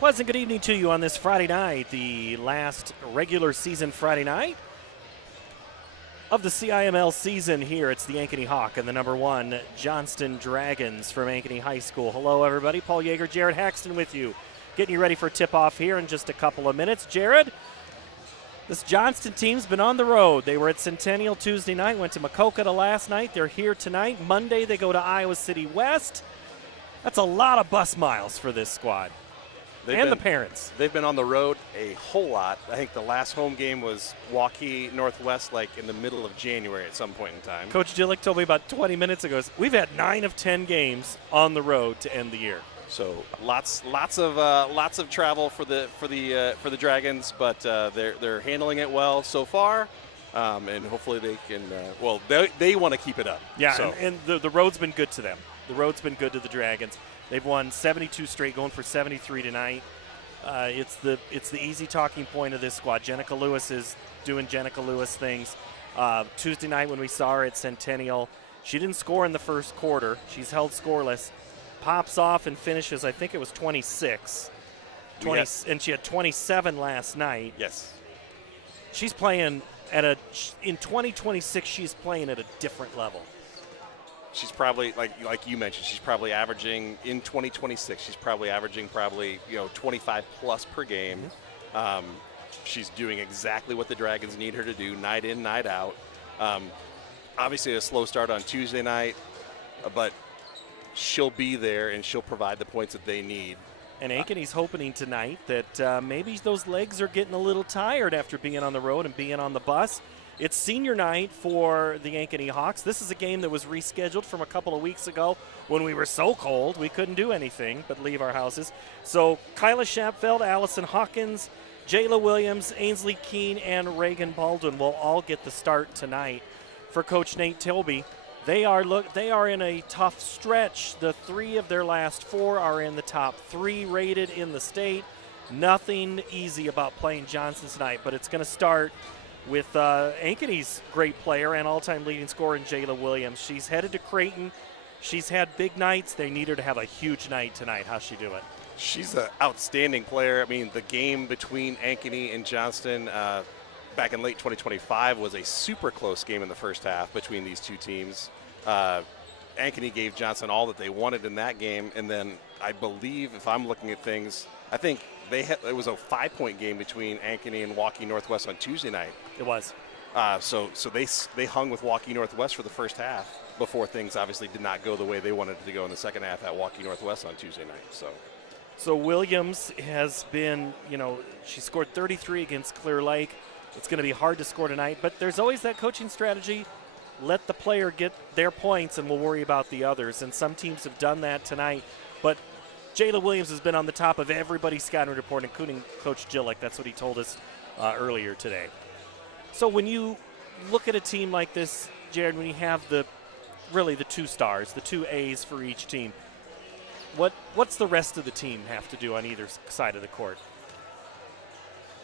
Pleasant good evening to you on this Friday night, the last regular season Friday night of the CIML season here. It's the Ankeny Hawk and the number 1 Johnston Dragons from Ankeny High School. Hello, everybody. Paul Yeager, Jared Haxton with you, getting you ready for tip-off here in just a couple of minutes. Jared, this Johnston team's been on the road. They were at Centennial Tuesday night, went to Makokata last night. They're here tonight. Monday, they go to Iowa City West. That's a lot of bus miles for this squad. The parents. They've been on the road a whole lot. I think the last home game was Waukee Northwest, like in the middle of January at some point in time. Coach Gillick told me about 20 minutes ago, we've had 9 of 10 games on the road to end the year. So lots of travel for the Dragons, but they're handling it well so far, and hopefully they can. They want to keep it up. Yeah, so. and the road's been good to them. The road's been good to the Dragons. They've won 72 straight, going for 73 tonight. It's the easy talking point of this squad. Jenica Lewis is doing Jenica Lewis things. Tuesday night when we saw her at Centennial, she didn't score in the first quarter. She's held scoreless. Pops off and finishes, I think it was 26. Yes. And she had 27 last night. Yes. She's playing in 2026, she's playing at a different level. She's probably, like you mentioned, she's probably averaging in 2026. She's probably averaging 25 plus per game. Mm-hmm. She's doing exactly what the Dragons need her to do, night in, night out. Obviously, a slow start on Tuesday night, but she'll be there and she'll provide the points that they need. And Ankeny's hoping tonight that maybe those legs are getting a little tired after being on the road and being on the bus. It's senior night for the Ankeny Hawks. This is a game that was rescheduled from a couple of weeks ago when we were so cold we couldn't do anything but leave our houses. So Kyla Schapfeld, Allison Hawkins, Jayla Williams, Ainsley Keene, and Reagan Baldwin will all get the start tonight. For Coach Nate Tilby, they are in a tough stretch. The 3 of their last 4 are in the top 3 rated in the state. Nothing easy about playing Johnston tonight, but it's going to start with Ankeny's great player and all-time leading scorer in Jayla Williams. She's headed to Creighton. She's had big nights. They need her to have a huge night tonight. How's she doing? She's an outstanding player. I mean, the game between Ankeny and Johnston back in late 2025 was a super close game in the first half between these two teams. Ankeny gave Johnston all that they wanted in that game, and then I believe, if I'm looking at things, I think it was a 5-point game between Ankeny and Waukee Northwest on Tuesday night. It was. So they hung with Waukee Northwest for the first half before things obviously did not go the way they wanted it to go in the second half at Waukee Northwest on Tuesday night. So Williams has been, she scored 33 against Clear Lake. It's going to be hard to score tonight, but there's always that coaching strategy. Let the player get their points and we'll worry about the others. And some teams have done that tonight. But Jayla Williams has been on the top of everybody's scouting report, including Coach Gillick. That's what he told us earlier today. So when you look at a team like this, Jared, when you have the 2 stars, the 2 A's for each team, what's the rest of the team have to do on either side of the court?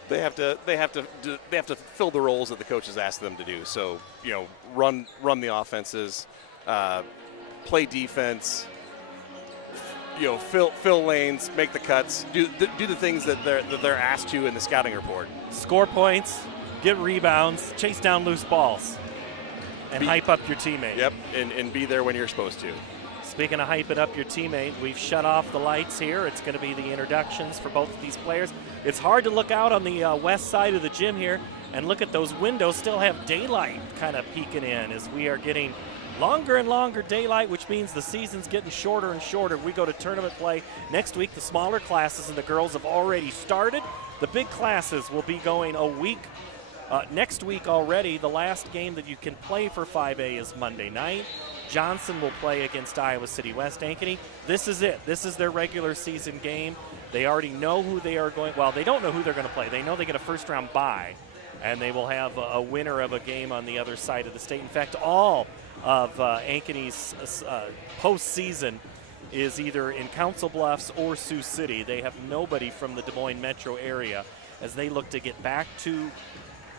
They have to fill the roles that the coaches ask them to do. So, run the offenses, play defense, fill lanes, make the cuts, do the things that they're asked to in the scouting report. Score points, get rebounds, chase down loose balls, and hype up your teammate. Yep, and be there when you're supposed to. Speaking of hyping up your teammate, we've shut off the lights here. It's going to be the introductions for both of these players. It's hard to look out on the west side of the gym here and look at those windows. Still have daylight kind of peeking in as we are getting longer and longer daylight, which means the season's getting shorter and shorter. We go to tournament play next week. The smaller classes and the girls have already started. The big classes will be going a week next week already. The last game that you can play for 5A is Monday night. Johnston will play against Iowa City West. Ankeny, this is it. This is their regular season game. They already know who they are going – well, they don't know who they're going to play. They know they get a first-round bye, and they will have a winner of a game on the other side of the state. In fact, all of Ankeny's postseason is either in Council Bluffs or Sioux City. They have nobody from the Des Moines metro area as they look to get back to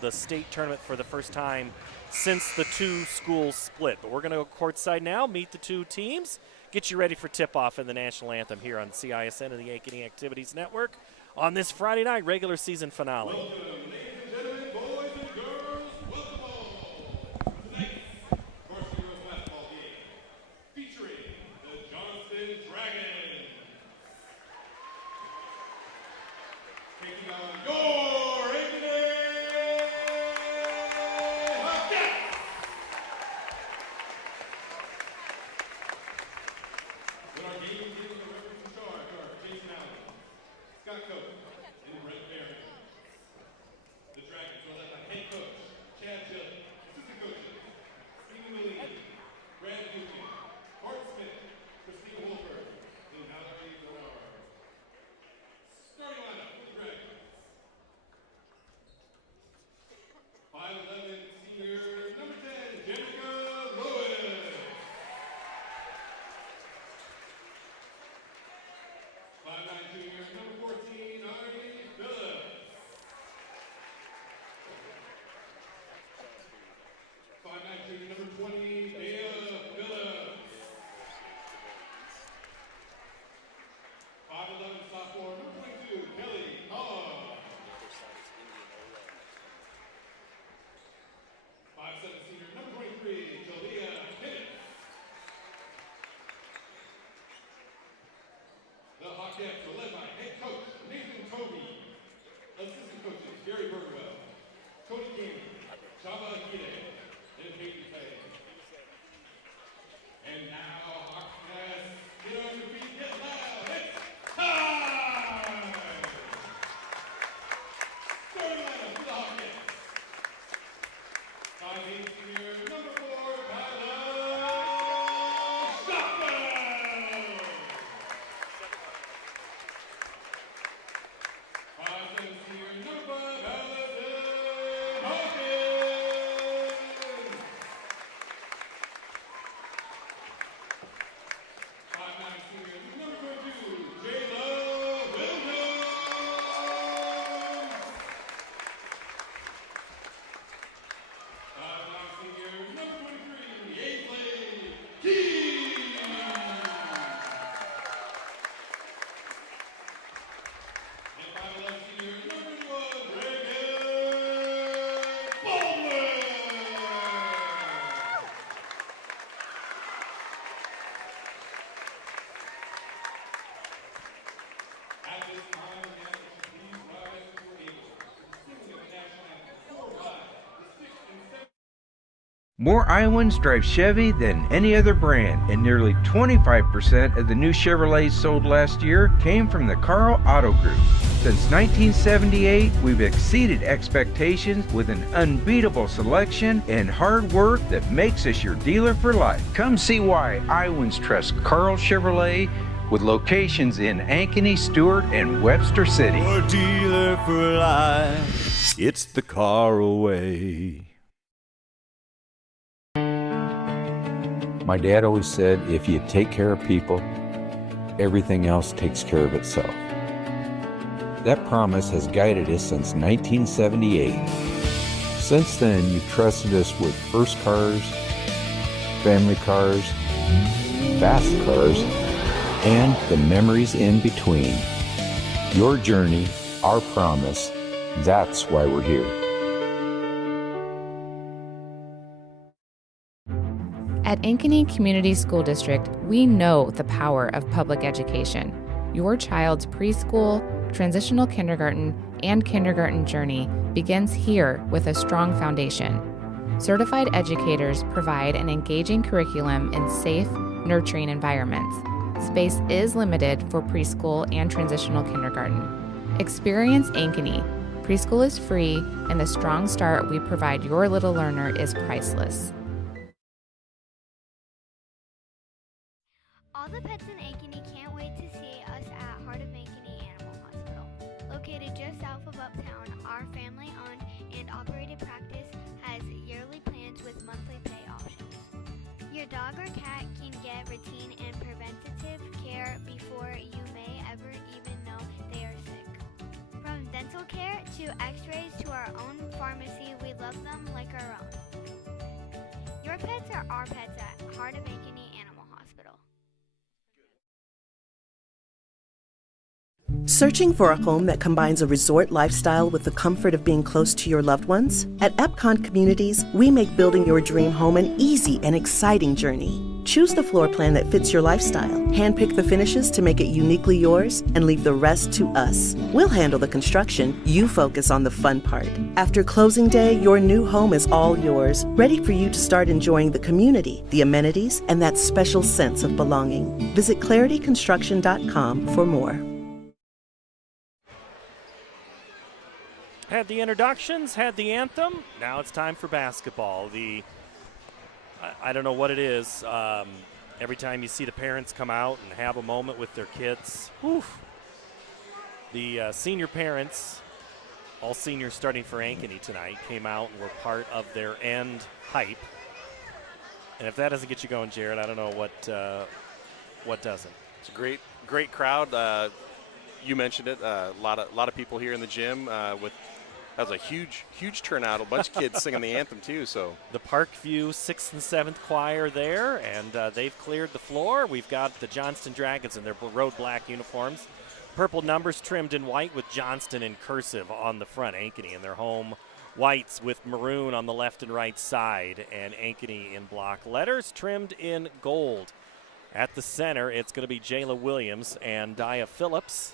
the state tournament for the first time since the 2 schools split. But we're going to go courtside now, meet the 2 teams, get you ready for tip-off in the national anthem here on CISN and the Ankeny Activities Network on this Friday night regular season finale. Welcome, ladies and gentlemen, boys and girls, welcome all to tonight's varsity girls basketball game featuring the Johnston Dragons. Taking on your Ankeny Hawkettes. When our game begins, the referees in charge are Jason Allen, Scott Coates, and Brett Barron. The Dragons are led by head coach Chad Gillett, assistant coaches Stephen Malini, Brad Buchanan, Bart Smith, Christina Wolford, and Valerie Bernard. Starting lineup for the Dragons. 5'11" senior number 10, Jessica Lewis. 5'9" junior number 14, Arnie Phillips. 5'9" junior number 20, Dea Phillips. 5'11" sophomore number 22, Kelly Hall. 5'7" senior number 23, Jalea Kenneth. The Hawkettes are led by head coach Nathan Toby, assistant coaches Gary Bergwell, Cody King, Chava Hide, and Peyton Fay. And now, Hawkettes, get on your feet, get loud, it's time! Starting lineup for the Hawkettes. 5'8" senior number 4, Tyler Johnston. 5'7" senior number 5, Allison Hawkins. 5'9" senior number 22, Jayla Williams. 5'9" senior number 23, Ainsley Key. 5'11" senior number 21, Reagan Baldwin. At this time, the anthem, please rise to your table. Singing of the national anthem, 4-5, the 6th and 7th. More Iowans drive Chevy than any other brand, and nearly 25% of the new Chevrolets sold last year came from the Carl Auto Group. Since 1978, we've exceeded expectations with an unbeatable selection and hard work that makes us your dealer for life. Come see why Iowans trust Carl Chevrolet with locations in Ankeny, Stewart, and Webster City. Your dealer for life, it's the Carl way. My dad always said, if you take care of people, everything else takes care of itself. That promise has guided us since 1978. Since then, you've trusted us with first cars, family cars, fast cars, and the memories in between. Your journey, our promise, that's why we're here. At Ankeny Community School District, we know the power of public education. Your child's preschool, transitional kindergarten, and kindergarten journey begins here with a strong foundation. Certified educators provide an engaging curriculum in safe, nurturing environments. Space is limited for preschool and transitional kindergarten. Experience Ankeny. Preschool is free, and the strong start we provide your little learner is priceless. All the pets in Ankeny can't wait to see us at Heart of Ankeny Animal Hospital. Located just south of Uptown, our family-owned and operated practice has yearly plans with monthly pay options. Your dog or cat can get routine and preventative care before you may ever even know they are sick. From dental care to x-rays to our own pharmacy, we love them like our own. Your pets are our pets at Heart of Ankeny Animal Hospital. Searching for a home that combines a resort lifestyle with the comfort of being close to your loved ones? At Epcon Communities, we make building your dream home an easy and exciting journey. Choose the floor plan that fits your lifestyle, handpick the finishes to make it uniquely yours, and leave the rest to us. We'll handle the construction, you focus on the fun part. After closing day, your new home is all yours, ready for you to start enjoying the community, the amenities, and that special sense of belonging. Visit clarityconstruction.com for more. Had the introductions, had the anthem. Now it's time for basketball. I don't know what it is. Every time you see the parents come out and have a moment with their kids, whew. The senior parents, all seniors starting for Ankeny tonight, came out and were part of their end hype. And if that doesn't get you going, Jared, I don't know what doesn't. It's a great crowd. You mentioned it. A lot of people here in the gym with. That was a huge turnout. A bunch of kids singing the anthem, too. So the Parkview 6th and 7th choir there, and they've cleared the floor. We've got the Johnston Dragons in their road black uniforms. Purple numbers trimmed in white with Johnston in cursive on the front. Ankeny in their home whites with maroon on the left and right side, and Ankeny in block letters trimmed in gold. At the center, it's going to be Jayla Williams and Dia Phillips.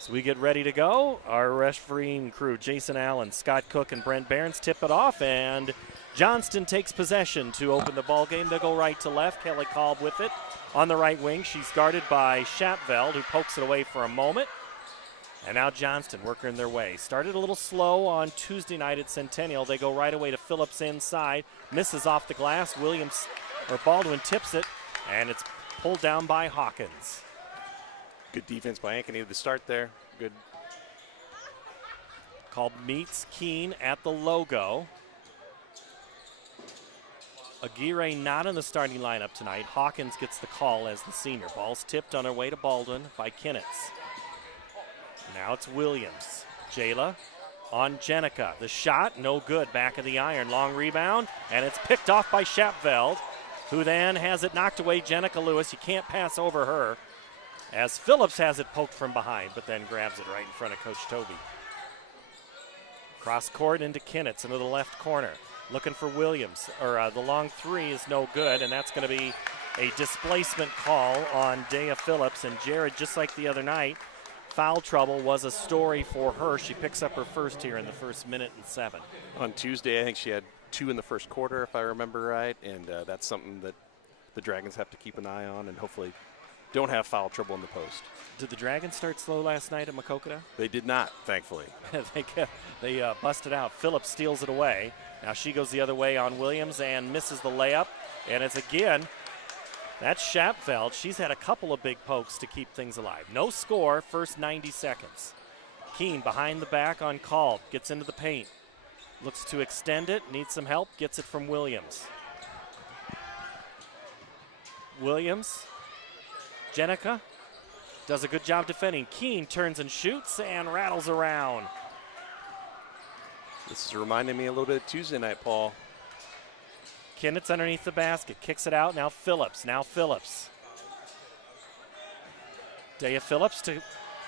So we get ready to go. Our refereeing crew, Jason Allen, Scott Cook, and Brent Barons tip it off, and Johnston takes possession to open the ball game. They'll go right to left. Kelly Kolb with it on the right wing. She's guarded by Schapveld, who pokes it away for a moment. And now Johnston working their way. Started a little slow on Tuesday night at Centennial. They go right away to Phillips inside. Misses off the glass. Baldwin tips it, and it's pulled down by Hawkins. Good defense by Ankeny to start there. Good. Kolb meets Keene at the logo. Aguirre not in the starting lineup tonight. Hawkins gets the call as the senior. Ball's tipped on her way to Baldwin by Kinnitz. Now it's Williams. Jayla on Jenica. The shot, no good. Back of the iron. Long rebound, and it's picked off by Schapveld, who then has it knocked away. Jenica Lewis, you can't pass over her, as Phillips has it poked from behind, but then grabs it right in front of Coach Toby. Cross court into Kinnitz into the left corner. Looking for Williams. The long three is no good, and that's going to be a displacement call on Dea Phillips. And Jared, just like the other night, foul trouble was a story for her. She picks up her first here in the first minute and 7. On Tuesday, I think she had 2 in the first quarter, if I remember right, and that's something that the Dragons have to keep an eye on and hopefully don't have foul trouble in the post. Did the Dragons start slow last night at Makokata? They did not, thankfully. they busted out. Phillips steals it away. Now she goes the other way on Williams and misses the layup. And it's again, that's Schapveld. She's had a couple of big pokes to keep things alive. No score, first 90 seconds. Keene behind the back on Kolb, gets into the paint. Looks to extend it, needs some help, gets it from Williams. Williams. Jenica does a good job defending. Keene turns and shoots and rattles around. This is reminding me a little bit of Tuesday night, Paul. Kinnitz underneath the basket, kicks it out. Now Phillips. Dea Phillips to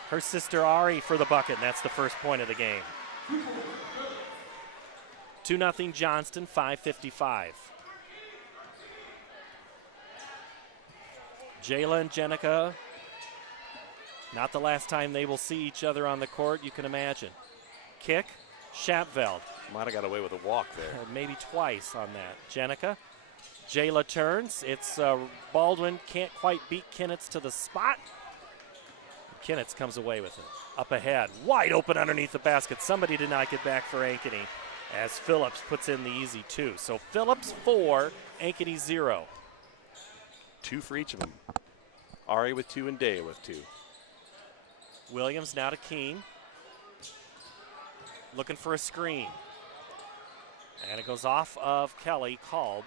her sister Ari for the bucket, and that's the first point of the game. 2-0 Johnston, 5:55. Jayla and Jenica, not the last time they will see each other on the court, you can imagine. Kick, Schapveld. Might have got away with a walk there. Maybe twice on that. Jenica. Jayla turns. It's Baldwin, can't quite beat Kinnitz to the spot. Kinnitz comes away with it. Up ahead, wide open underneath the basket. Somebody did not get back for Ankeny as Phillips puts in the easy 2. So Phillips 4, Ankeny 0. 2 for each of them. Ari with 2 and Dea with 2. Williams now to Keene. Looking for a screen. And it goes off of Kelly Kolb.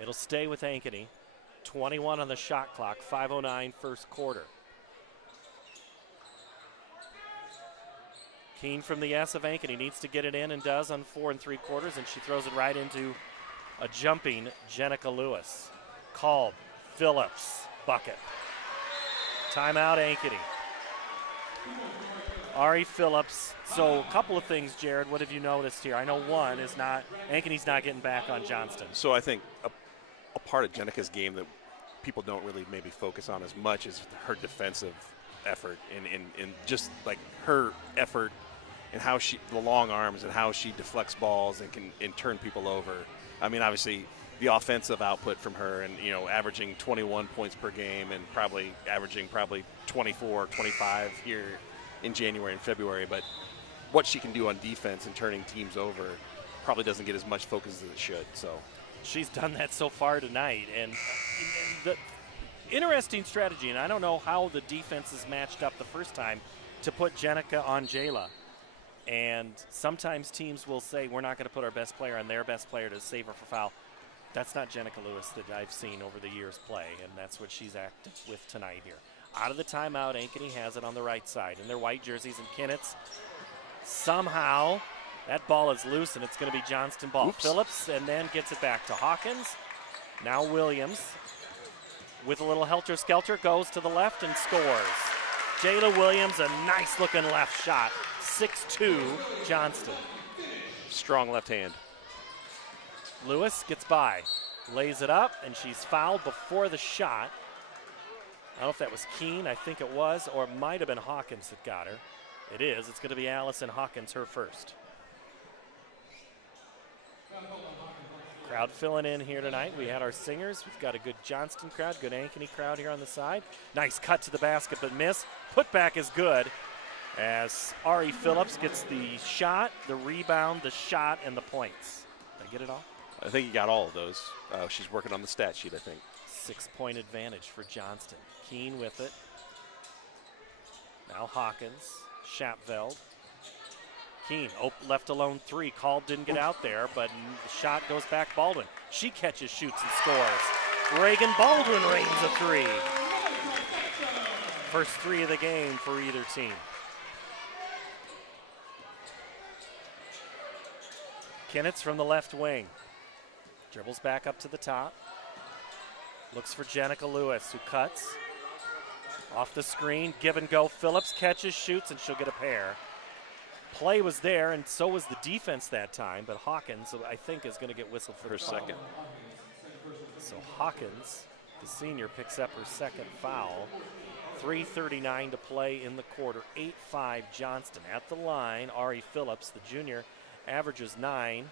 It'll stay with Ankeny. 21 on the shot clock, 5:09 first quarter. Keene from the S of Ankeny needs to get it in and does on 4 3/4, and she throws it right into a jumping Jenica Lewis. Kolb, Phillips, bucket. Timeout, Ankeny. Ari Phillips. So a couple of things, Jared. What have you noticed here? I know one is Ankeny's not getting back on Johnston. So I think a part of Jenica's game that people don't really maybe focus on as much is her defensive effort and just like her effort and how the long arms and how she deflects balls and can turn people over. I mean, obviously the offensive output from her and, averaging 21 points per game and probably averaging 24, 25 here in January and February. But what she can do on defense and turning teams over probably doesn't get as much focus as it should. So she's done that so far tonight. And the interesting strategy, and I don't know how the defense is matched up the first time, to put Jenica on Jayla. And sometimes teams will say, we're not going to put our best player on their best player to save her for foul. That's not Jenica Lewis that I've seen over the years play, and that's what she's active with tonight here. Out of the timeout, Ankeny has it on the right side in their white jerseys, and Kinnitz somehow, that ball is loose, and it's going to be Johnston ball. Oops. Phillips, and then gets it back to Hawkins. Now Williams, with a little helter-skelter, goes to the left and scores. Jayla Williams, a nice-looking left shot. 6'2", Johnston. strong left hand. Lewis gets by, lays it up, and she's fouled before the shot. I don't know if that was Keene, I think it was, or it might have been Hawkins that got her. It is. It's going to be Allison Hawkins, her first. Crowd filling in here tonight. We had our singers. We've got a good Johnston crowd, good Ankeny crowd here on the side. Nice cut to the basket, but miss. Putback is good as Ari Phillips gets the shot, the rebound, the shot, and the points. Did I get it all? I think you got all of those. She's working on the stat sheet, I think. 6-point advantage for Johnston. Keene with it. Now Hawkins, Schapveld. Keene, left alone three. Called, didn't get out there, but the shot goes back Baldwin. She catches, shoots, and scores. Reagan Baldwin rains a three. First three of the game for either team. Kinnitz from the left wing. Dribbles back up to the top. Looks for Jenica Lewis, who cuts. Off the screen, give and go. Phillips catches, shoots, and she'll get a pair. Play was there, and so was the defense that time, but Hawkins, I think, is going to get whistled for her the foul. second. So Hawkins, the senior, picks up her second foul. 3:39 to play in the quarter. 8-5 Johnston. At the line, Ari Phillips, the junior, averages 9.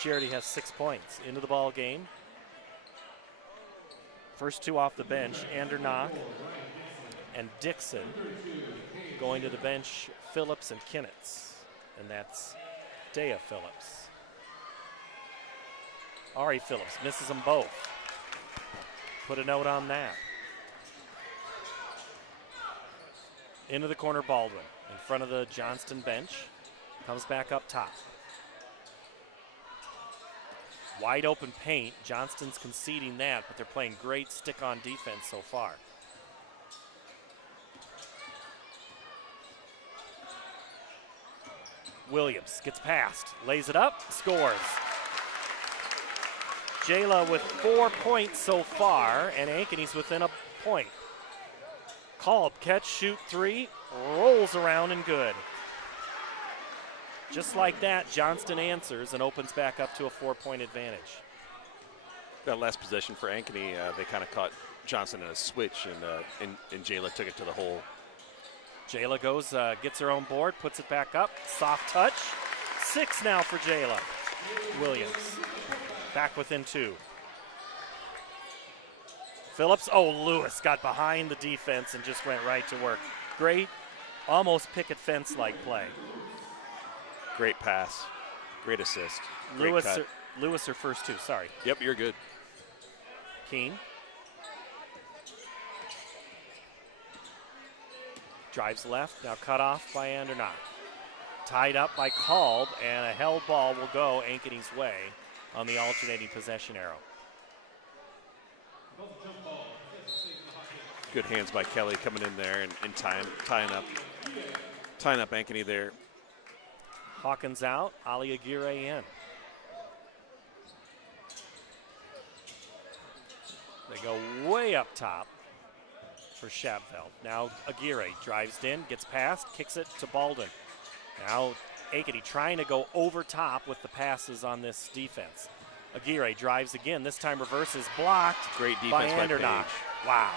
She already has 6 points. Into the ball game. First two off the bench, Andernock and Dixon. Going to the bench, Phillips and Kinnitz. And that's Dea Phillips. Ari Phillips misses them both. Put a note on that. Into the corner, Baldwin. In front of the Johnston bench. Comes back up top. Wide open paint. Johnston's conceding that, but they're playing great stick-on defense so far. Williams gets past, lays it up, scores. Jayla with 4 points so far, and Ankeny's within a point. Kolb, catch, shoot, three, rolls around and good. Just like that, Johnston answers and opens back up to a 4-point advantage. That last possession for Ankeny, they kind of caught Johnston in a switch, and Jayla took it to the hole. Jayla goes, gets her own board, puts it back up. Soft touch. 6 now for Jayla. Williams back within 2. Phillips, Lewis got behind the defense and just went right to work. Great, almost picket fence-like play. Great pass, great assist. Lewis her first 2, sorry. Yep, you're good. Keene. Drives left, now cut off by Andernock. Tied up by Kolb, and a held ball will go Ankeny's way on the alternating possession arrow. Good hands by Kelly coming in there and tying up Ankeny there. Hawkins out, Ali Aguirre in. They go way up top. for Shabfeld. Now Aguirre drives in, gets past, kicks it to Baldwin. Now Ankeny trying to go over top with the passes on this defense. Aguirre drives again, this time reverses, blocked. Great by defense by Andernock. Page. Wow.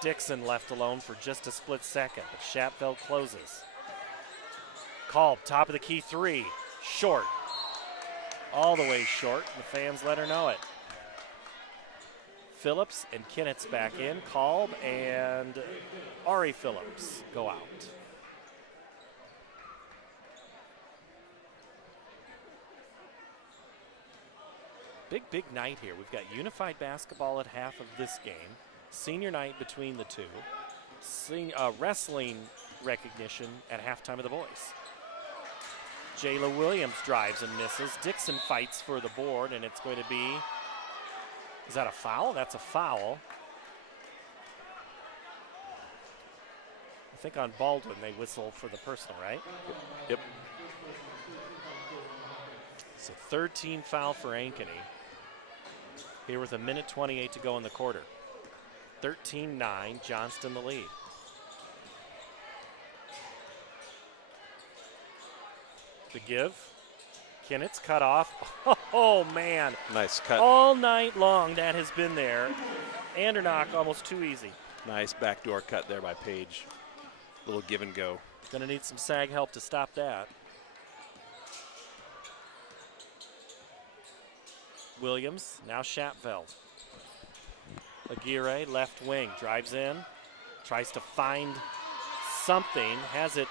Dixon left alone for just a split second, but Shabfeld closes. Kolb, top of the key three, short. All the way short, the fans let her know it. Phillips and Kinnitz back in. Kolb and Ari Phillips go out. Big night here. We've got unified basketball at half of this game. Senior night between the two. Wrestling recognition at halftime of the boys. Jayla Williams drives and misses. Dixon fights for the board, and it's going to be, is that a foul? That's a foul. I think on Baldwin they whistle for the personal, right? Yep. It's a third team foul for Ankeny. Here with 1:28 to go in the quarter. 13-9, Johnston the lead. The give. Kinnitz cut off. Oh, man. Nice cut. All night long that has been there. Andernock almost too easy. Nice backdoor cut there by Page. Little give and go. Gonna need some SAG help to stop that. Williams, now Shabfeld. Aguirre, left wing, drives in, tries to find something, has it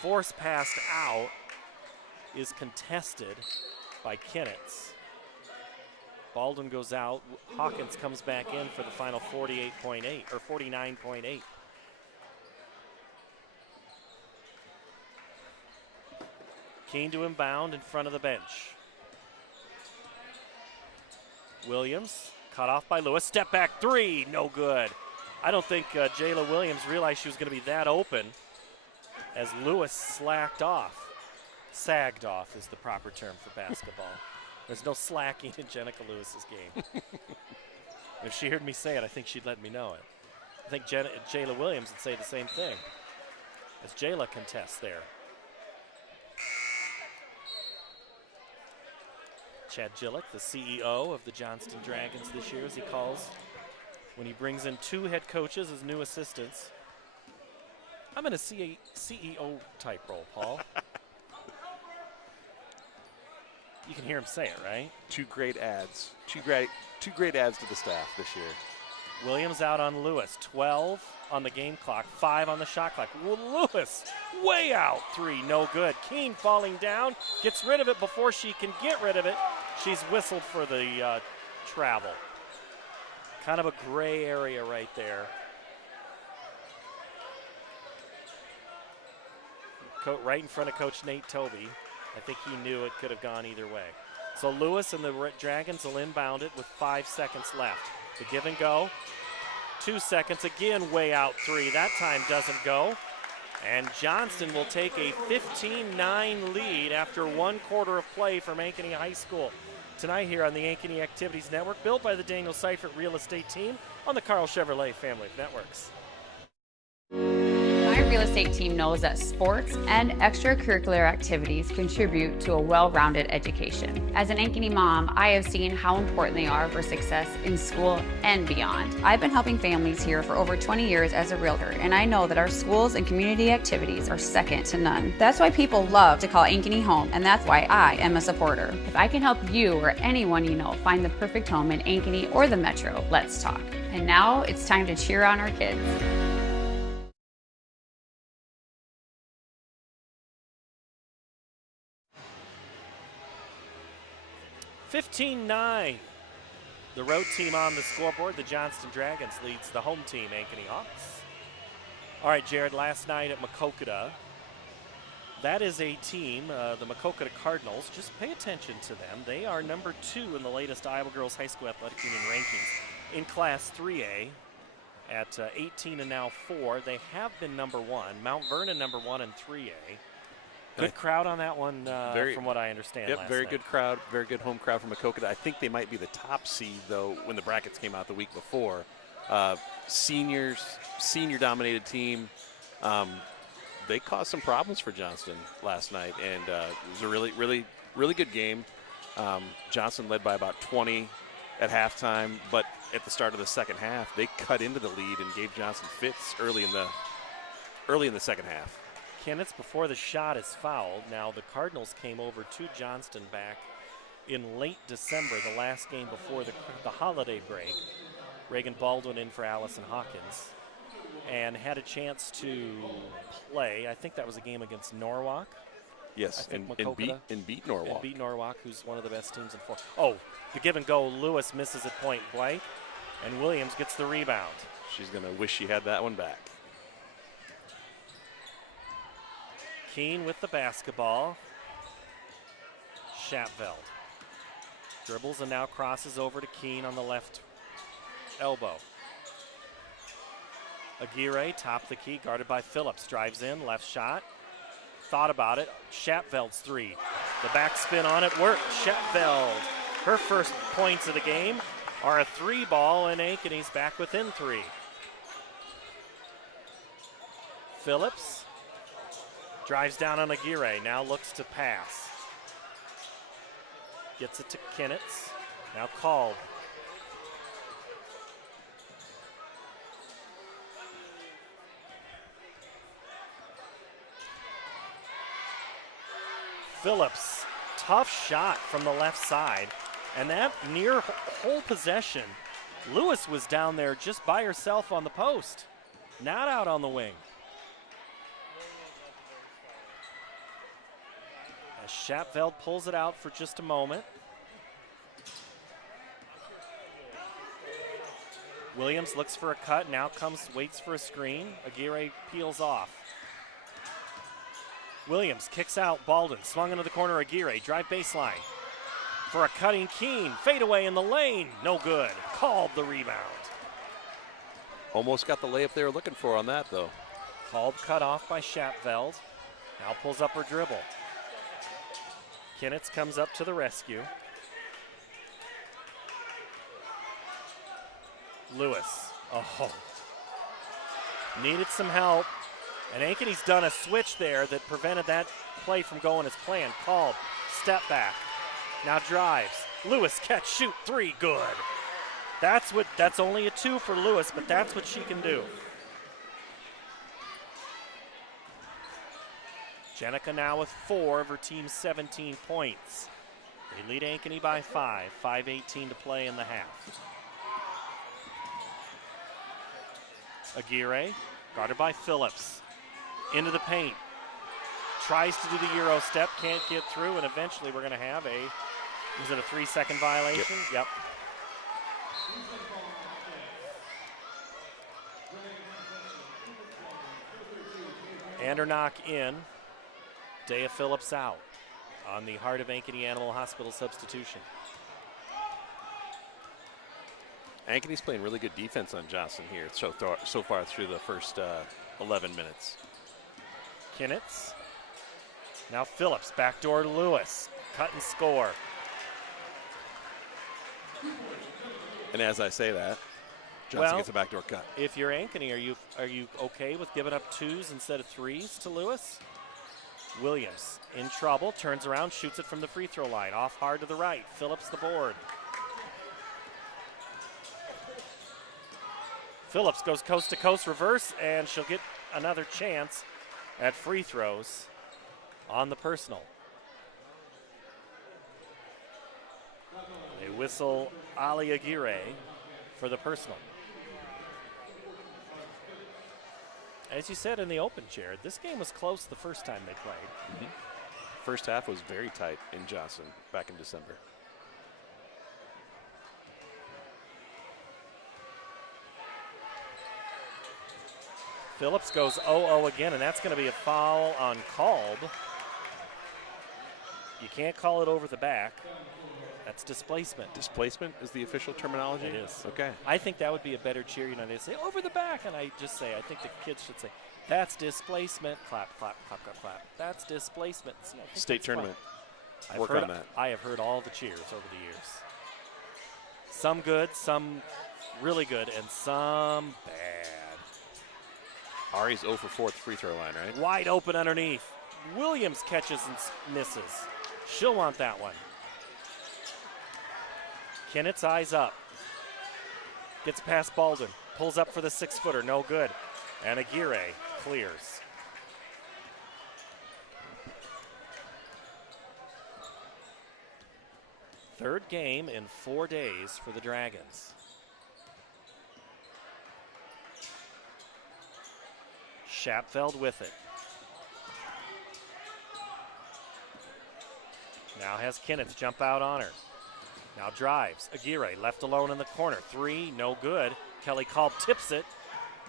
force passed out, is contested by Kinnitz. Baldwin goes out, Hawkins comes back in for the final 48.8, or 49.8. Keen to inbound in front of the bench. Williams, cut off by Lewis, step back three, no good. I don't think Jayla Williams realized she was going to be that open as Lewis sagged off is the proper term for basketball. There's no slacking in Jenica Lewis's game. If she heard me say it, I think she'd let me know it. I think Jayla Williams would say the same thing as Jayla contests there. Chad Gillick, the CEO of the Johnston Dragons this year, as he calls, when he brings in two head coaches as new assistants. I'm in a CEO type role, Paul. You can hear him say it, right? Two great ads. Two great ads to the staff this year. Williams out on Lewis. 12 on the game clock, 5 on the shot clock. Lewis way out. 3, no good. Keene falling down, gets rid of it before she can get rid of it. She's whistled for the travel. Kind of a gray area right there. Right in front of Coach Nate Toby. I think he knew it could have gone either way. So Lewis and the Dragons will inbound it with 5 seconds left. The give and go. 2 seconds, again way out 3. That time doesn't go. And Johnston will take a 15-9 lead after 1 quarter of play from Ankeny High School. Tonight here on the Ankeny Activities Network, built by the Daniel Seifert Real Estate Team on the Carl Chevrolet family of networks. My real estate team knows that sports and extracurricular activities contribute to a well-rounded education. As an Ankeny mom, I have seen how important they are for success in school and beyond. I've been helping families here for over 20 years as a realtor, and I know that our schools and community activities are second to none. That's why people love to call Ankeny home, and that's why I am a supporter. If I can help you or anyone you know find the perfect home in Ankeny or the Metro, let's talk. And now it's time to cheer on our kids. 15-9. The road team on the scoreboard. The Johnston Dragons leads the home team, Ankeny Hawks. All right, Jared, last night at Maquoketa, that is a team, the Maquoketa Cardinals. Just pay attention to them. They are number 2 in the latest Iowa Girls High School Athletic Union rankings in Class 3A at 18 and now 4. They have been number 1. Mount Vernon number 1 in 3A. Good crowd on that one, from what I understand. Yep, last very night. good crowd, very good home crowd from Maquoketa. I think they might be the top seed, though, when the brackets came out the week before. Senior-dominated team. They caused some problems for Johnston last night, and it was a really, really, really good game. Johnston led by about 20 at halftime, but at the start of the second half, they cut into the lead and gave Johnston fits early in the second half. Kenneth, before the shot is fouled. Now the Cardinals came over to Johnston back in late December, the last game before the holiday break. Reagan Baldwin in for Allison Hawkins, and had a chance to play. I think that was a game against Norwalk. Yes, and beat Norwalk. And beat Norwalk, who's one of the best teams in four. Oh, the give and go. Lewis misses it point blank, and Williams gets the rebound. She's going to wish she had that one back. Keene with the basketball. Schapveld dribbles and now crosses over to Keene on the left elbow. Aguirre, top of the key, guarded by Phillips. Drives in, left shot. Thought about it. Schapveld's three. The backspin on it worked. Schapveld, her first points of the game are a three ball, and Ankeny's back within three. Phillips drives down on Aguirre, now looks to pass. Gets it to Kinnitz, now called. Phillips, tough shot from the left side, and that near whole possession, Lewis was down there just by herself on the post, not out on the wing. As Schapveld pulls it out for just a moment. Williams looks for a cut, now waits for a screen. Aguirre peels off. Williams kicks out, Baldwin, swung into the corner, Aguirre, drive baseline. For a cutting Keene, fade away in the lane, no good. Called the rebound. Almost got the layup they were looking for on that, though. Called cut off by Schapveld. Now pulls up her dribble. Kinnitz comes up to the rescue. Lewis, oh, needed some help. And Ankeny's done a switch there that prevented that play from going as planned. Called, step back, now drives. Lewis, catch, shoot, three, good. That's only a two for Lewis, but that's what she can do. Jenica now with 4 of her team's 17 points. They lead Ankeny by 5, 5:18 to play in the half. Aguirre, guarded by Phillips. Into the paint. Tries to do the Euro step, can't get through, and eventually we're going to have is it a 3-second violation? Yep. Andernock in. Dea Phillips out on the Heart of Ankeny Animal Hospital substitution. Ankeny's playing really good defense on Johnston here so far through the first 11 minutes. Kinnitz. Now Phillips, backdoor to Lewis. Cut and score. And as I say that, Johnston gets a backdoor cut. If you're Ankeny, are you okay with giving up 2s instead of 3s to Lewis? Williams in trouble, turns around, shoots it from the free throw line. Off hard to the right. Phillips the board. Phillips goes coast to coast reverse, and she'll get another chance at free throws on the personal. They whistle Ali Aguirre for the personal. As you said in the open, Jared, this game was close the first time they played. Mm-hmm. First half was very tight in Johnston back in December. Phillips goes 0-0 again, and that's going to be a foul on Kolb. You can't call it over the back. That's displacement. Displacement is the official terminology? It is. Okay. I think that would be a better cheer. You know, they say over the back, and I just say, I think the kids should say, that's displacement. Clap, clap, clap, clap, clap. That's displacement. See, I think State tournament. I've Work heard, on that. I have heard all the cheers over the years. Some good, some really good, and some bad. Ari's 0 for 4 at the free throw line, right? Wide open underneath. Williams catches and misses. She'll want that one. Kennett's eyes up. Gets past Baldwin. Pulls up for the 6-footer. No good. And Aguirre clears. Third game in 4 days for the Dragons. Schapfeld with it. Now has Kenneth jump out on her. Now drives. Aguirre left alone in the corner. 3, no good. Kelly Kalb tips it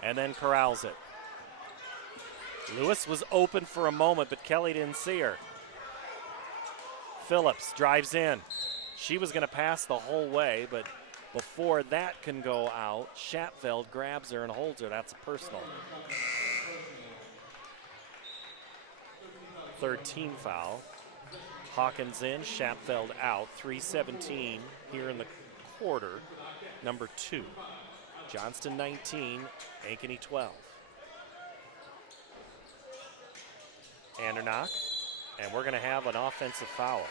and then corrals it. Lewis was open for a moment, but Kelly didn't see her. Phillips drives in. She was going to pass the whole way, but before that can go out, Schapfeld grabs her and holds her. That's a personal. Third team foul. Hawkins in, Schapfeld out. 3:17 here in the quarter. Number 2. Johnston 19, Ankeny 12. Andernock, and we're going to have an offensive foul.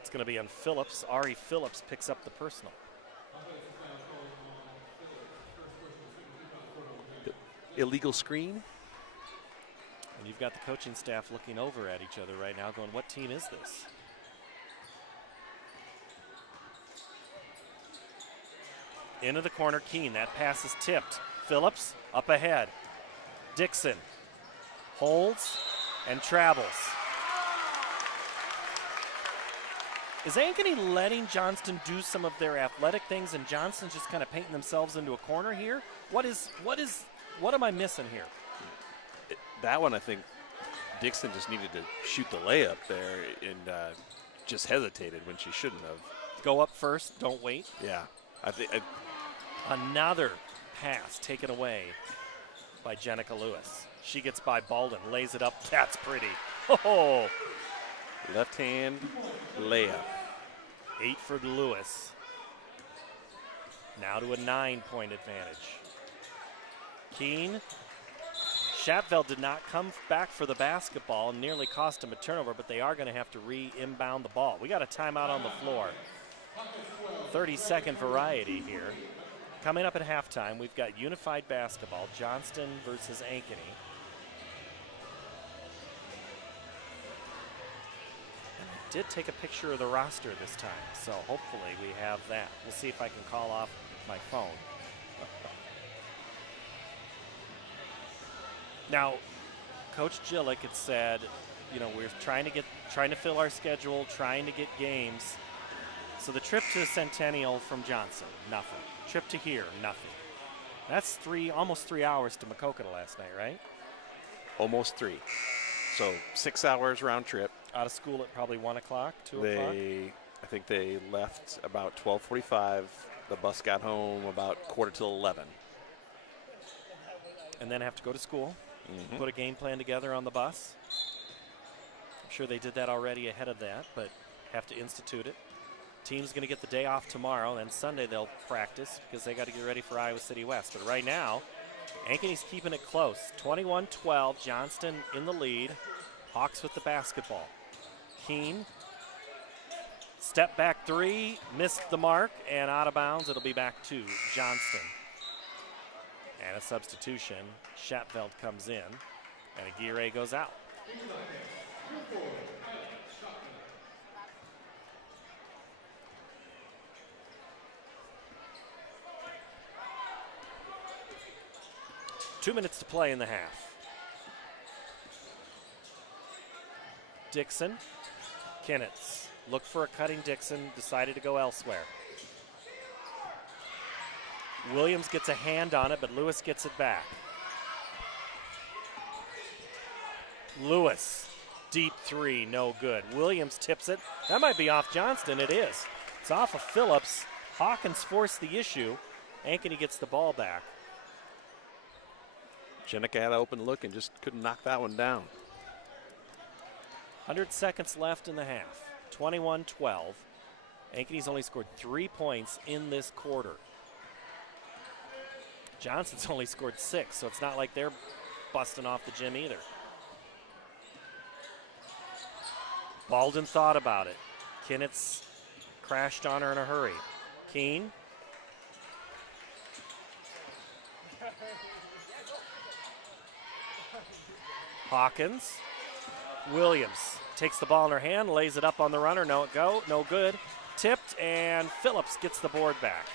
It's going to be on Phillips. Ari Phillips picks up the personal. Illegal screen? And you've got the coaching staff looking over at each other right now going, what team is this? Into the corner, Keene. That pass is tipped. Phillips up ahead. Dixon holds and travels. Is Ankeny letting Johnston do some of their athletic things and Johnston's just kind of painting themselves into a corner here? What am I missing here? That one, I think Dixon just needed to shoot the layup there and just hesitated when she shouldn't have. Go up first, don't wait. Yeah. I think another pass taken away by Jenica Lewis. She gets by Baldwin, lays it up. That's pretty. Oh, left hand layup. 8 for Lewis. Now to a 9-point advantage. Keene. Schapfeld did not come back for the basketball, nearly cost him a turnover, but they are going to have to re-inbound the ball. We got a timeout on the floor. 30-second variety here. Coming up at halftime, we've got unified basketball, Johnston versus Ankeny. And I did take a picture of the roster this time, so hopefully we have that. We'll see if I can call off my phone. Now, Coach Gillick had said, you know, we're trying to fill our schedule, trying to get games. So the trip to Centennial from Johnson, nothing. Trip to here, nothing. That's almost 3 hours to Maquoketa last night, right? Almost 3. So 6 hours round trip. Out of school at probably 1 o'clock, 2 o'clock? I think they left about 12:45. The bus got home about 11:45. And then have to go to school, put a game plan together on the bus. I'm sure they did that already ahead of that, but have to institute it. Team's going to get the day off tomorrow, and Sunday they'll practice because they got to get ready for Iowa City West. But right now, Ankeny's keeping it close. 21-12, Johnston in the lead. Hawks with the basketball. Keene, step back 3, missed the mark, and out of bounds. It'll be back to Johnston. And a substitution. Schapfeld comes in, and Aguirre goes out. Two minutes to play in the half. Dixon, Kennetts. Look for a cutting Dixon, decided to go elsewhere. Williams gets a hand on it, but Lewis gets it back. Lewis Deep three, no good. Williams tips it. That might be off Johnston. It is. It's off of Phillips. Hawkins forced the issue. Ankeny gets the ball back. Jenica had an open look and just couldn't knock that one down. 100 seconds left in the half. 21-12. Ankeny's only scored 3 points in this quarter. Johnston's only scored 6, so it's not like they're busting off the gym either. Baldwin thought about it. Kinnitz crashed on her in a hurry. Keene. Hawkins. Williams takes the ball in her hand, lays it up on the runner. No good. Tipped, and Phillips gets the board back.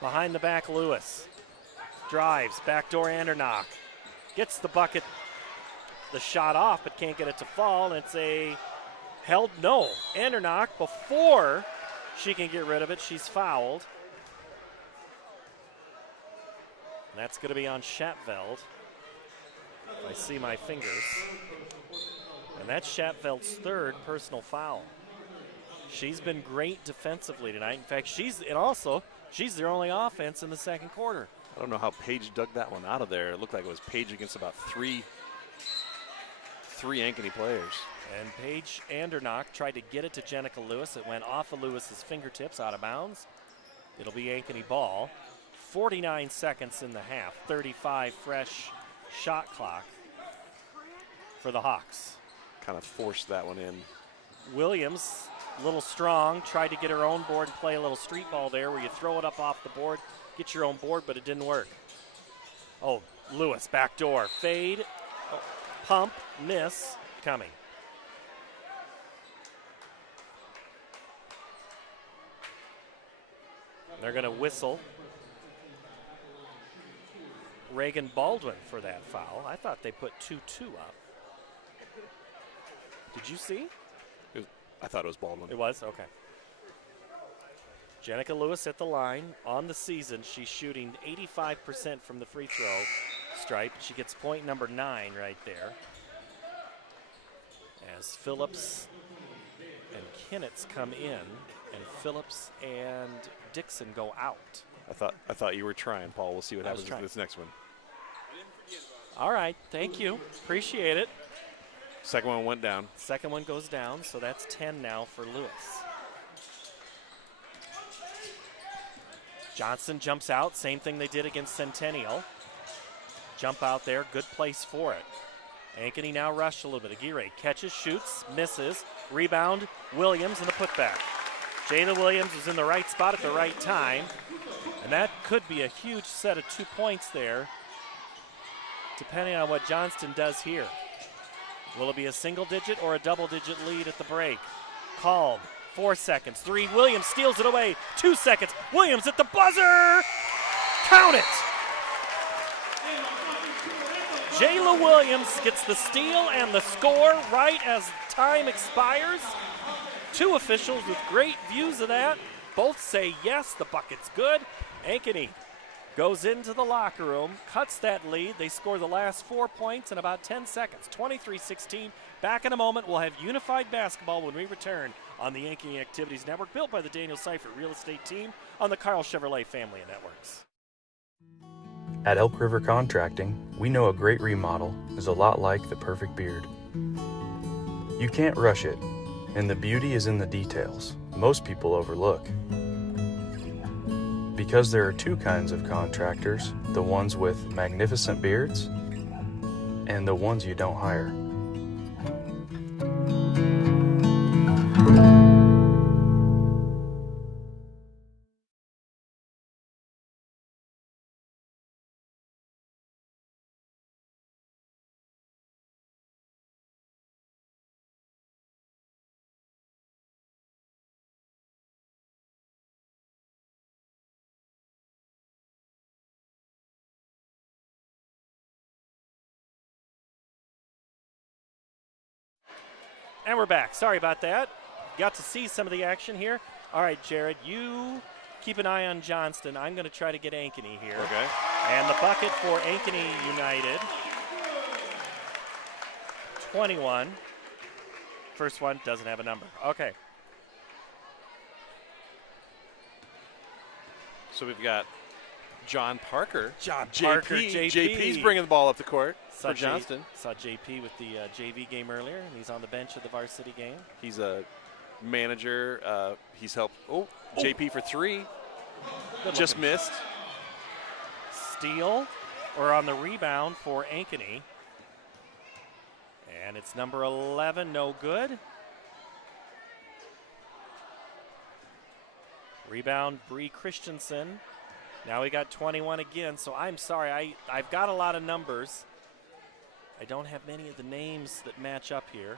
Behind the back, Lewis. Drives, backdoor Andernock. Gets the bucket, the shot off, but can't get it to fall. And it's a held, no. Andernock, before she can get rid of it, she's fouled. And that's going to be on Schatveld. I see my fingers. And that's Schatveld's third personal foul. She's been great defensively tonight. In fact, she's their only offense in the second quarter. I don't know how Paige dug that one out of there. It looked like it was Paige against about three Ankeny players. And Paige Andernock tried to get it to Jenica Lewis. It went off of Lewis's fingertips, out of bounds. It'll be Ankeny ball. 49 seconds in the half. 35 fresh shot clock for the Hawks. Kind of forced that one in. Williams, a little strong, tried to get her own board and play a little street ball there where you throw it up off the board, get your own board, but it didn't work. Oh, Lewis, back door, fade, pump, miss, coming. They're going to whistle Reagan Baldwin for that foul. I thought they put 2-2 up. Did you see? I thought it was Baldwin. It was? Okay. Jenica Lewis at the line. On the season, she's shooting 85% from the free throw stripe. She gets point number 9 right there. As Phillips and Kinnitz come in, and Phillips and Dixon go out. I thought you were trying, Paul. We'll see what happens with this next one. All right, thank you. Appreciate it. Second one went down. Second one goes down, so that's 10 now for Lewis. Johnston jumps out, same thing they did against Centennial. Jump out there, good place for it. Ankeny now rushed a little bit. Aguirre catches, shoots, misses, rebound, Williams, and the putback. Jayla Williams was in the right spot at the right time, and that could be a huge set of 2 points there, depending on what Johnston does here. Will it be a single-digit or a double-digit lead at the break? Called. 4 seconds. 3. Williams steals it away. 2 seconds. Williams at the buzzer. Count it. Jayla Williams gets the steal and the score right as time expires. 2 officials with great views of that. Both say yes, the bucket's good. Ankeny goes into the locker room, cuts that lead. They score the last 4 points in about 10 seconds. 23-16. Back in a moment. We'll have unified basketball when we return on the Ankeny Activities Network, built by the Daniel Seifert Real Estate Team on the Carl Chevrolet family of networks. At Elk River Contracting, we know a great remodel is a lot like the perfect beard. You can't rush it, and the beauty is in the details most people overlook. Because there are 2 kinds of contractors, the ones with magnificent beards and the ones you don't hire. And we're back. Sorry about that. Got to see some of the action here. All right, Jared, you keep an eye on Johnston. I'm going to try to get Ankeny here. Okay. And the bucket for Ankeny United. 21. First one doesn't have a number. Okay. So we've got John Parker. Parker, JP. JP's bringing the ball up the court for Johnston. Saw JP with the JV game earlier, and he's on the bench of the varsity game. He's a manager. He's helped. JP for 3. Just missed. Steal, or on the rebound for Ankeny. And it's number 11, no good. Rebound, Bree Christensen. Now we got 21 again, so I'm sorry. I've got a lot of numbers. I don't have many of the names that match up here.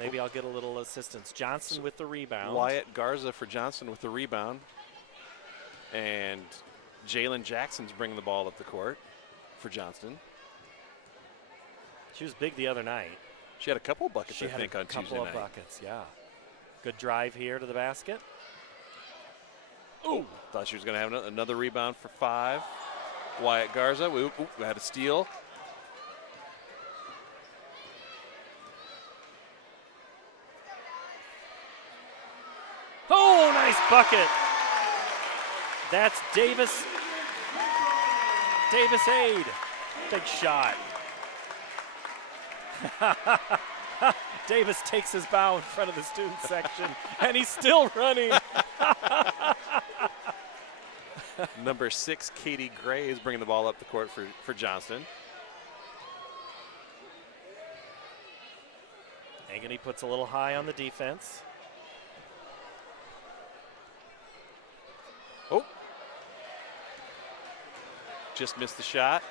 Maybe I'll get a little assistance. Johnston with the rebound. Wyatt Garza for Johnston with the rebound. And Jalen Jackson's bringing the ball up the court for Johnston. She was big the other night. She had a couple of buckets, I think, on Tuesday night. She had a couple of buckets, yeah. Good drive here to the basket. Ooh, thought she was going to have another rebound for 5. Wyatt Garza, we had a steal. Oh, nice bucket. That's Davis. Davis Aid. Big shot. Davis takes his bow in front of the student section, and he's still running. Number 6, Katie Gray, is bringing the ball up the court for Johnston. Ankeny puts a little high on the defense. Oh. Just missed the shot.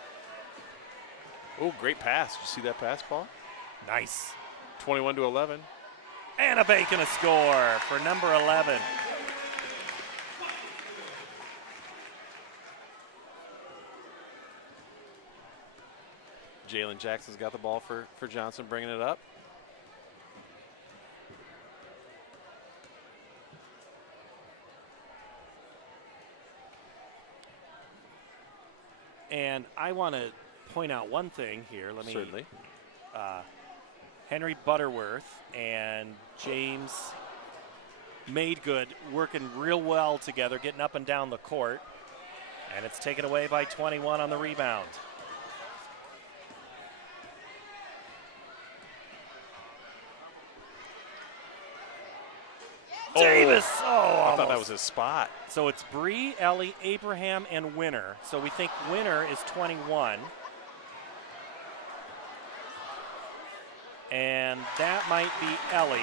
Oh, great pass. Did you see that pass, Paul? Nice. 21-11. Anna Bacon a score for number 11. Jalen Jackson's got the ball for Johnston, bringing it up. And I want to point out one thing here. Let me. Certainly. Henry Butterworth and James Madegood working real well together, getting up and down the court. And it's taken away by 21 on the rebound. Davis! I thought that was his spot. So it's Bree, Ellie, Abraham, and Winner. So we think Winner is 21. And that might be Ellie.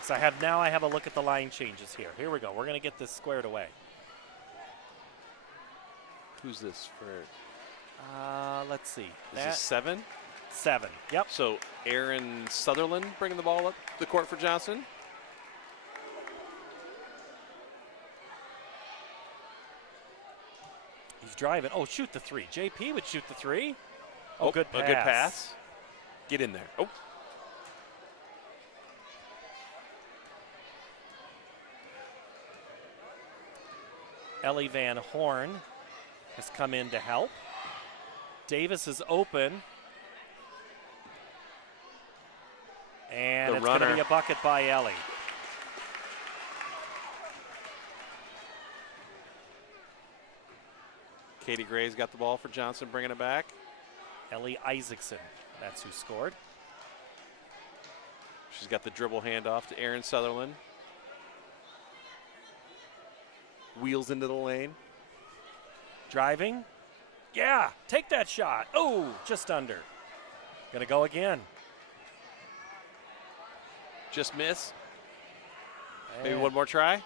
So I have a look at the line changes here. Here we go. We're going to get this squared away. Who's this for? Let's see. Is this 7? 7. Yep. So Aaron Sutherland bringing the ball up the court for Johnston. He's driving. Oh, shoot the 3. JP would shoot the 3. Oh, good pass. A good pass. Get in there. Oh. Ellie Van Horn has come in to help. Davis is open. And it's going to be a bucket by Ellie. Katie Gray's got the ball for Johnston, bringing it back. Ellie Isaacson, that's who scored. She's got the dribble handoff to Aaron Sutherland. Wheels into the lane. Driving. Yeah, take that shot. Oh, just under. Gonna go again. Just miss. Maybe one more try.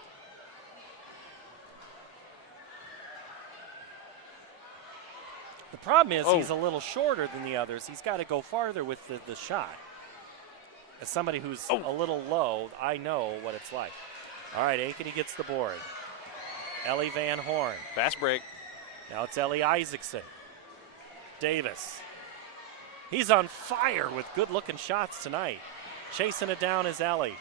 The problem is he's a little shorter than the others. He's got to go farther with the shot. As somebody who's a little low, I know what it's like. All right, Ankeny gets the board. Ellie Van Horn. Fast break. Now it's Ellie Isaacson. Davis. He's on fire with good-looking shots tonight. Chasing it down is Ellie.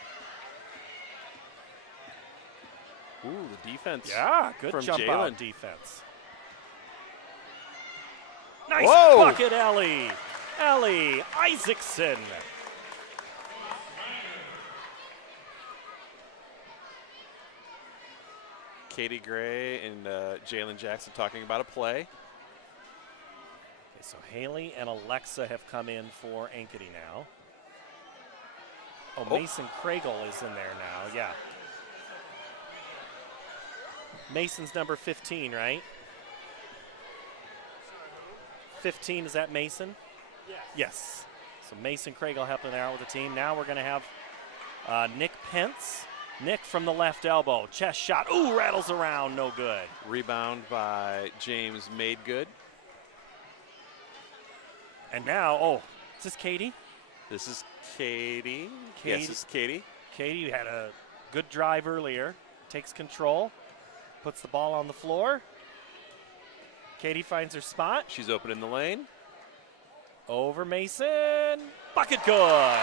Ooh, the defense. Yeah, good from jump Jalen. out defense. Nice Whoa. bucket, Ellie. Ellie Isaacson. Katie Gray and Jalen Jackson talking about a play. Okay, so Haley and Alexa have come in for Ankeny now. Oh, Mason Kragel is in there now, yeah. Mason's number 15, right? 15, is that Mason? Yes. So Mason Kragel helping out with the team. Now we're going to have Nick Pence. Nick from the left elbow. Chest shot. Ooh, rattles around. No good. Rebound by James Madegood. And now, oh, is this Katie? This is Katie. Yes, this is Katie. Katie had a good drive earlier. Takes control. Puts the ball on the floor. Katie finds her spot. She's open in the lane. Over Mason. Bucket good.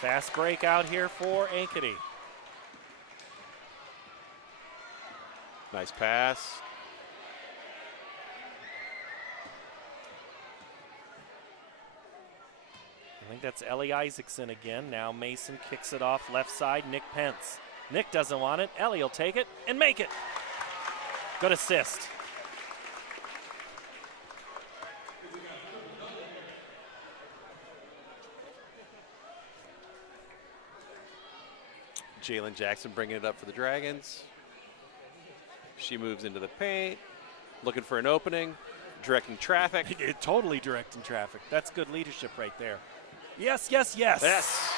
Fast break out here for Ankeny. Nice pass. I think that's Ellie Isaacson again. Now Mason kicks it off left side. Nick Pence. Nick doesn't want it. Ellie will take it and make it. Good assist. Jalen Jackson bringing it up for the Dragons. She moves into the paint, looking for an opening, directing traffic. Totally directing traffic. That's good leadership right there. Yes, yes, yes. Yes.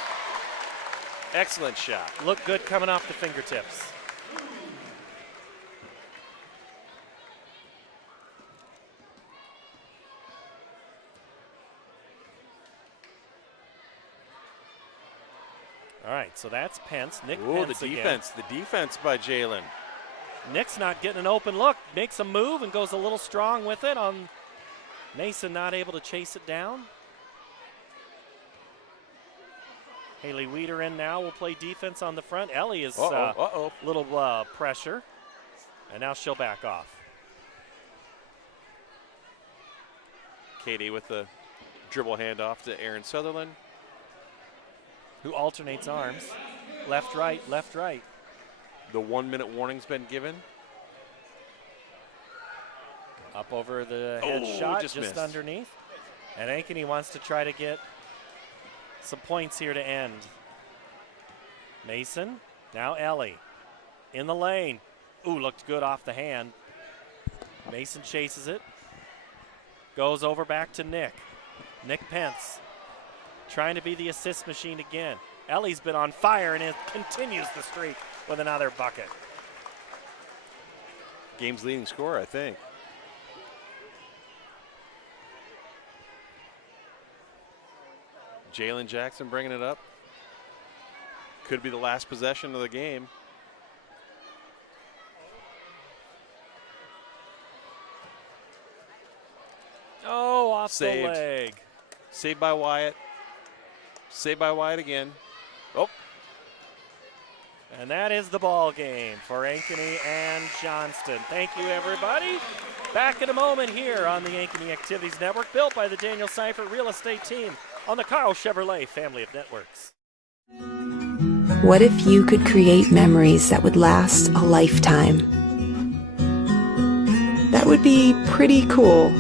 Excellent shot. Look good coming off the fingertips. All right, so that's Pence. Nick Pence the again. defense. The defense by Jalen. Nick's not getting an open look. Makes a move and goes a little strong with it on Mason, not able to chase it down. Haley Weeder in now will play defense on the front. Ellie is little pressure, and now she'll back off. Katie with the dribble handoff to Aaron Sutherland, who alternates arms. Left, right, left, right. The 1 minute warning's been given. Up over the head shot, just missed. underneath. And Ankeny wants to try to get some points here to end. Mason, now Ellie. In the lane. Ooh, looked good off the hand. Mason chases it. Goes over back to Nick. Nick Pence. Trying to be the assist machine again. Ellie's been on fire and it continues the streak with another bucket. Game's leading scorer, I think. Jalen Jackson bringing it up. Could be the last possession of the game. Oh, off Saved. the leg. Saved by Wyatt. Saved by Wyatt again. Oh. And that is the ball game for Ankeny and Johnston. Thank you, everybody. Back in a moment here on the Ankeny Activities Network, built by the Daniel Seifert Real Estate Team on the Carl Chevrolet family of networks. What if you could create memories that would last a lifetime? That would be pretty cool.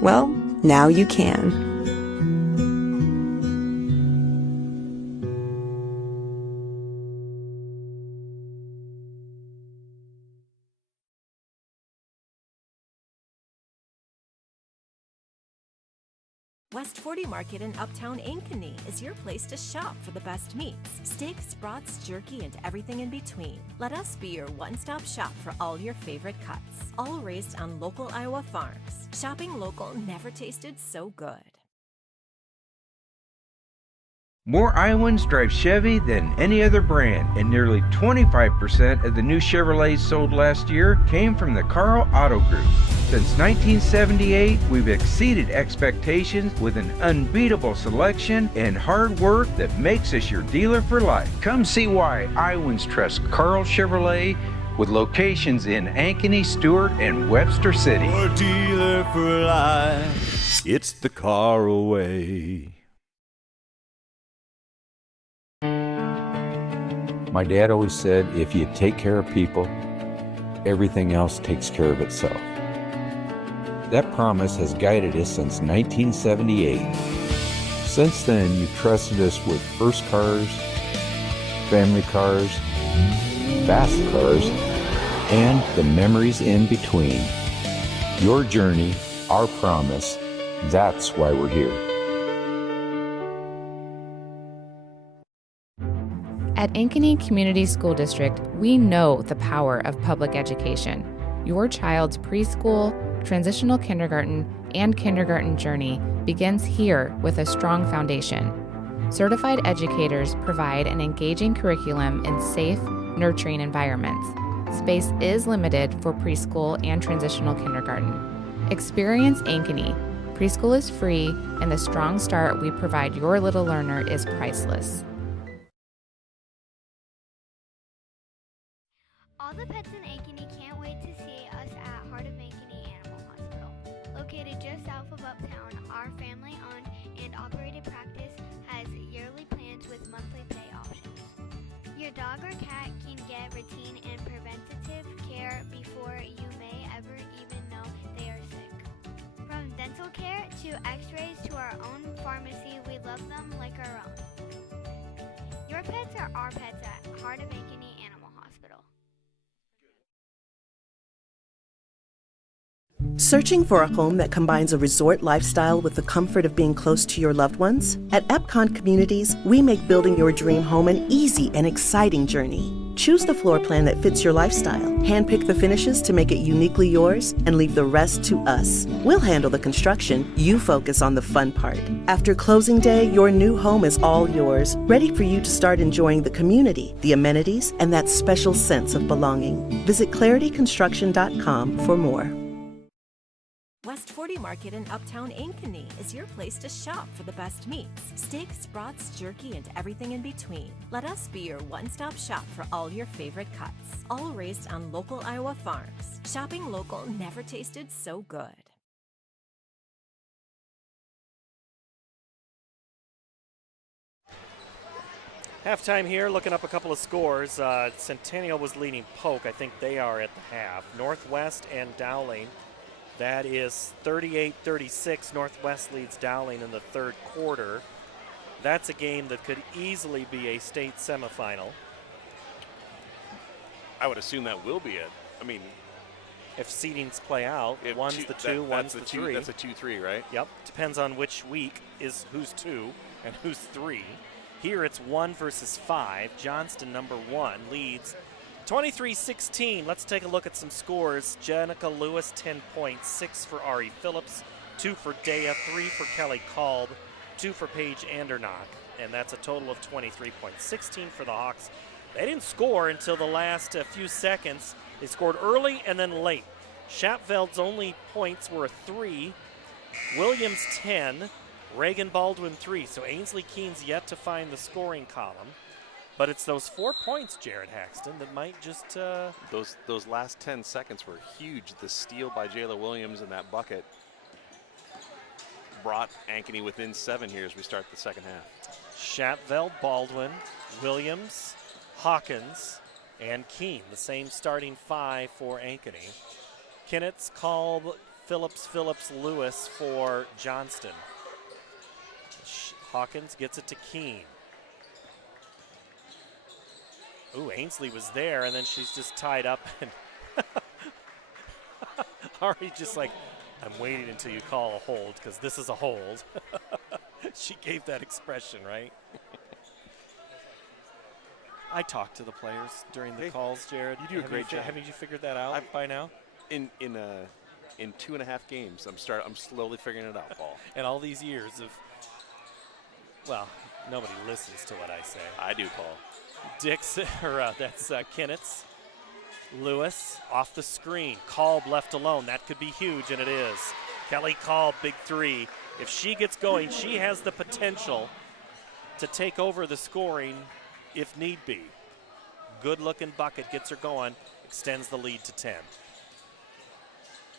Well, now you can. West 40 Market in Uptown Ankeny is your place to shop for the best meats, steaks, brats, jerky, and everything in between. Let us be your one-stop shop for all your favorite cuts, all raised on local Iowa farms. Shopping local never tasted so good. More Iowans drive Chevy than any other brand, and nearly 25% of the new Chevrolets sold last year came from the Carl Auto Group. Since 1978, we've exceeded expectations with an unbeatable selection and hard work that makes us your dealer for life. Come see why Iowans trust Carl Chevrolet with locations in Ankeny, Stewart, and Webster City. Your dealer for life. It's the Caraway. My dad always said, if you take care of people, everything else takes care of itself. That promise has guided us since 1978. Since then, you've trusted us with first cars, family cars, fast cars, and the memories in between. Your journey, our promise, that's why we're here. At Ankeny Community School District, we know the power of public education. Your child's preschool, transitional kindergarten, and kindergarten journey begins here with a strong foundation. Certified educators provide an engaging curriculum in safe, nurturing environments. Space is limited for preschool and transitional kindergarten. Experience Ankeny. Preschool is free, and the strong start we provide your little learner is priceless. All the pets in Ankeny can't wait to see us at Heart of Ankeny Animal Hospital. Located just south of Uptown, our family-owned and operated practice has yearly plans with monthly pay options. Your dog or cat can get routine and preventative care before you may ever even know they are sick. From dental care to x-rays to our own pharmacy, we love them like our own. Your pets are our pets at Heart of Ankeny Animal Hospital. Searching for a home that combines a resort lifestyle with the comfort of being close to your loved ones? At Epcon Communities, we make building your dream home an easy and exciting journey. Choose the floor plan that fits your lifestyle, handpick the finishes to make it uniquely yours, and leave the rest to us. We'll handle the construction, you focus on the fun part. After closing day, your new home is all yours, ready for you to start enjoying the community, the amenities, and that special sense of belonging. Visit clarityconstruction.com for more. West 40 Market in Uptown Ankeny is your place to shop for the best meats, steaks, brats, jerky, and everything in between. Let us be your one-stop shop for all your favorite cuts, all raised on local Iowa farms. Shopping local never tasted so good. Halftime here, looking up a couple of scores. Centennial was leading Polk. I think they are at the half. Northwest and Dowling. That is 38-36. Northwest leads Dowling in the third quarter. That's a game that could easily be a state semifinal. I would assume that will be it. I mean, if seedings play out, one's the two, one's the three. That's a 2-3, right? Yep. Depends on which week is who's 2 and who's 3. Here it's 1 versus 5. Johnston, number 1, leads 23-16. Let's take a look at some scores. Jenica Lewis, 10 points, 6 for Ari Phillips, 2 for Dea, 3 for Kelly Kolb, 2 for Paige Andernock, and that's a total of 23 points. 16 for the Hawks. They didn't score until the last few seconds. They scored early and then late. Schapveld's only points were a 3, Williams 10, Reagan Baldwin 3. So Ainsley Keene's yet to find the scoring column. But it's those 4 points, Jared Haxton, that might just... Those last 10 seconds were huge. The steal by Jayla Williams in that bucket brought Ankeny within 7 here as we start the second half. Schapveld, Baldwin, Williams, Hawkins, and Keene, the same starting 5 for Ankeny. Kinnitz, Kolb, Phillips, Lewis for Johnston. Hawkins gets it to Keene. Ooh, Ainsley was there, and then she's just tied up. And Ari just like, I'm waiting until you call a hold, because this is a hold. She gave that expression, right? I talk to the players during the calls, Jared. You do a great job. Haven't you figured that out by now? In 2.5 games, I'm slowly figuring it out, Paul. And all these years of, well, Nobody listens to what I say. I do, Paul. Dixon, that's Kinnitz. Lewis off the screen. Kolb left alone. That could be huge, and it is. Kelly Kolb, big three. If she gets going, she has the potential to take over the scoring if need be. Good-looking bucket gets her going, extends the lead to 10.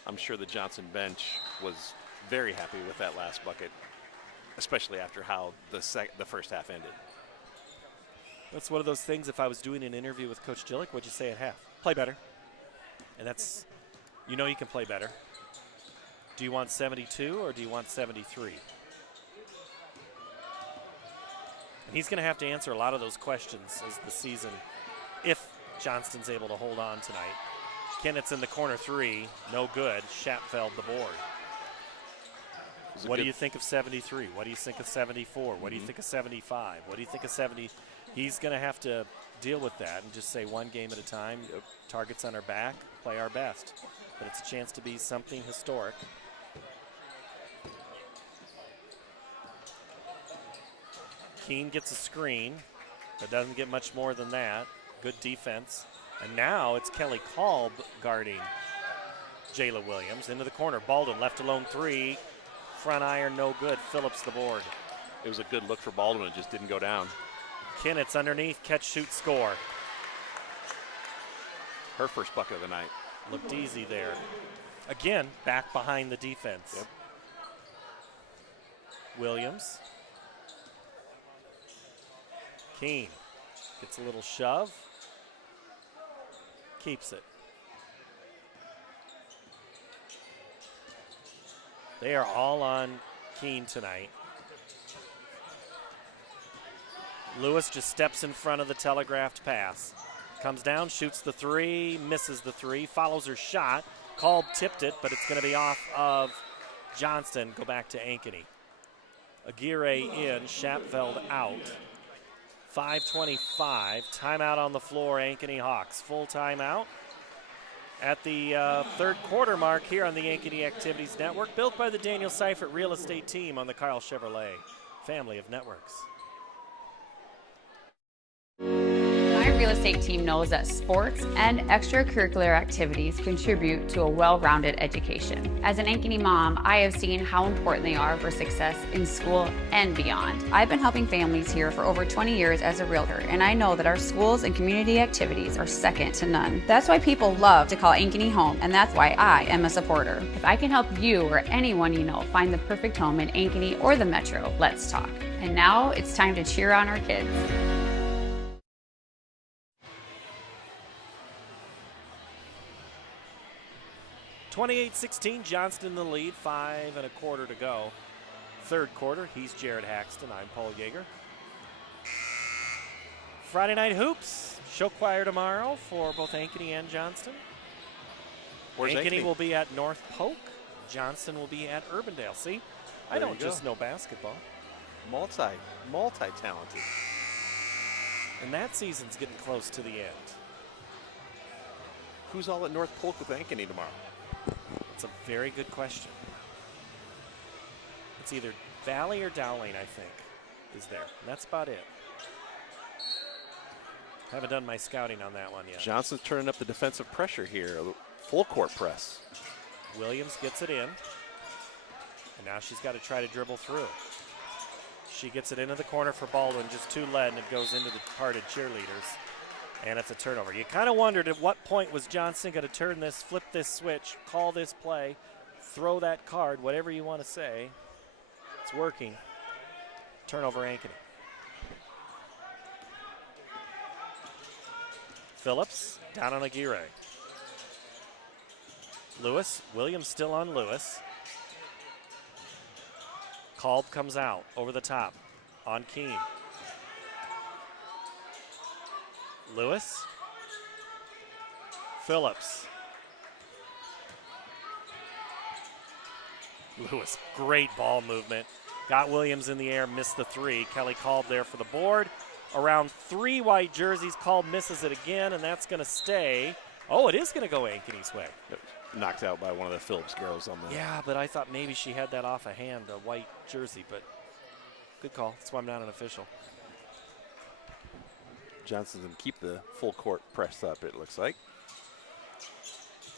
I'm sure the Johnston bench was very happy with that last bucket, especially after how the first half ended. That's one of those things, if I was doing an interview with Coach Jillick, what'd you say at half? Play better. And that's, you know you can play better. Do you want 72 or do you want 73? And he's going to have to answer a lot of those questions as the season, if Johnston's able to hold on tonight. Kennett's in the corner three, no good. Schapfeld the board. What do you think of 73? What do you think of 74? What do you think of 75? What do you think of 70? He's going to have to deal with that and just say one game at a time. Targets on our back, play our best. But it's a chance to be something historic. Keene gets a screen, but doesn't get much more than that. Good defense. And now it's Kelly Kolb guarding Jayla Williams. Into the corner. Baldwin left alone three. Front iron, no good. Phillips the board. It was a good look for Baldwin. It just didn't go down. Kinnitz underneath. Catch, shoot, score. Her first bucket of the night. Looked easy there. Again, back behind the defense. Yep. Williams. Keene gets a little shove. Keeps it. They are all on Keene tonight. Lewis just steps in front of the telegraphed pass. Comes down, shoots the three, misses the three, follows her shot. Kolb tipped it, but it's going to be off of Johnston. Go back to Ankeny. Aguirre in, Schapfeld out. 5:25, timeout on the floor, Ankeny Hawks. Full timeout at the third quarter mark here on the Ankeny Activities Network, built by the Daniel Seifert Real Estate Team on the Carl Chevrolet family of networks. My real estate team knows that sports and extracurricular activities contribute to a well-rounded education. As an Ankeny mom, I have seen how important they are for success in school and beyond. I've been helping families here for over 20 years as a realtor, and I know that our schools and community activities are second to none. That's why people love to call Ankeny home, and that's why I am a supporter. If I can help you or anyone you know find the perfect home in Ankeny or the Metro, let's talk. And now it's time to cheer on our kids. 28-16, Johnston in the lead, 5 1/4 to go. Third quarter, he's Jared Haxton, I'm Paul Yeager. Friday Night Hoops, show choir tomorrow for both Ankeny and Johnston. Where's Ankeny will be at North Polk, Johnston will be at Urbandale. See, I don't just know basketball. Multi-talented. And that season's getting close to the end. Who's all at North Polk with Ankeny tomorrow? It's a very good question. It's either Valley or Dowling, I think, is there. And that's about it. Haven't done my scouting on that one yet. Johnston's turning up the defensive pressure here. A full court press. Williams gets it in. And now she's got to try to dribble through. She gets it into the corner for Baldwin, just too led, and it goes into the parted cheerleaders. And it's a turnover. You kind of wondered at what point was Johnston going to turn this, flip this switch, call this play, throw that card, whatever you want to say. It's working. Turnover Ankeny. Phillips down on Aguirre. Lewis, Williams still on Lewis. Kolb comes out over the top on Keene. Lewis. Phillips. Lewis, great ball movement. Got Williams in the air, missed the three. Kelly Kolb there for the board. Around 3 white jerseys. Kolb misses it again, and that's going to stay. Oh, it is going to go Ankeny's way. Knocked out by one of the Phillips girls on the. Yeah, but I thought maybe she had that off a hand, a white jersey, but Good call. That's why I'm not an official. Johnston's going to keep the full court press up, it looks like.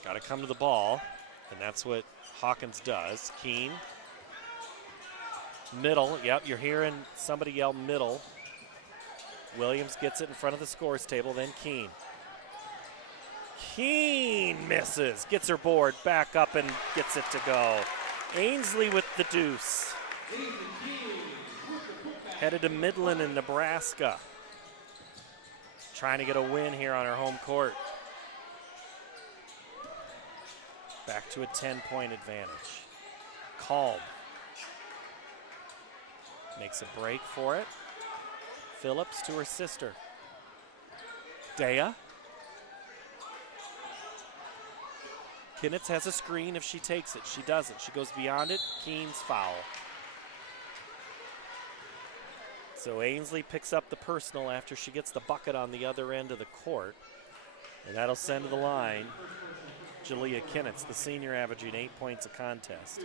Got to come to the ball, and that's what Hawkins does. Keene. Middle. Yep, you're hearing somebody yell middle. Williams gets it in front of the scores table, then Keene. Keene misses. Gets her board back up and gets it to go. Ainsley with the deuce. Headed to Midland in Nebraska. Trying to get a win here on her home court. Back to a 10-point advantage. Kalb makes a break for it. Phillips to her sister. Dea. Kinnitz has a screen if she takes it. She doesn't. She goes beyond it. Keene's foul. So Ainsley picks up the personal after she gets the bucket on the other end of the court. And that'll send to the line Jalea Kinnitz, the senior, averaging 8 points a contest.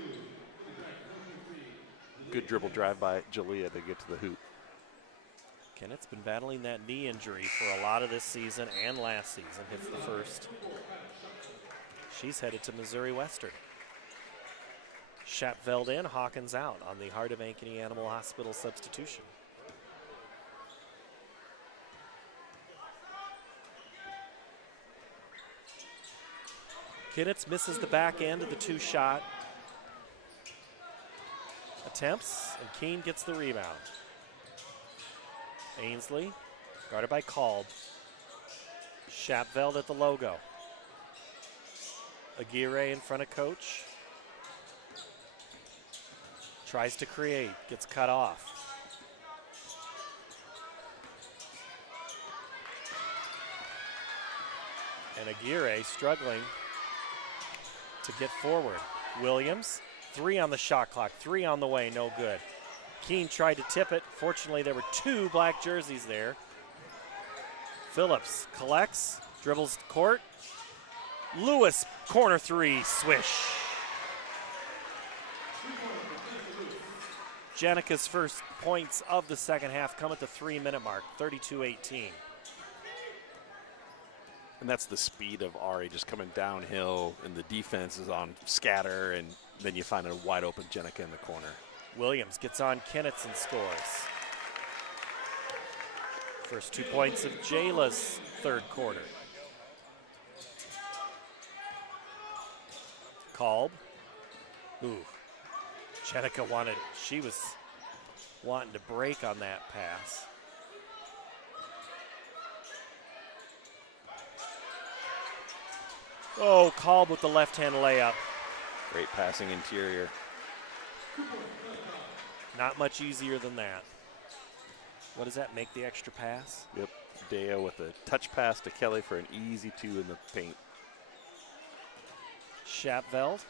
Good dribble drive by Jalea to get to the hoop. Kinnitt's been battling that knee injury for a lot of this season and last season. Hits the first. She's headed to Missouri Western. Shapveld in, Hawkins out on the Heart of Ankeny Animal Hospital substitution. Kinnitz misses the back end of the two-shot attempts, and Keene gets the rebound. Ainsley, guarded by Kalb. Shapveld at the logo. Aguirre in front of coach. Tries to create, gets cut off. And Aguirre struggling to get forward. Williams, 3 on the shot clock, 3 on the way, no good. Keene tried to tip it. Fortunately, there were 2 black jerseys there. Phillips collects, dribbles the court. Lewis, corner 3, swish. Jenica's first points of the second half come at the 3-minute mark, 32-18. And that's the speed of Ari just coming downhill, and the defense is on scatter, and then you find a wide open Jenica in the corner. Williams gets on Kinnitz and scores. First 2 points of Jayla's third quarter. Kalb. Ooh. Jenica she was wanting to break on that pass. Oh, Kalb with the left-hand layup. Great passing interior. Not much easier than that. What does that make the extra pass? Yep, Dea with a touch pass to Kelly for an easy 2 in the paint. Shapveld.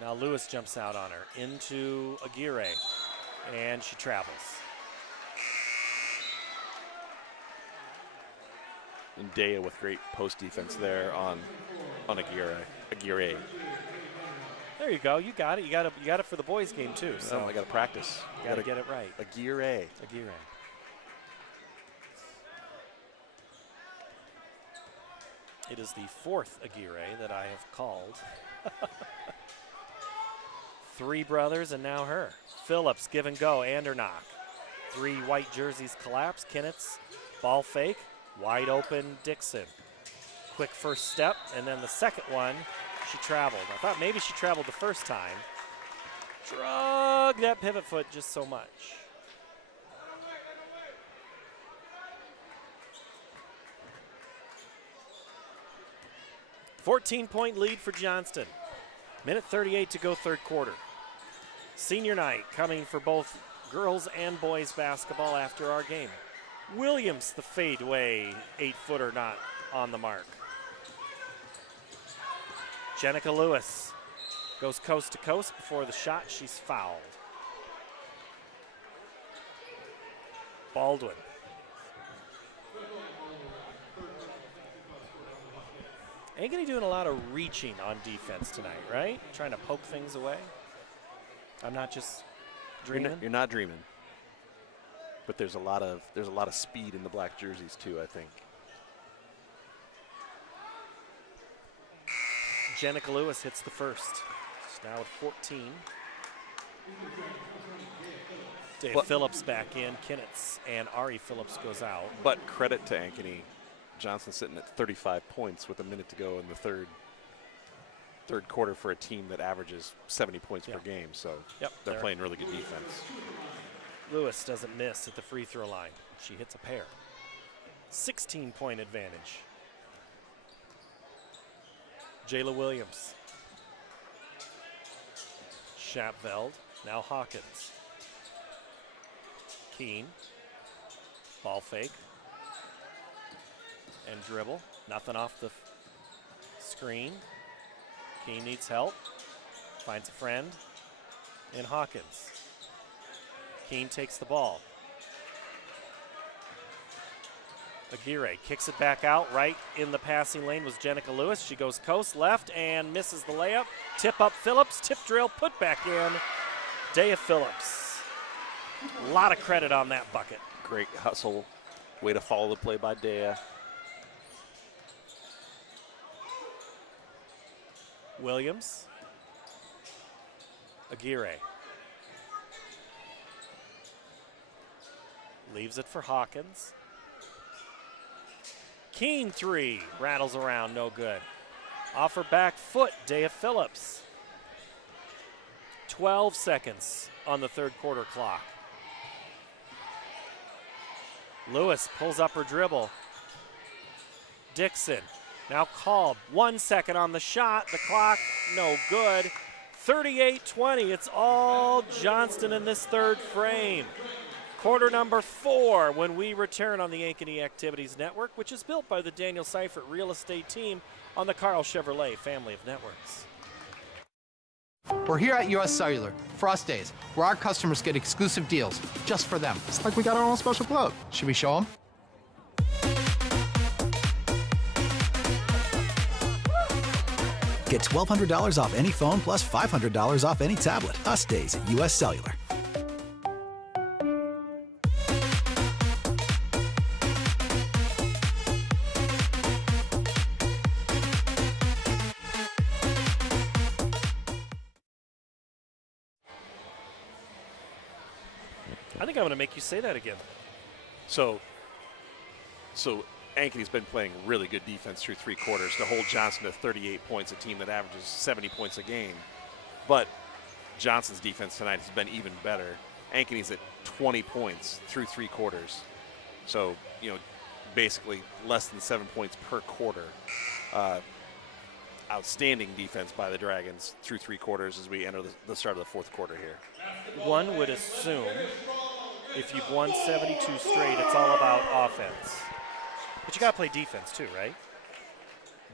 Now Lewis jumps out on her into Aguirre, and she travels. And Dea with great post defense there on Aguirre. There you go. You got it. You got it for the boys' game too. So I got to practice. Got to get it right. Aguirre. It is the 4th Aguirre that I have called. 3 brothers and now her. Phillips, give and go, Andernock. 3 white jerseys collapse. Kinnitz, ball fake, wide open Dixon. Quick first step, and then the second one, she traveled. I thought maybe she traveled the first time. Drug that pivot foot just so much. "14-point lead for Johnston. Minute 38 to go, third quarter. Senior night coming for both girls and boys basketball after our game. Williams, the fadeaway 8-footer, not on the mark. Jenica Lewis goes coast to coast before the shot. She's fouled. Baldwin. Ankeny doing a lot of reaching on defense tonight, right? Trying to poke things away. I'm not just dreaming. You're not dreaming. But there's a lot of speed in the black jerseys too, I think. Jenica Lewis hits the first. She's now with 14. Dave Phillips back in, Kinnitz, and Ari Phillips goes out. But credit to Ankeny. Johnston sitting at 35 points with a minute to go in the third quarter for a team that averages 70 points per game. So they're playing really good defense. Lewis doesn't miss at the free throw line. She hits a pair. 16-point advantage. Jayla Williams. Schapveld, now Hawkins. Keene, ball fake, and dribble. Nothing off the screen. Keene needs help. Finds a friend in Hawkins. Keene takes the ball. Aguirre kicks it back out. Right in the passing lane was Jenica Lewis. She goes coast left and misses the layup. Tip up Phillips. Tip drill put back in. Dea Phillips. A lot of credit on that bucket. Great hustle. Way to follow the play by Dea. Williams. Aguirre. Leaves it for Hawkins. Keene three. Rattles around, no good. Off her back foot, Dea Phillips. 12 seconds on the third quarter clock. Lewis pulls up her dribble. Dixon now called. 1 second on the shot. The clock, no good. 38-20. It's all Johnston in this third frame. Quarter number 4 when we return on the Ankeny Activities Network, which is built by the Daniel Seifert Real Estate Team on the Carl Chevrolet family of networks. We're here at US Cellular, Frost Days, where our customers get exclusive deals just for them. It's like we got our own special club. Should we show them? Get $1,200 off any phone plus $500 off any tablet. Us Days at US Cellular. I think I'm going to make you say that again. So Ankeny's been playing really good defense through 3 quarters to hold Johnston to 38 points, a team that averages 70 points a game. But Johnston's defense tonight has been even better. Ankeny's at 20 points through 3 quarters. So, basically less than 7 points per quarter. Outstanding defense by the Dragons through 3 quarters as we enter the start of the fourth quarter here. One would assume if you've won 72 straight, it's all about offense. But you got to play defense too, right?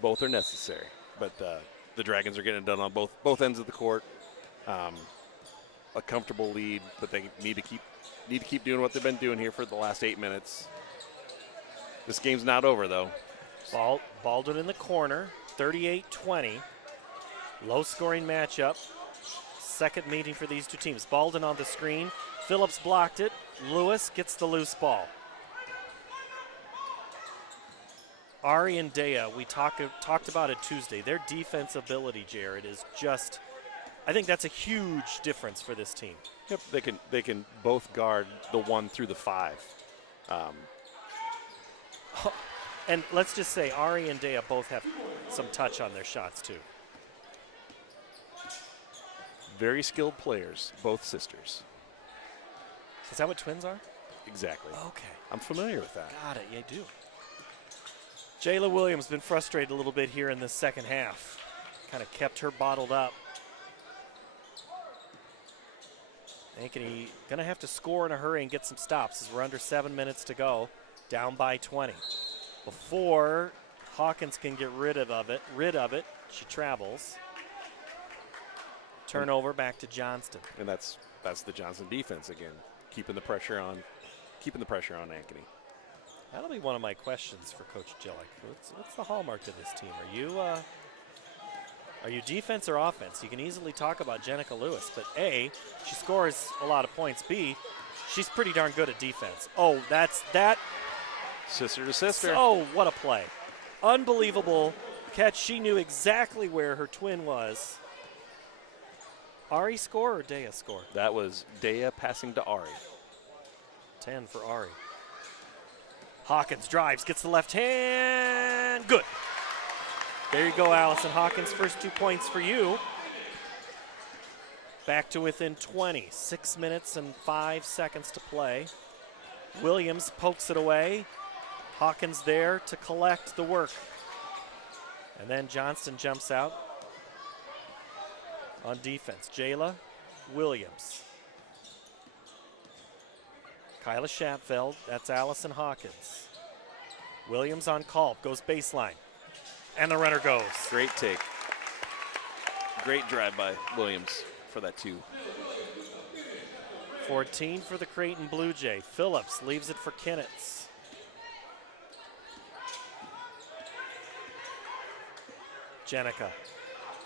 Both are necessary, but the Dragons are getting it done on both ends of the court. A comfortable lead, but they need to keep doing what they've been doing here for the last 8 minutes. This game's not over though. Baldwin in the corner, 38-20. Low-scoring matchup. Second meeting for these two teams. Baldwin on the screen. Phillips blocked it. Lewis gets the loose ball. Ari and Dea, we talked about it Tuesday. Their defense ability, Jared, is just, I think that's a huge difference for this team. Yep, they can both guard the 1 through the 5. And let's just say Ari and Dea both have some touch on their shots too. Very skilled players, both sisters. Is that what twins are? Exactly. Okay. I'm familiar with that. Got it, you do. Jayla Williams been frustrated a little bit here in the second half. Kind of kept her bottled up. Ankeny going to have to score in a hurry and get some stops as we're under 7 minutes to go, down by 20. Before Hawkins can get rid of it, she travels. Turnover back to Johnston. And that's the Johnston defense again, keeping the pressure on Ankeny. That'll be one of my questions for Coach Jillick. What's the hallmark to this team? Are you defense or offense? You can easily talk about Jenica Lewis, but A, she scores a lot of points. B, She's pretty darn good at defense. Oh, that's that. Sister to sister. Oh, what a play. Unbelievable catch. She knew exactly where her twin was. Ari score or Dea score? That was Dea passing to Ari. 10 for Ari. Hawkins drives, gets the left hand. Good. There you go, Allison Hawkins. First 2 points for you. Back to within 20. 6 minutes and 5 seconds to play. Williams pokes it away. Hawkins there to collect the work. And then Johnston jumps out on defense. Jayla Williams. Kyla Shatfeld, that's Allison Hawkins. Williams on call, goes baseline. And the runner goes. Great take. Great drive by Williams for that 2. 14 for the Creighton Blue Jay. Phillips leaves it for Kinnitz. Jenica.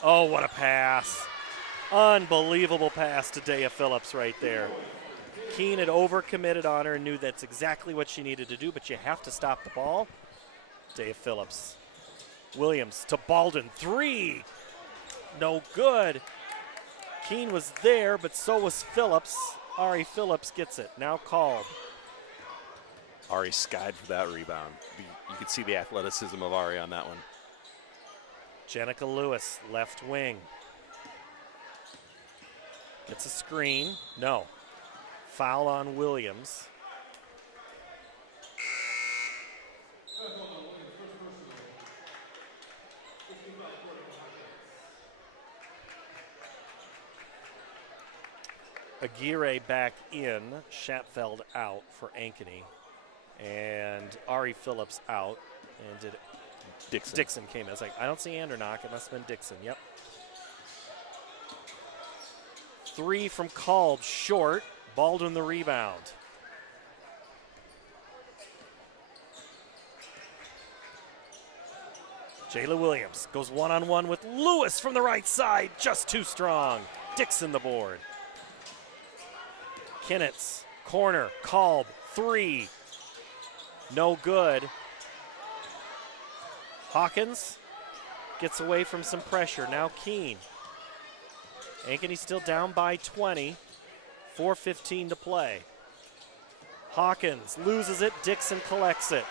Oh, what a pass. Unbelievable pass to Dea Phillips right there. Keene had overcommitted on her and knew that's exactly what she needed to do, but you have to stop the ball. Dea Phillips. Williams to Baldwin. 3. No good. Keene was there, but so was Phillips. Ari Phillips gets it. Now called. Ari skied for that rebound. You could see the athleticism of Ari on that one. Jenica Lewis, left wing. Gets a screen. No. Foul on Williams. Aguirre back in. Shatfeld out for Ankeny. And Ari Phillips out. And Dixon came in. I was like, I don't see Andernock. It must have been Dixon. Yep. 3 from Kolb, short. Baldwin the rebound. Jayla Williams goes one-on-one with Lewis from the right side. Just too strong. Dixon the board. Kinnitz, corner, Kolb, 3. No good. Hawkins gets away from some pressure. Now Keene. Ankeny still down by 20. 4:15 to play. Hawkins loses it. Dixon collects it.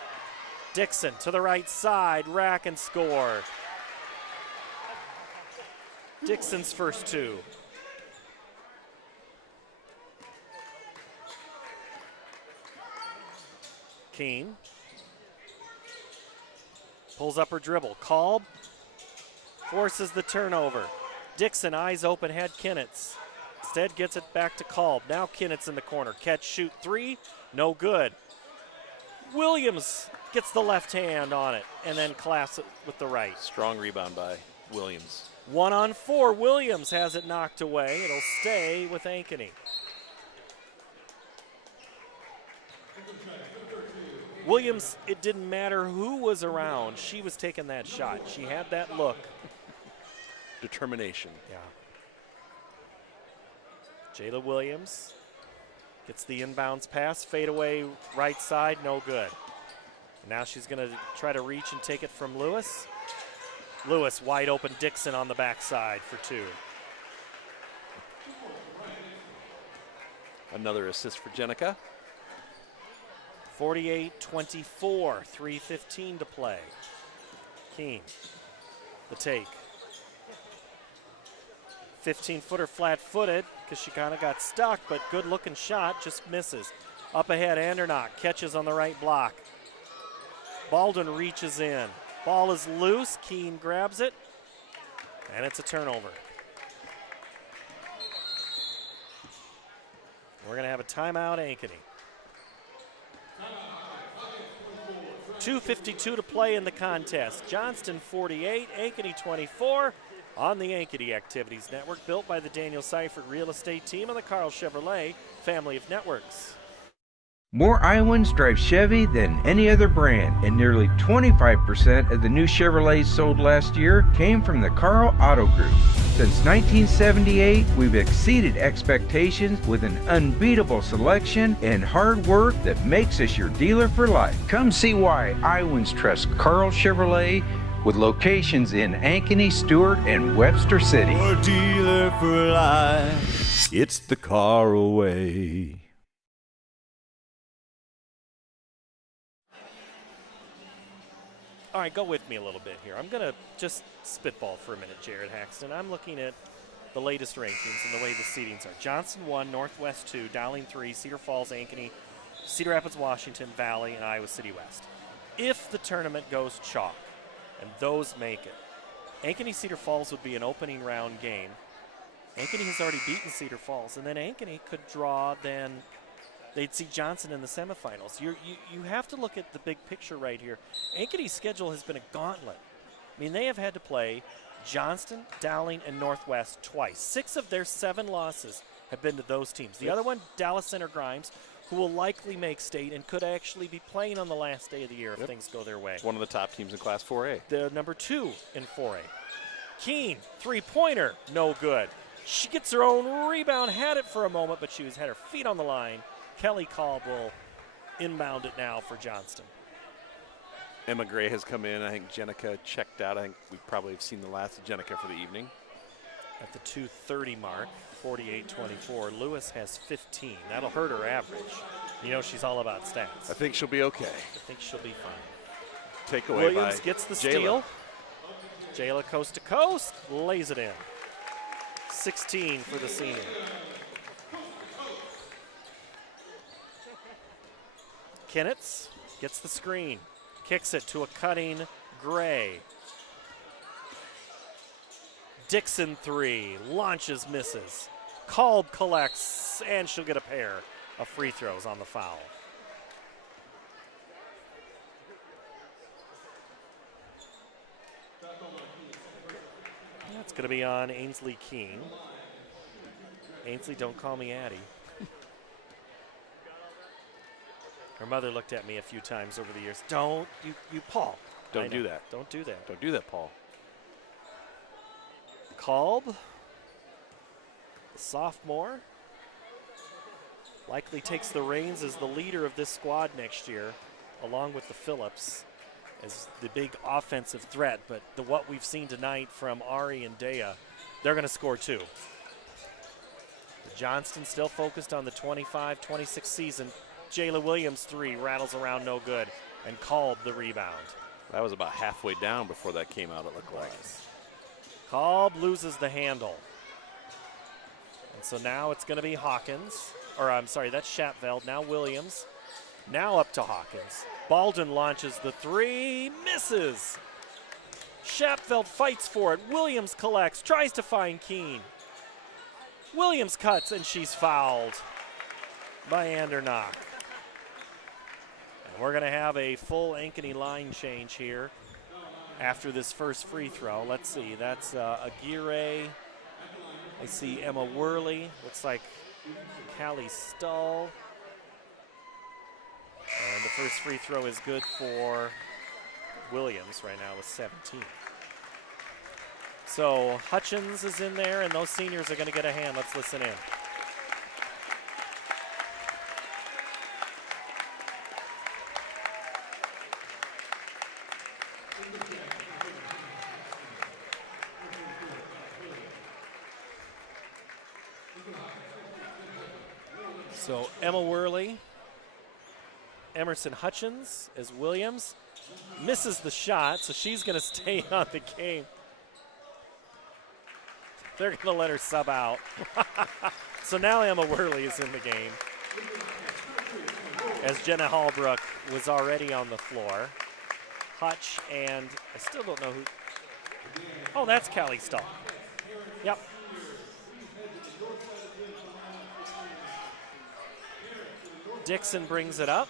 Dixon to the right side. Rack and score. Dixon's first 2. Keene pulls up her dribble. Kolb forces the turnover. Dixon, eyes open, had Kinnitz. Instead gets it back to Kolb. Now Kinnitz in the corner. Catch, shoot, 3. No good. Williams gets the left hand on it and then collapses it with the right. Strong rebound by Williams. 1-on-4. Williams has it knocked away. It'll stay with Ankeny. Williams, it didn't matter who was around. She was taking that shot. She had that look. Determination. Yeah. Jayla Williams gets the inbounds pass. Fade away right side. No good. Now she's going to try to reach and take it from Lewis. Lewis wide open. Dixon on the backside for 2. Another assist for Jenica. 48-24, 3:15 to play. Keene, the take. 15-footer flat-footed because she kind of got stuck, but good-looking shot, just misses. Up ahead, Andernock catches on the right block. Baldwin reaches in. Ball is loose. Keene grabs it, and it's a turnover. We're going to have a timeout, Ankeny. 2:52 to play in the contest. Johnston 48, Ankeny 24 on the Ankeny Activities Network, built by the Daniel Seifert Real Estate Team and the Carl Chevrolet family of networks. More Iowans drive Chevy than any other brand, and nearly 25% of the new Chevrolets sold last year came from the Carl Auto Group. Since 1978, we've exceeded expectations with an unbeatable selection and hard work that makes us your dealer for life. Come see why Iowans trust Carl Chevrolet with locations in Ankeny, Stewart, and Webster City. Your dealer for life. It's the car away. All right, go with me a little bit here. I'm going to just spitball for a minute, Jared Haxton. I'm looking at the latest rankings and the way the seedings are. Johnston 1, Northwest 2, Dowling 3, Cedar Falls, Ankeny, Cedar Rapids, Washington, Valley, and Iowa City West. If the tournament goes chalk and those make it, Ankeny Cedar Falls would be an opening round game. Ankeny has already beaten Cedar Falls, and then Ankeny could draw, then they'd see Johnston in the semifinals. You have to look at the big picture right here. Ankeny's schedule has been a gauntlet. I mean, they have had to play Johnston, Dowling, and Northwest twice. 6 of their 7 losses have been to those teams. The other one, Dallas Center Grimes, who will likely make state and could actually be playing on the last day of the year if things go their way. One of the top teams in Class 4A. The number 2 in 4A. Keene, three-pointer, no good. She gets her own rebound, had it for a moment, but she had her feet on the line. Kelly Kolb will inbound it now for Johnston. Emma Gray has come in. I think Jenica checked out. I think we probably have seen the last of Jenica for the evening. At the 2:30 mark, 48-24. Lewis has 15. That'll hurt her average. You know she's all about stats. I think she'll be okay. I think she'll be fine. Take away Williams by gets the Jayla. steal. Jayla coast to coast, lays it in. 16 for the senior. Kinnitz gets the screen, kicks it to a cutting Gray. Dixon 3, launches, misses. Kolb collects, and she'll get a pair of free throws on the foul. That's going to be on Ainsley Keene. Ainsley, don't call me Addie. Her mother looked at me a few times over the years. Don't, you Paul. Don't do that. Don't do that. Don't do that, Paul. Kolb, the sophomore, likely takes the reins as the leader of this squad next year, along with the Phillips, as the big offensive threat. But what we've seen tonight from Ari and Dea, they're going to score too. Johnston still focused on the 25-26 season. Jayla Williams 3 rattles around, no good, and Kolb the rebound. That was about halfway down before that came out, it looked like. Kolb loses the handle. And so now it's going to be Hawkins. Or I'm sorry, that's Schatveld. Now Williams. Now up to Hawkins. Baldwin launches the 3, misses. Schatveld fights for it. Williams collects, tries to find Keene. Williams cuts, and she's fouled by Andernock. And we're going to have a full Ankeny line change here after this first free throw. Let's see, that's Aguirre. I see Emma Worley. Looks like Callie Stull. And the first free throw is good for Williams right now with 17. So Hutchins is in there, and those seniors are going to get a hand. Let's listen in. So Emma Worley, Emerson Hutchins as Williams, misses the shot, so she's going to stay on the game. They're going to let her sub out. So now Emma Worley is in the game, as Jenna Hallbrook was already on the floor. Hutch and I still don't know who. Oh, that's Callie Stull. Yep. Dixon brings it up.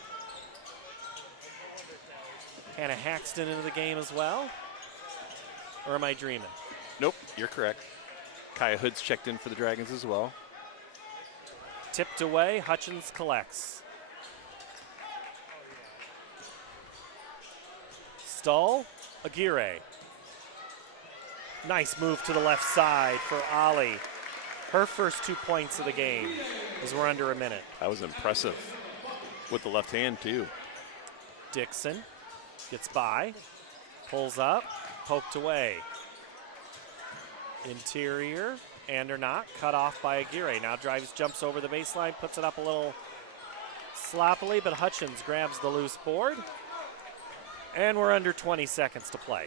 Hannah Haxton into the game as well. Or am I dreaming? Nope, you're correct. Kaya Hood's checked in for the Dragons as well. Tipped away, Hutchins collects. Stull, Aguirre. Nice move to the left side for Ali. Her first 2 points of the game as we're under a minute. That was impressive with the left hand, too. Dixon gets by, pulls up, poked away. Interior, Andernock, cut off by Aguirre. Now drives, jumps over the baseline, puts it up a little sloppily, but Hutchins grabs the loose board. And we're under 20 seconds to play.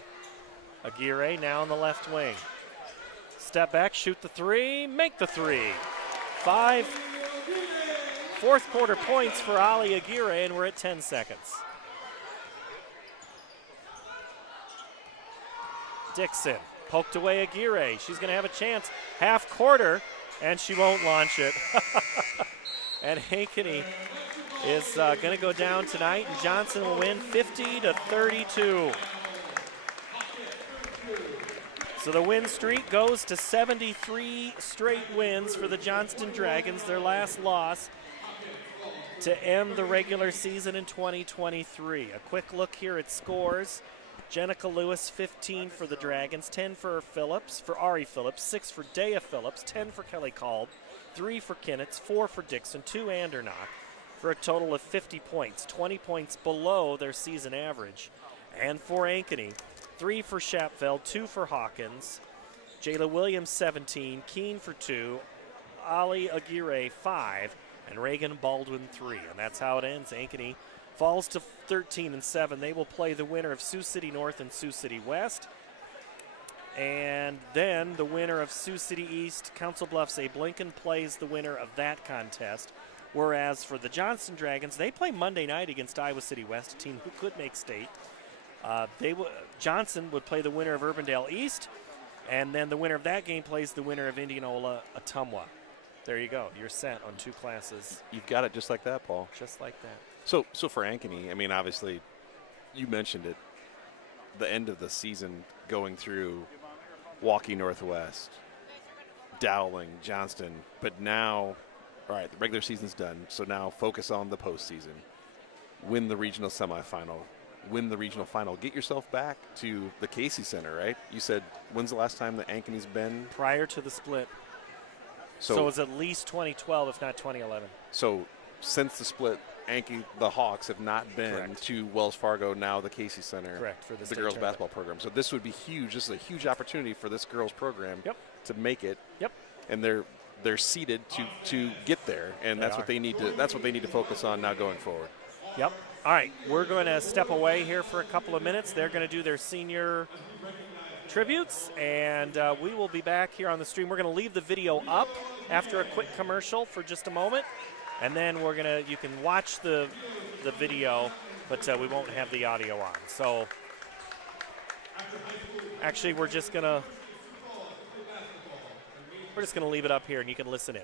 Aguirre now in the left wing. Step back, shoot the three, make the three. 5 fourth quarter points for Ali Aguirre, and we're at 10 seconds. Dixon poked away Aguirre. She's going to have a chance. Half quarter, and she won't launch it. And Ankeny is going to go down tonight, and Johnston will win 50-32. So the win streak goes to 73 straight wins for the Johnston Dragons, their last loss to end the regular season in 2023. A quick look here at scores. Jenica Lewis, 15 for the Dragons, 10 for Phillips, for Ari Phillips, 6 for Dea Phillips, 10 for Kelly Kalb, 3 for Kinnitz, 4 for Dixon, 2 Andernock, for a total of 50 points, 20 points below their season average. And for Ankeny, 3 for Shapfeld, 2 for Hawkins, Jayla Williams 17, Keene for 2, Ali Aguirre 5, and Reagan Baldwin 3. And that's how it ends. Ankeny falls to 13-7. They will play the winner of Sioux City North and Sioux City West. And then the winner of Sioux City East, Council Bluffs A. Blinken, plays the winner of that contest. Whereas for the Johnston Dragons, they play Monday night against Iowa City West, a team who could make state. Johnson would play the winner of Urbandale East, and then the winner of that game plays the winner of Indianola Ottumwa. There you go. You're set on 2 classes. You've got it just like that, Paul. Just like that. So for Ankeny, I mean, obviously, you mentioned it, the end of the season going through Waukee Northwest, Dowling, Johnston, but now, all right, the regular season's done, so now focus on the postseason. Win the regional semifinal. Win the regional final. Get yourself back to the Casey Center, right? You said, when's the last time that Ankeny's been? Prior to the split. So it was at least 2012, if not 2011. So since the split, the Hawks have not been Correct. to Wells Fargo, now the Casey Center. Correct, for the state girls' tournament. basketball program. So this would be huge. This is a huge opportunity for this girls' program to make it. Yep. And they're seeded to get there, and that's what they need to. That's what they need to focus on now going forward. Yep. All right, we're going to step away here for a couple of minutes. They're going to do their senior tributes, and we will be back here on the stream. We're going to leave the video up after a quick commercial for just a moment, and then you can watch the video, but we won't have the audio on. So actually, we're just going to leave it up here, and you can listen in.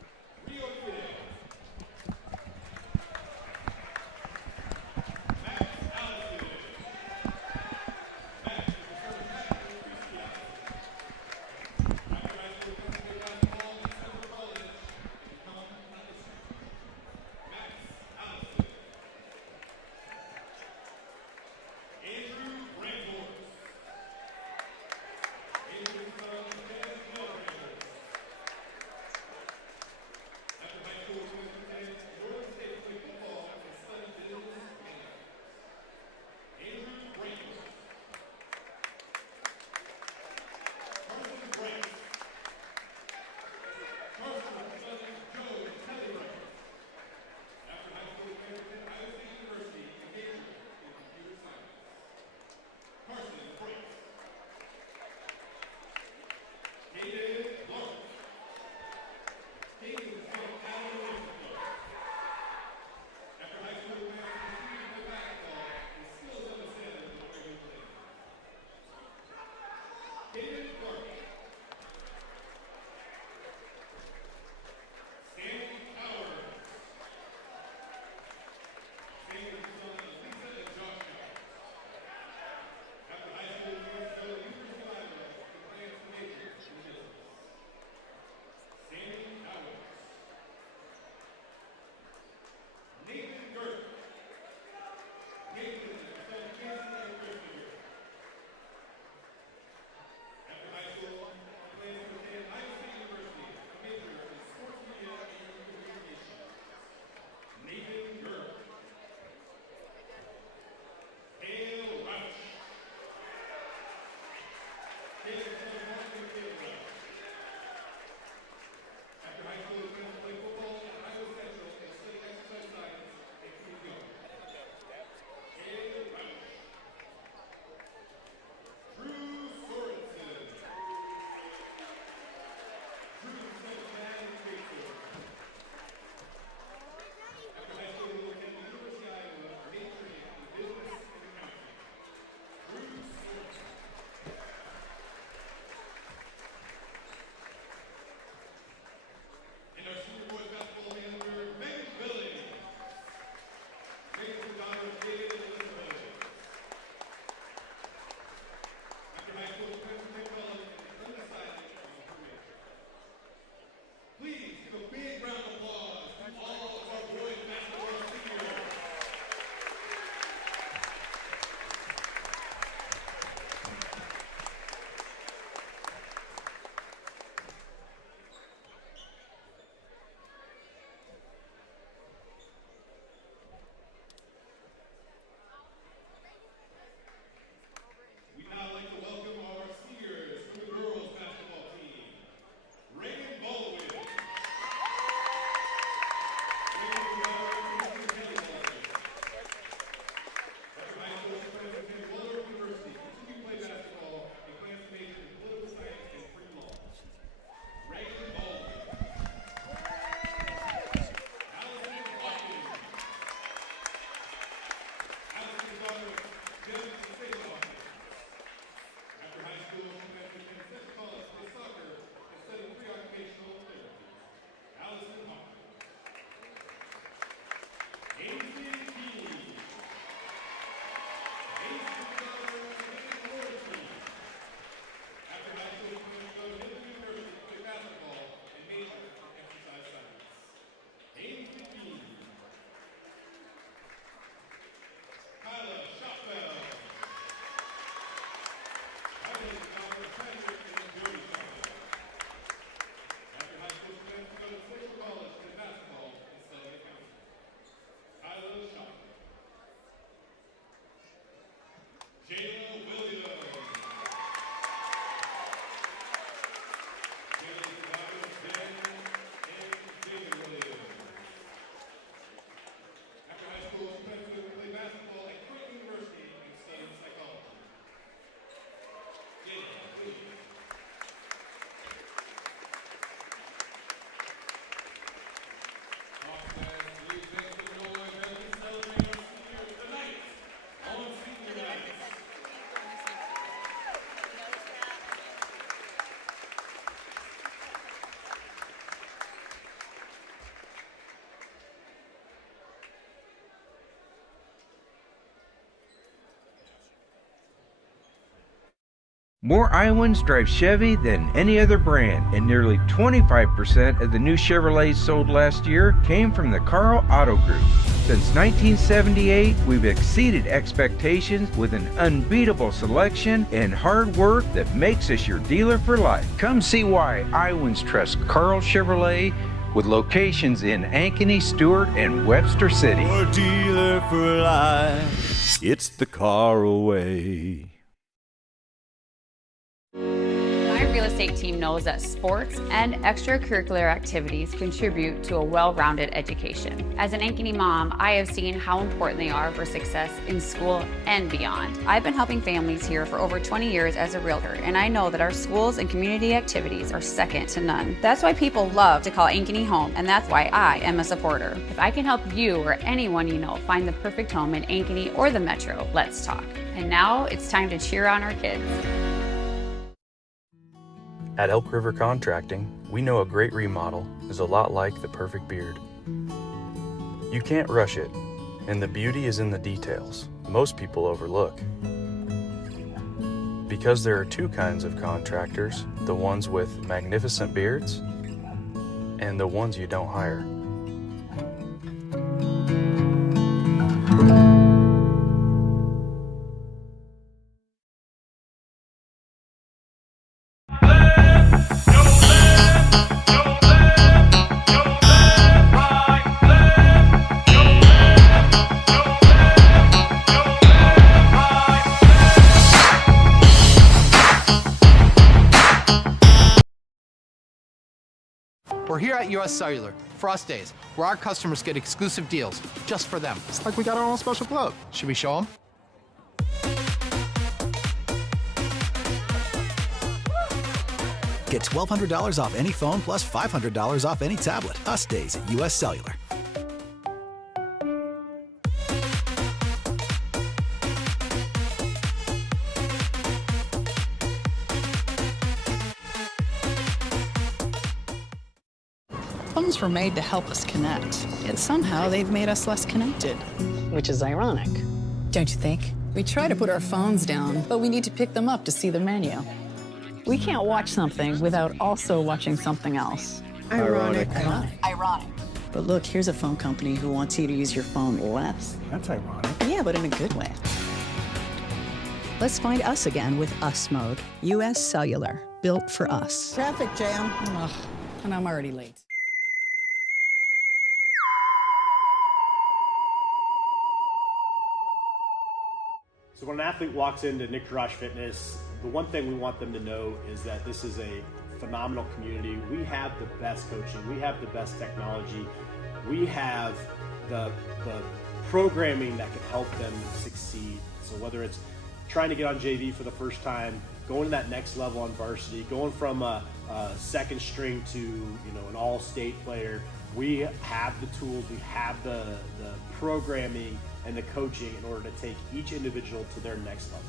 More Iowans drive Chevy than any other brand, and nearly 25% of the new Chevrolets sold last year came from the Carl Auto Group. Since 1978, we've exceeded expectations with an unbeatable selection and hard work that makes us your dealer for life. Come see why Iowans trust Carl Chevrolet, with locations in Ankeny, Stewart, and Webster City. Your dealer for life. It's the Carl-O-Way. My real estate team knows that sports and extracurricular activities contribute to a well-rounded education. As an Ankeny mom, I have seen how important they are for success in school and beyond. I've been helping families here for over 20 years as a realtor, and I know that our schools and community activities are second to none. That's why people love to call Ankeny home, and that's why I am a supporter. If I can help you or anyone you know find the perfect home in Ankeny or the Metro, let's talk. And now it's time to cheer on our kids. At Elk River Contracting, we know a great remodel is a lot like the perfect beard. You can't rush it, and the beauty is in the details most people overlook. Because there are two kinds of contractors, the ones with magnificent beards and the ones you don't hire. We're here at US Cellular, Frost Days, where our customers get exclusive deals just for them. It's like we got our own special club. Should we show them? Get $1,200 off any phone plus $500 off any tablet. Us Days at US Cellular. Phones were made to help us connect, yet somehow they've made us less connected. Which is ironic. Don't you think? We try to put our phones down, but we need to pick them up to see the menu. We can't watch something without also watching something else. Ironic. Ironic. But look, here's a phone company who wants you to use your phone less. That's ironic. Yeah, but in a good way. Let's find us again with Us Mode. US Cellular, built for us. Traffic jam. Ugh, and I'm already late. So when an athlete walks into Nick Jarash Fitness, the one thing we want them to know is that this is a phenomenal community. We have the best coaching. We have the best technology. We have the programming that can help them succeed. So whether it's trying to get on JV for the first time, going to that next level on varsity, going from a second string to an all-state player, we have the tools, we have the programming and the coaching in order to take each individual to their next level.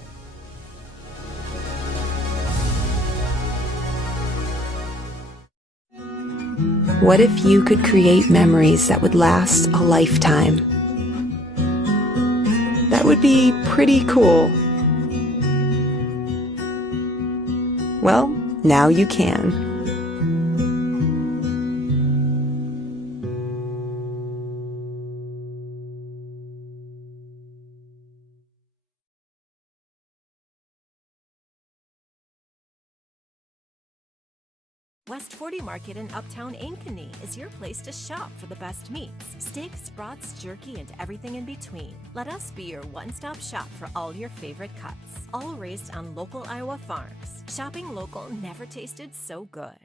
What if you could create memories that would last a lifetime? That would be pretty cool. Well, now you can. West 40 Market in Uptown Ankeny is your place to shop for the best meats. Steaks, brats, jerky, and everything in between. Let us be your one-stop shop for all your favorite cuts. All raised on local Iowa farms. Shopping local never tasted so good.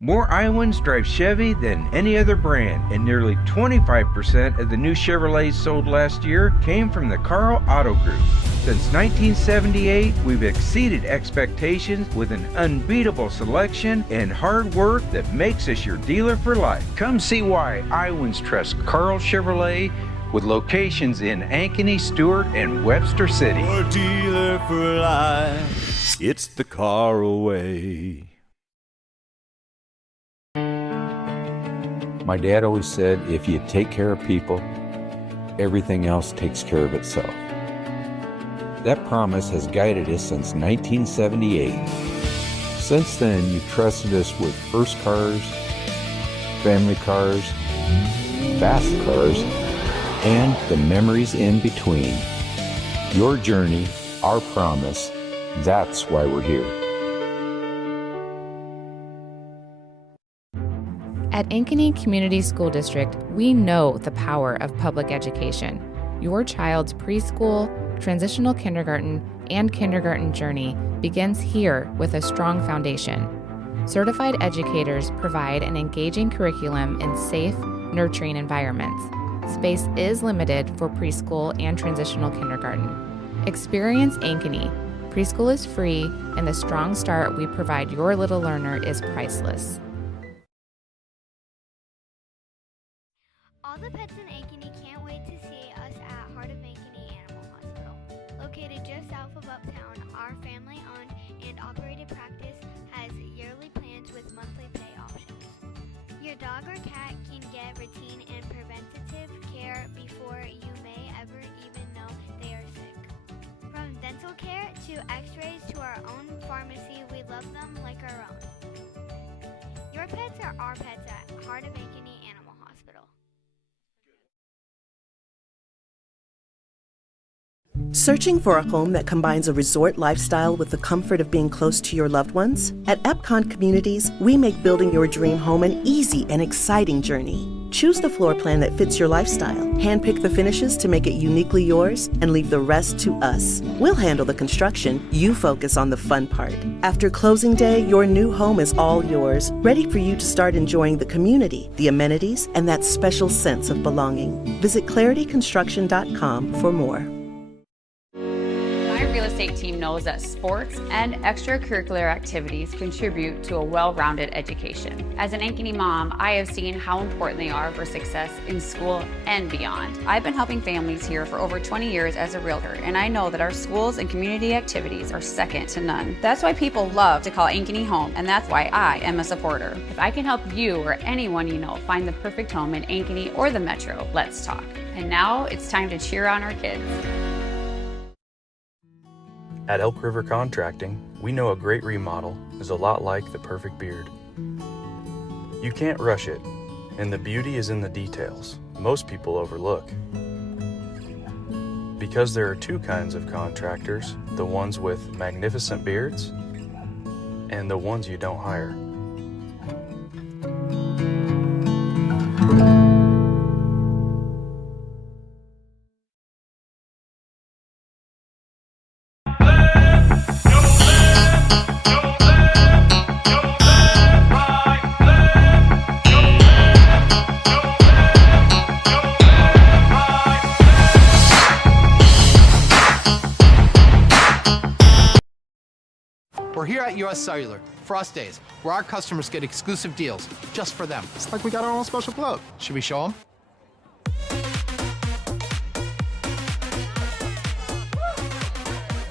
More Iowans drive Chevy than any other brand, and nearly 25% of the new Chevrolets sold last year came from the Carl Auto Group. Since 1978, we've exceeded expectations with an unbeatable selection and hard work that makes us your dealer for life. Come see why Iowans trust Carl Chevrolet, with locations in Ankeny, Stewart, and Webster City. Your dealer for life. It's the Carl-O-Way. My dad always said, if you take care of people, everything else takes care of itself. That promise has guided us since 1978. Since then, you've trusted us with first cars, family cars, fast cars, and the memories in between. Your journey, our promise, that's why we're here. At Ankeny Community School District, we know the power of public education. Your child's preschool, transitional kindergarten, and kindergarten journey begins here with a strong foundation. Certified educators provide an engaging curriculum in safe, nurturing environments. Space is limited for preschool and transitional kindergarten. Experience Ankeny. Preschool is free, and the strong start we provide your little learner is priceless. All the pets in Ankeny can't wait to see us at Heart of Ankeny Animal Hospital. Located just south of Uptown, our family-owned and operated practice has yearly plans with monthly pay options. Your dog or cat can get routine and preventative care before you may ever even know they are sick. From dental care to x-rays to our own pharmacy, we love them like our own. Your pets are our pets at Heart of Ankeny Animal Hospital. Searching for a home that combines a resort lifestyle with the comfort of being close to your loved ones? At Epcon Communities, we make building your dream home an easy and exciting journey. Choose the floor plan that fits your lifestyle, handpick the finishes to make it uniquely yours, and leave the rest to us. We'll handle the construction, you focus on the fun part. After closing day, your new home is all yours, ready for you to start enjoying the community, the amenities, and that special sense of belonging. Visit clarityconstruction.com for more. My real estate team knows that sports and extracurricular activities contribute to a well-rounded education. As an Ankeny mom, I have seen how important they are for success in school and beyond. I've been helping families here for over 20 years as a realtor, and I know that our schools and community activities are second to none. That's why people love to call Ankeny home, and that's why I am a supporter. If I can help you or anyone you know find the perfect home in Ankeny or the Metro, let's talk. And now it's time to cheer on our kids. At Elk River Contracting, we know a great remodel is a lot like the perfect beard. You can't rush it, and the beauty is in the details most people overlook. Because there are two kinds of contractors, the ones with magnificent beards and the ones you don't hire. We're here at US Cellular, Frost Days, where our customers get exclusive deals just for them. It's like we got our own special club. Should we show them?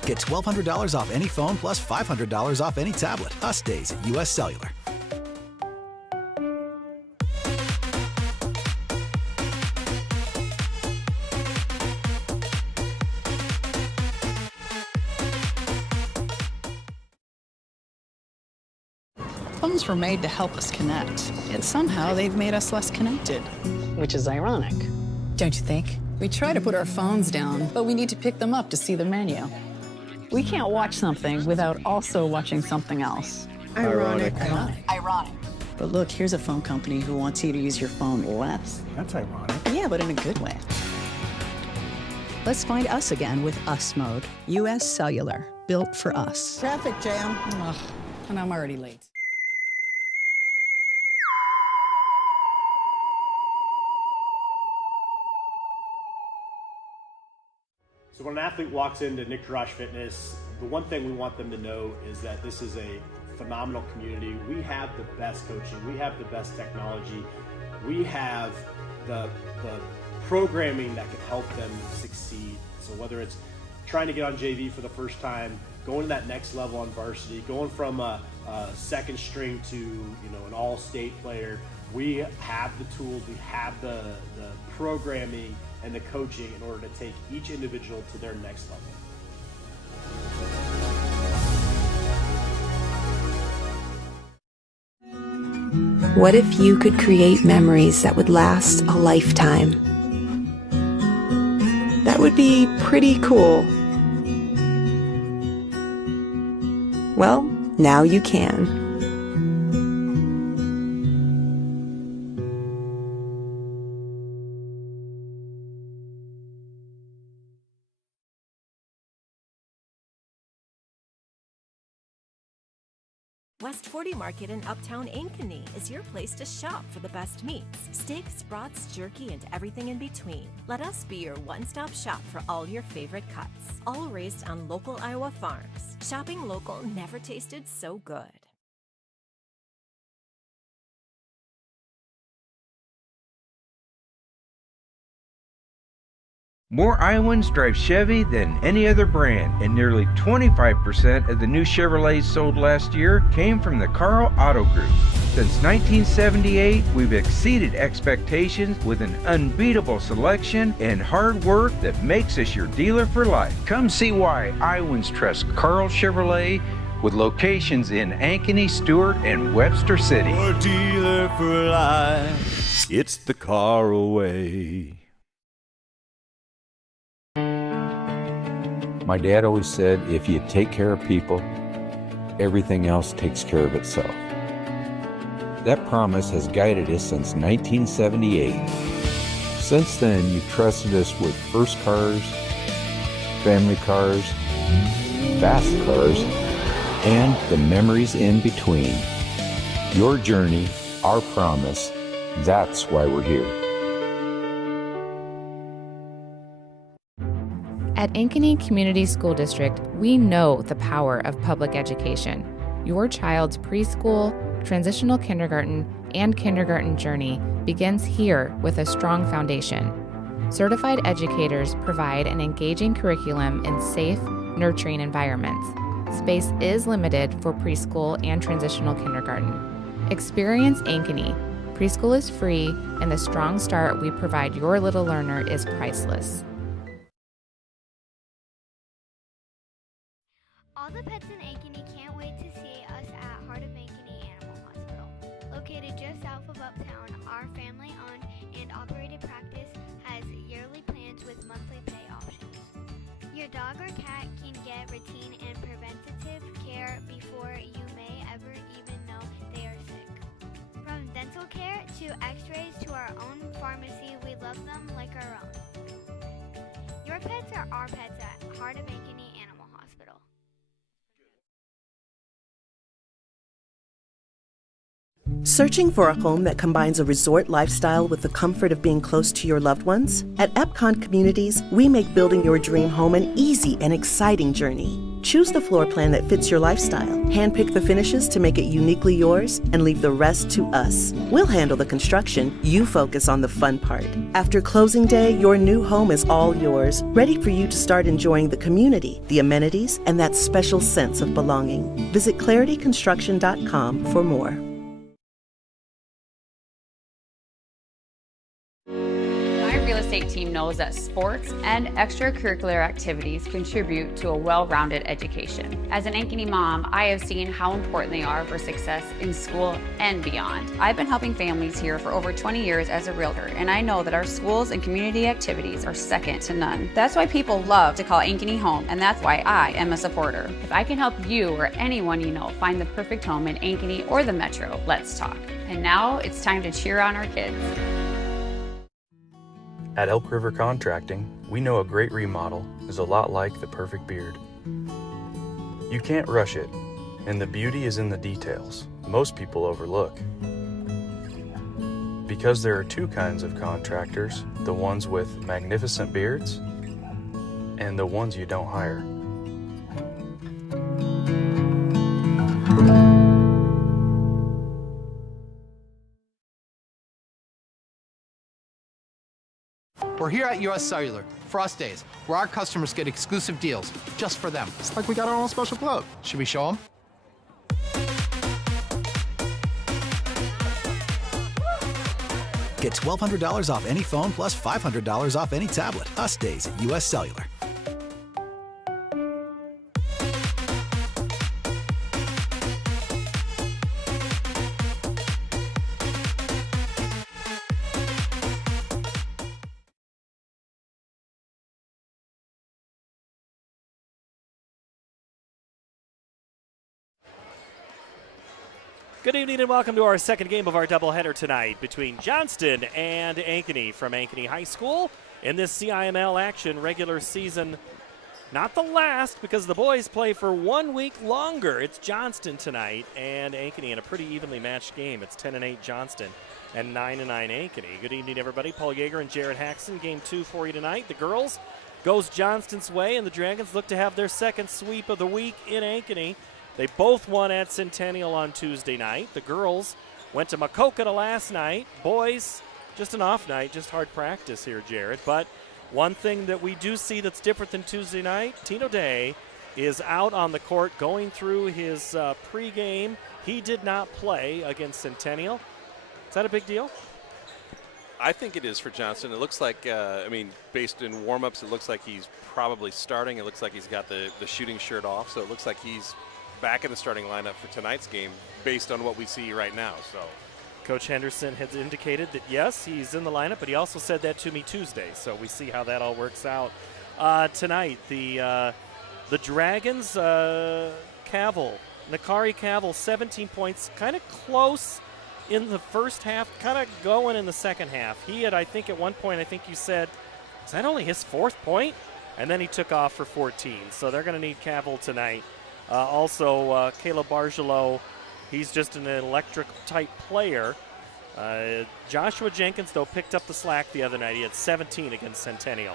Get $1,200 off any phone plus $500 off any tablet. Us days at US Cellular. Phones were made to help us connect, yet somehow they've made us less connected. Which is ironic. Don't you think? We try to put our phones down, but we need to pick them up to see the menu. We can't watch something without also watching something else. Ironic. Ironic. But look, here's a phone company who wants you to use your phone less. That's ironic. Yeah, but in a good way. Let's find us again with Us Mode. US Cellular, built for us. Traffic jam. Ugh, and I'm already late. So when an athlete walks into Nick Jarash Fitness, the one thing we want them to know is that this is a phenomenal community. We have the best coaching. We have the best technology. We have the programming that can help them succeed. So whether it's trying to get on JV for the first time, going to that next level on varsity, going from a second string to an all-state player, we have the tools, we have the programming and the coaching in order to take each individual to their next level. What if you could create memories that would last a lifetime? That would be pretty cool. Well, now you can. West 40 Market in Uptown Ankeny is your place to shop for the best meats. Steaks, brats, jerky, and everything in between. Let us be your one-stop shop for all your favorite cuts. All raised on local Iowa farms. Shopping local never tasted so good. More Iowans drive Chevy than any other brand, and nearly 25% of the new Chevrolets sold last year came from the Carl Auto Group. Since 1978, we've exceeded expectations with an unbeatable selection and hard work that makes us your dealer for life. Come see why Iowans trust Carl Chevrolet with locations in Ankeny, Stewart, and Webster City. Your dealer for life. It's the Carl-O-Way. My dad always said, if you take care of people, everything else takes care of itself. That promise has guided us since 1978. Since then, you've trusted us with first cars, family cars, fast cars, and the memories in between. Your journey, our promise, that's why we're here. At Ankeny Community School District, we know the power of public education. Your child's preschool, transitional kindergarten, and kindergarten journey begins here with a strong foundation. Certified educators provide an engaging curriculum in safe, nurturing environments. Space is limited for preschool and transitional kindergarten. Experience Ankeny. Preschool is free, and the strong start we provide your little learner is priceless. All the pets in Ankeny can't wait to see us at Heart of Ankeny Animal Hospital. Located just south of Uptown, our family-owned and operated practice has yearly plans with monthly pay options. Your dog or cat can get routine and preventative care before you may ever even know they are sick. From dental care to x-rays to our own pharmacy, we love them like our own. Your pets are our pets at Heart of Ankeny Animal Hospital. Searching for a home that combines a resort lifestyle with the comfort of being close to your loved ones? At Epcon Communities, we make building your dream home an easy and exciting journey. Choose the floor plan that fits your lifestyle, handpick the finishes to make it uniquely yours, and leave the rest to us. We'll handle the construction, you focus on the fun part. After closing day, your new home is all yours, ready for you to start enjoying the community, the amenities, and that special sense of belonging. Visit clarityconstruction.com for more. Real estate team knows that sports and extracurricular activities contribute to a well-rounded education. As an Ankeny mom, I have seen how important they are for success in school and beyond. I've been helping families here for over 20 years as a realtor, and I know that our schools and community activities are second to none. That's why people love to call Ankeny home, and that's why I am a supporter. If I can help you or anyone you know find the perfect home in Ankeny or the Metro, let's talk. And now it's time to cheer on our kids. At Elk River Contracting, we know a great remodel is a lot like the perfect beard. You can't rush it, and the beauty is in the details most people overlook. Because there are two kinds of contractors, the ones with magnificent beards and the ones you don't hire. We're here at US Cellular, Frost Days, where our customers get exclusive deals just for them. It's like we got our own special club. Should we show them? Get $1,200 off any phone plus $500 off any tablet. Us Days at US Cellular. Good evening and welcome to our second game of our doubleheader tonight between Johnston and Ankeny from Ankeny High School in this CIML action regular season. Not the last because the boys play for 1 week longer. It's Johnston tonight and Ankeny in a pretty evenly matched game. It's 10-8 Johnston and 9-9 Ankeny. Good evening, everybody. Paul Yeager and Jared Haxon, game 2 for you tonight. The girls goes Johnston's way, and the Dragons look to have their second sweep of the week in Ankeny. They both won at Centennial on Tuesday night. The girls went to Makokata last night. Boys, just an off night, just hard practice here, Jared. But one thing that we do see that's different than Tuesday night, Tino Day is out on the court going through his pregame. He did not play against Centennial. Is that a big deal? I think it is for Johnston. It looks like, based in warm-ups, it looks like he's probably starting. It looks like he's got the shooting shirt off, so it looks like he's back in the starting lineup for tonight's game based on what we see right now. So, Coach Henderson has indicated that, yes, he's in the lineup, but he also said that to me Tuesday, so we see how that all works out. Tonight, the Dragons, Nakari Cavill, 17 points, kind of close in the first half, kind of going in the second half. He had, I think, at one point, I think you said, is that only his 4th point? And then he took off for 14. So they're going to need Cavill tonight. Also, Caleb Bargelot, he's just an electric-type player. Joshua Jenkins, though, picked up the slack the other night. He had 17 against Centennial.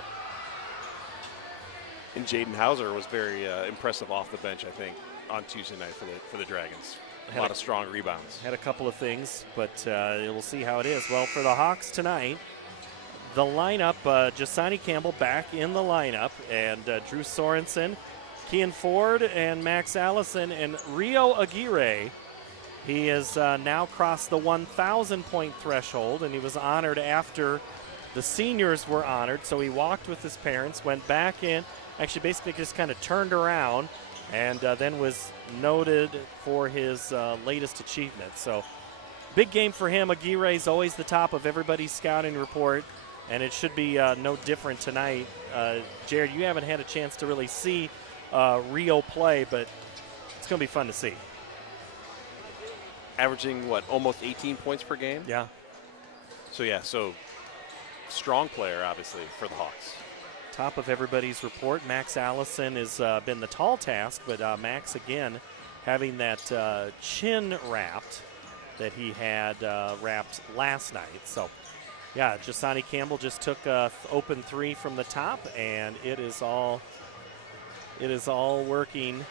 And Jaden Hauser was very impressive off the bench, I think, on Tuesday night for the Dragons. A lot of strong rebounds. Had a couple of things, but we'll see how it is. Well, for the Hawks tonight, the lineup, Jasani Campbell back in the lineup, and Drew Sorensen, Kean Ford, and Max Allison, and Rio Aguirre. He has now crossed the 1,000-point threshold, and he was honored after the seniors were honored. So he walked with his parents, went back in, actually basically just kind of turned around, and then was noted for his latest achievement. So big game for him. Aguirre is always the top of everybody's scouting report, and it should be no different tonight. Jared, you haven't had a chance to really see Rio play, but it's going to be fun to see. Averaging, almost 18 points per game? Yeah. So strong player, obviously, for the Hawks. Top of everybody's report. Max Allison has been the tall task, but Max, again, having that chin wrapped that he had wrapped last night. So, yeah, Jasani Campbell just took an open 3 from the top, and it is all working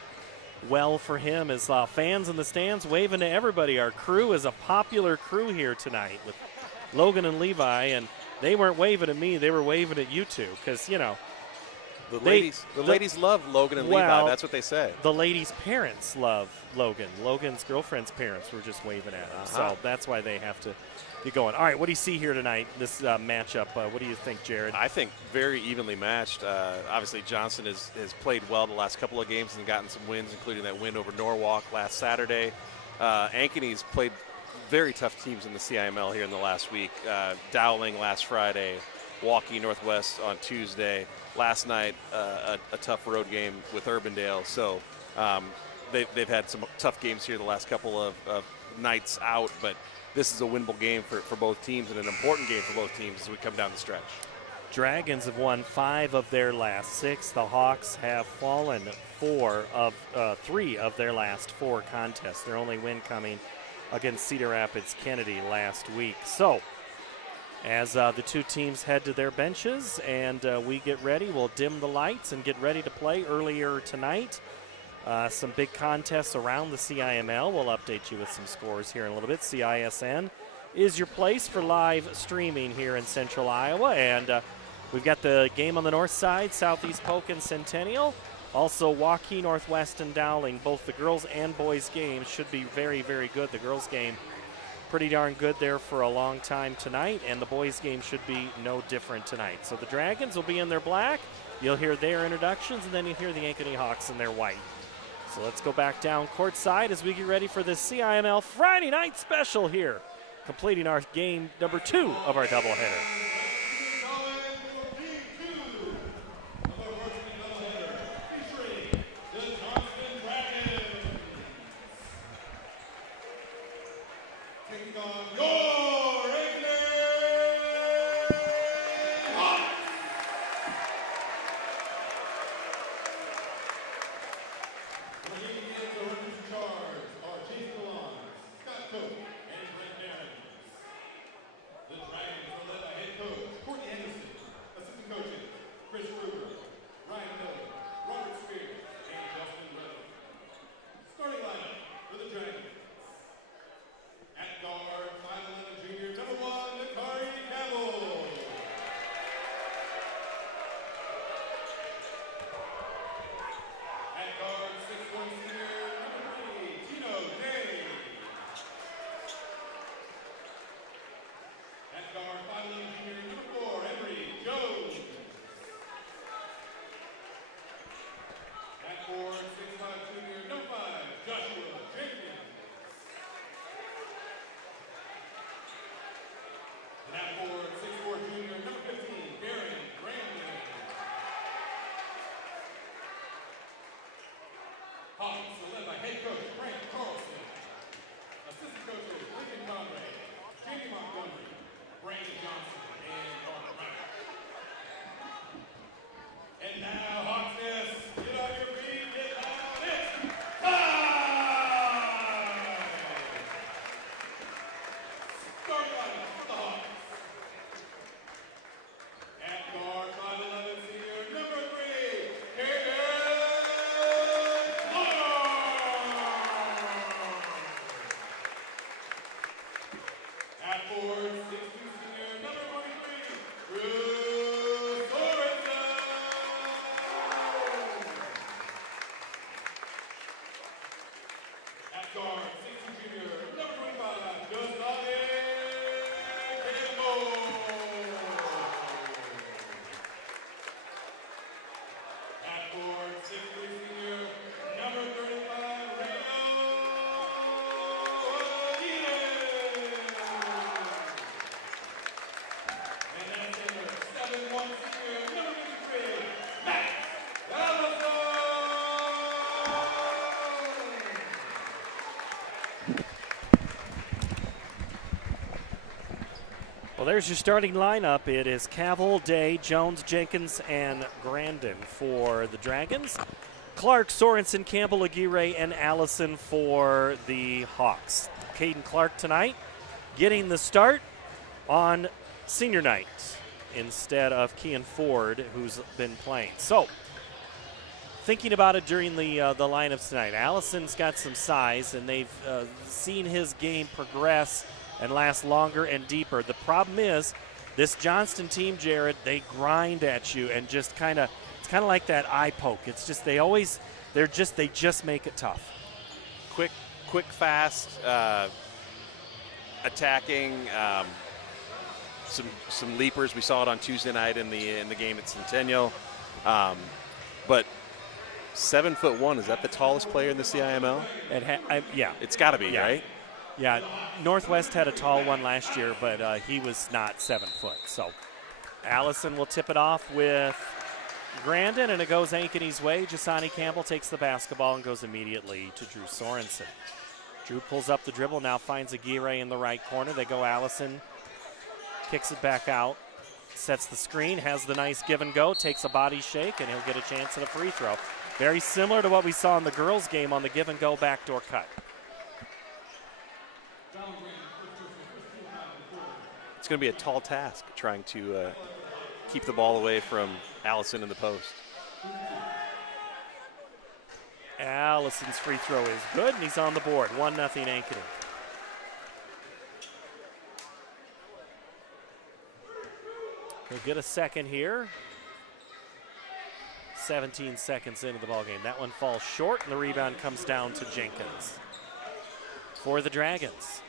well for him as fans in the stands waving to everybody. Our crew is a popular crew here tonight with Logan and Levi, and they weren't waving at me, they were waving at you two because, the ladies love Logan and Levi. That's what they say. The ladies' parents love Logan. Logan's girlfriend's parents were just waving at him, so that's why they have to get going. All right, what do you see here tonight, this matchup? What do you think, Jared? I think very evenly matched. Obviously, Johnston has played well the last couple of games and gotten some wins, including that win over Norwalk last Saturday. Ankeny's played very tough teams in the CIML here in the last week. Dowling last Friday, Waukee Northwest on Tuesday. Last night, a tough road game with Urbandale. So they've had some tough games here the last couple of nights out, but this is a winnable game for both teams and an important game for both teams as we come down the stretch. Dragons have won 5 of their last 6. The Hawks have fallen 3 of their last 4 contests. Their only win coming against Cedar Rapids Kennedy last week. So, as the two teams head to their benches and we get ready, we'll dim the lights and get ready to play earlier tonight. Some big contests around the CIML. We'll update you with some scores here in a little bit. CISN is your place for live streaming here in Central Iowa. And we've got the game on the north side, Southeast Polk and Centennial. Also, Waukee Northwest and Dowling. Both the girls and boys games should be very, very good. The girls game pretty darn good there for a long time tonight, and the boys game should be no different tonight. So the Dragons will be in their black. You'll hear their introductions, and then you'll hear the Ankeny Hawks in their white. So let's go back down courtside as we get ready for this CIML Friday night special here, completing our game number 2 of our doubleheader. Taking on your Ankeny Hawks. The game begins. The runners in charge are Jason Milan, Scott Cope, and Brent Darren. The Dragons are led by head coach Courtney Henderson, assistant coaches Chris Kruger, Ryan Miller, Robert Spear, and Justin Redden. Starting lineup for the Dragons. At guard, 5'11" junior, number 1, Nakari Campbell. At guard, 6'1" senior, number 3, Tino Day. At guard, 5'11" junior, number 4, Henry Jones. At forward, 6'5" junior, number 5, Joshua Jenkins. And at forward, 6'4" junior, number 15, Darren Brandon. Hawks are led by head coach Frank Carlson. Assistant coaches Lincoln Conrad, Jamie Montgomery, Brandon Johnston, and Mark Brown. And now, Hawksness, get on your feet, get loud, it's time! Start lineup for the Hawks. At guard, 5'11" senior, number 3, Kaden Clark. At forward, 6'2" senior, number 43, Drew Sorensen. At guard, 6'2" junior, number 25, Justine Campbell. At forward, 6'3" senior, number 35, Rio Aguirre. And at center, 7'1" senior, number 53, Max Allison. Well, there's your starting lineup. It is Cavill, Day, Jones, Jenkins, and Grandin for the Dragons. Clark, Sorensen, Campbell, Aguirre, and Allison for the Hawks. Caden Clark tonight getting the start on senior night instead of Kean Ford, who's been playing. So, thinking about it during the lineups tonight, Allison's got some size, and they've seen his game progress and last longer and deeper. The problem is this Johnston team, Jared, they grind at you and just it's kind of like that eye poke. It's just they just make it tough. Quick, fast, attacking. Some leapers. We saw it on Tuesday night in the game at Centennial. But 7'1", is that the tallest player in the CIML? Yeah, it's got to be, yeah. right? Yeah, Northwest had a tall one last year, but he was not 7 foot. So Allison will tip it off with Grandin, and it goes Ankeny's way. Jasani Campbell takes the basketball and goes immediately to Drew Sorensen. Drew pulls up the dribble, now finds Aguirre in the right corner. They go Allison, kicks it back out, sets the screen, has the nice give and go, takes a body shake, and he'll get a chance at a free throw. Very similar to what we saw in the girls' game on the give and go backdoor cut. It's going to be a tall task trying to keep the ball away from Allison in the post. Allison's free throw is good, and he's on the board. 1-0 Ankeny. He'll get a second here. 17 seconds into the ballgame. That one falls short, and the rebound comes down to Jenkins for the Dragons.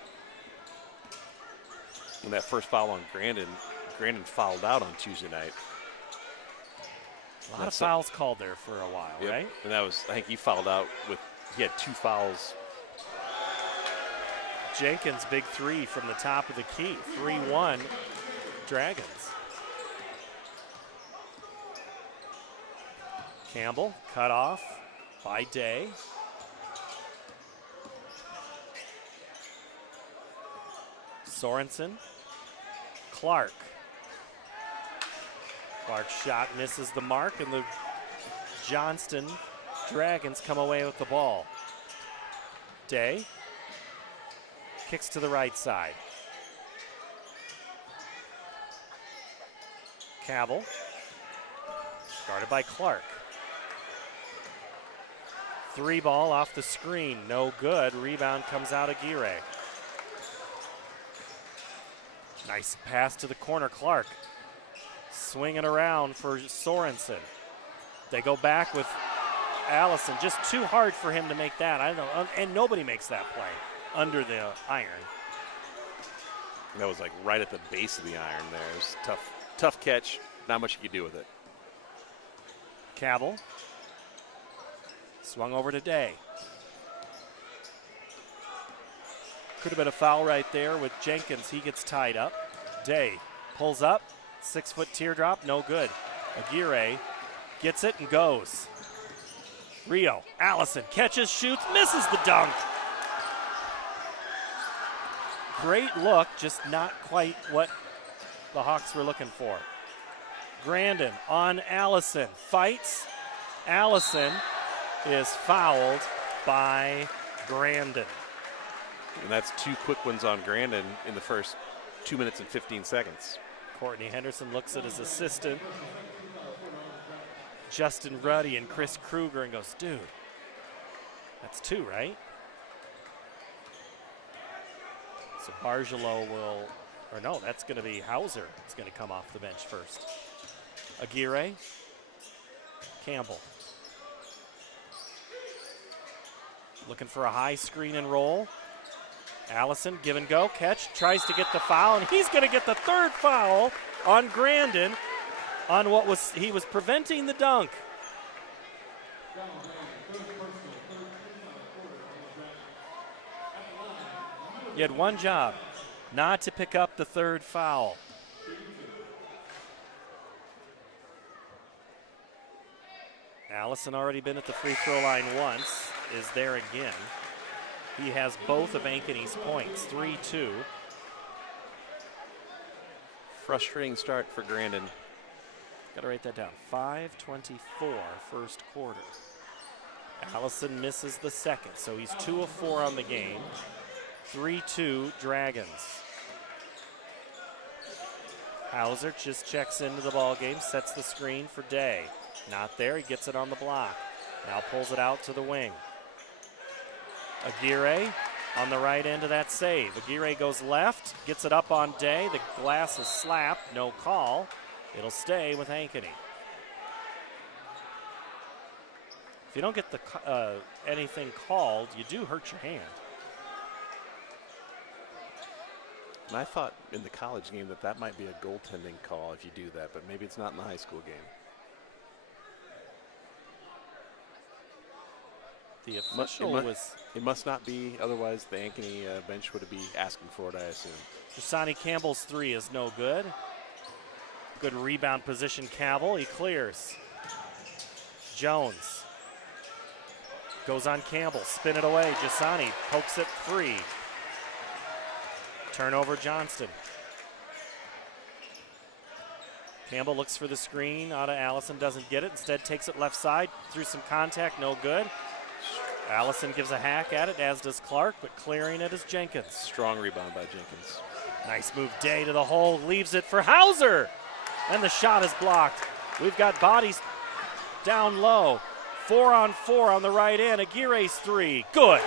And that first foul on Grandin fouled out on Tuesday night. A lot of fouls called there for a while, yep. right? And that was, I think he fouled out he had 2 fouls. Jenkins, big three from the top of the key. 3-1 Dragons. Campbell cut off by Day. Sorensen. Clark. Clark's shot misses the mark, and the Johnston Dragons come away with the ball. Day kicks to the right side. Cavil, guarded by Clark. 3 ball off the screen, no good. Rebound comes out Aguirre. Nice pass to the corner, Clark. Swinging around for Sorensen. They go back with Allison. Just too hard for him to make that. I don't know, and nobody makes that play under the iron. That was like right at the base of the iron there. It was tough catch. Not much you could do with it. Cavil. Swung over to Day. Could have been a foul right there with Jenkins. He gets tied up. Day pulls up. 6-foot teardrop, no good. Aguirre gets it and goes. Rio, Allison catches, shoots, misses the dunk. Great look, just not quite what the Hawks were looking for. Grandin on Allison, fights. Allison is fouled by Grandin. And that's 2 quick ones on Grandin in the first 2 minutes and 15 seconds. Courtney Henderson looks at his assistant, Justin Ruddy and Chris Kruger, and goes, dude, that's 2, right? So Bargello will, or no, that's going to be Hauser. It's going to come off the bench first. Aguirre, Campbell. Looking for a high screen and roll. Allison, give and go, catch, tries to get the foul, and he's going to get the 3rd foul on Grandin on he was preventing the dunk. He had one job, not to pick up the 3rd foul. Allison already been at the free throw line once, is there again. He has both of Ankony's points, 3-2. Frustrating start for Grandin. Got to write that down. 5:24 first quarter. Allison misses the 2nd, so he's 2 of 4 on the game. 3-2 Dragons. Hauser just checks into the ball game, sets the screen for Day. Not there, he gets it on the block. Now pulls it out to the wing. Aguirre on the right end of that save. Aguirre goes left, gets it up on Day. The glass is slapped, no call. It'll stay with Ankeny. If you don't get the anything called, you do hurt your hand. And I thought in the college game that might be a goaltending call if you do that, but maybe it's not in the high school game. The official it must not be, otherwise the Ankeny bench would be asking for it, I assume. Jasani Campbell's 3 is no good. Good rebound position, Cavil. He clears. Jones goes on Campbell. Spin it away. Jasani pokes it free. Turnover Johnston. Campbell looks for the screen. Out of Allison, doesn't get it. Instead takes it left side. Through some contact, no good. Allison gives a hack at it, as does Clark, but clearing it is Jenkins. Strong rebound by Jenkins. Nice move, Day to the hole, leaves it for Hauser. And the shot is blocked. We've got bodies down low. 4-on-4 on the right end. Aguirre's 3, good.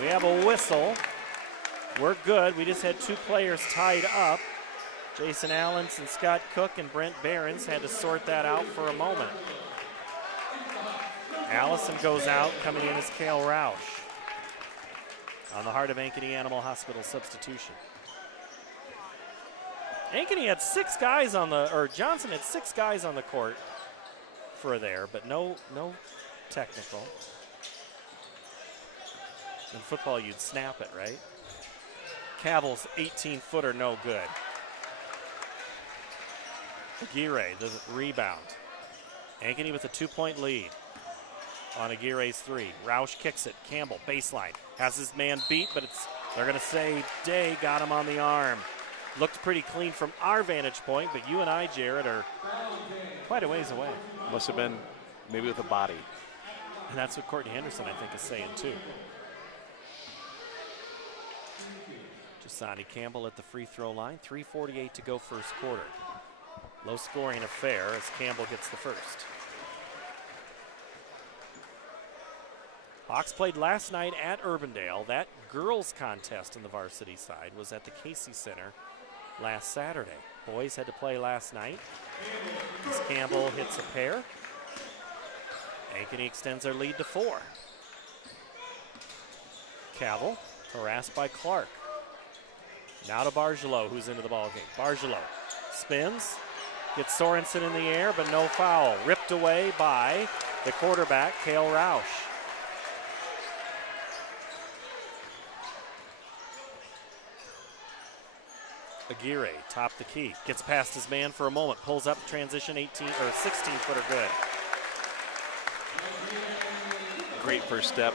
We have a whistle. We're good. We just had 2 players tied up. Jason Allens and Scott Cook and Brent Behrens had to sort that out for a moment. Allison goes out, coming in as Cale Roush on the Heart of Ankeny Animal Hospital substitution. Ankeny had 6 guys on the, or Johnson had 6 guys on the court for there, but no technical. In football, you'd snap it, right? Cavil's 18-footer, no good. Aguirre, the rebound. Ankeny with a 2-point lead on Aguirre's 3. Roush kicks it. Campbell, baseline. Has his man beat, but it's They're going to say Day got him on the arm. Looked pretty clean from our vantage point, but you and I, Jared, are quite a ways away. Must have been maybe with a body. And that's what Courtney Henderson, I think, is saying, too. Jasani Campbell at the free throw line. 3:48 to go first quarter. Low scoring affair as Campbell gets the first. Hawks played last night at Urbandale. That girls contest in the varsity side was at the Casey Center last Saturday. Boys had to play last night. As Campbell hits a pair. Ankeny extends their lead to 4. Cavill harassed by Clark. Now to Bargelot, who's into the ballgame. Bargelot spins, gets Sorensen in the air, but no foul. Ripped away by the quarterback, Cale Roush. Aguirre, top the key, gets past his man for a moment, pulls up transition 16-footer good. Great first step.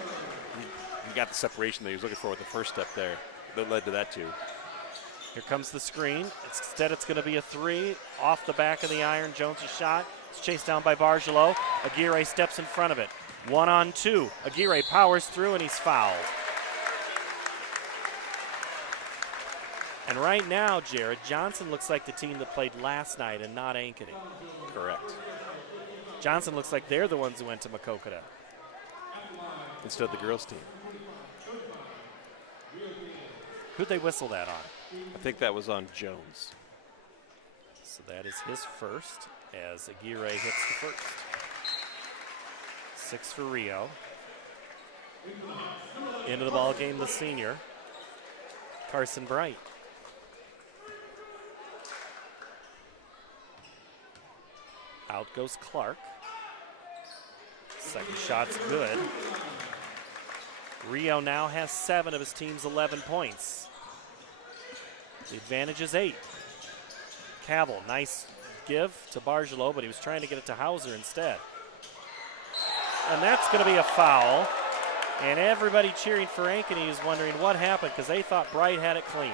He got the separation that he was looking for with the first step there. That led to that too. Here comes the screen. Instead, it's going to be a 3 off the back of the iron. Jones' shot. It's chased down by Bargelot. Aguirre steps in front of it. 1-on-2. Aguirre powers through and he's fouled. And right now, Jared, Johnston looks like the team that played last night and not Ankeny. Correct. Johnston looks like they're the ones who went to Makokata. Instead of the girls' team. Who'd they whistle that on? I think that was on Jones. So that is his first as Aguirre hits the first. 6 for Rio. Into the ball game, the senior, Carson Bright. Out goes Clark. Second shot's good. Rio now has 7 of his team's 11 points. The advantage is 8. Cavill, nice give to Bargelot, but he was trying to get it to Hauser instead. And that's going to be a foul. And everybody cheering for Ankeny is wondering what happened because they thought Bright had it clean.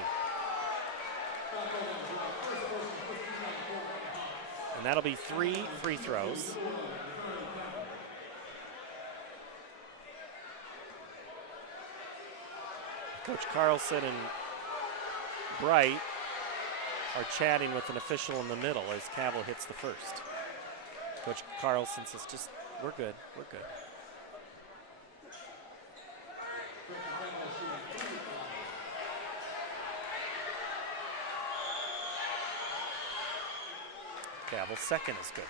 And that'll be 3 free throws. Coach Carlson and Bright are chatting with an official in the middle as Cavill hits the first. Coach Carlson says, we're good, we're good. Cavill's second is good.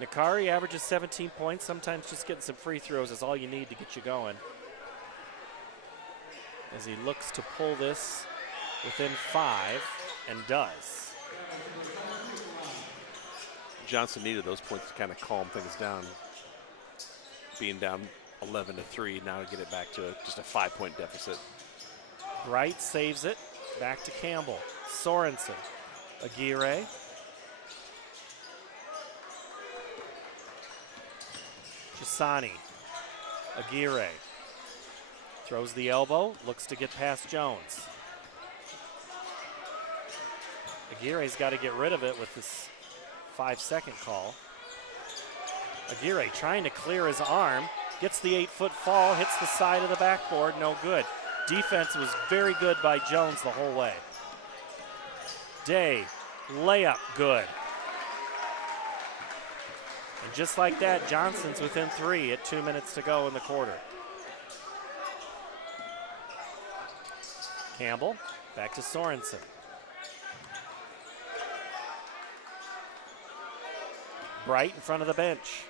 Nakari averages 17 points. Sometimes just getting some free throws is all you need to get you going. As he looks to pull this within 5 and does. Johnston needed those points to kind of calm things down. Being down 11-3, now to get it back to just a 5-point deficit. Bright saves it. Back to Campbell. Sorensen. Aguirre. Jasani. Aguirre. Throws the elbow, looks to get past Jones. Aguirre's got to get rid of it with this 5-second call. Aguirre trying to clear his arm, gets the 8-foot fall, hits the side of the backboard, no good. Defense was very good by Jones the whole way. Day, layup, good. And just like that, Johnston's within 3 at 2 minutes to go in the quarter. Campbell, back to Sorensen. Bright in front of the bench.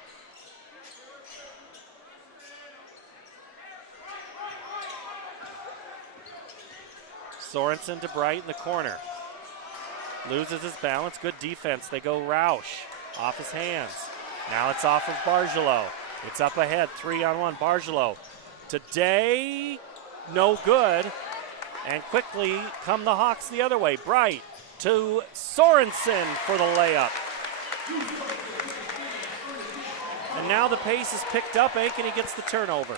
Sorensen to Bright in the corner. Loses his balance, good defense. They go Roush, off his hands. Now it's off of Bargelot. It's up ahead, 3-on-1, Bargelot. Today, no good. And quickly come the Hawks the other way. Bright to Sorensen for the layup. And now the pace is picked up. Ankeny gets the turnover.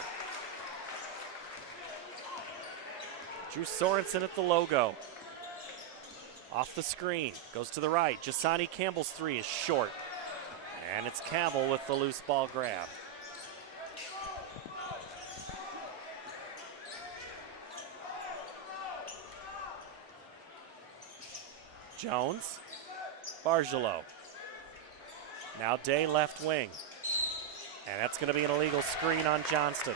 Drew Sorensen at the logo. Off the screen, goes to the right. Jasani Campbell's three is short. And it's Cavil with the loose ball grab. Jones, Bargelot. Now Day left wing. And that's going to be an illegal screen on Johnston.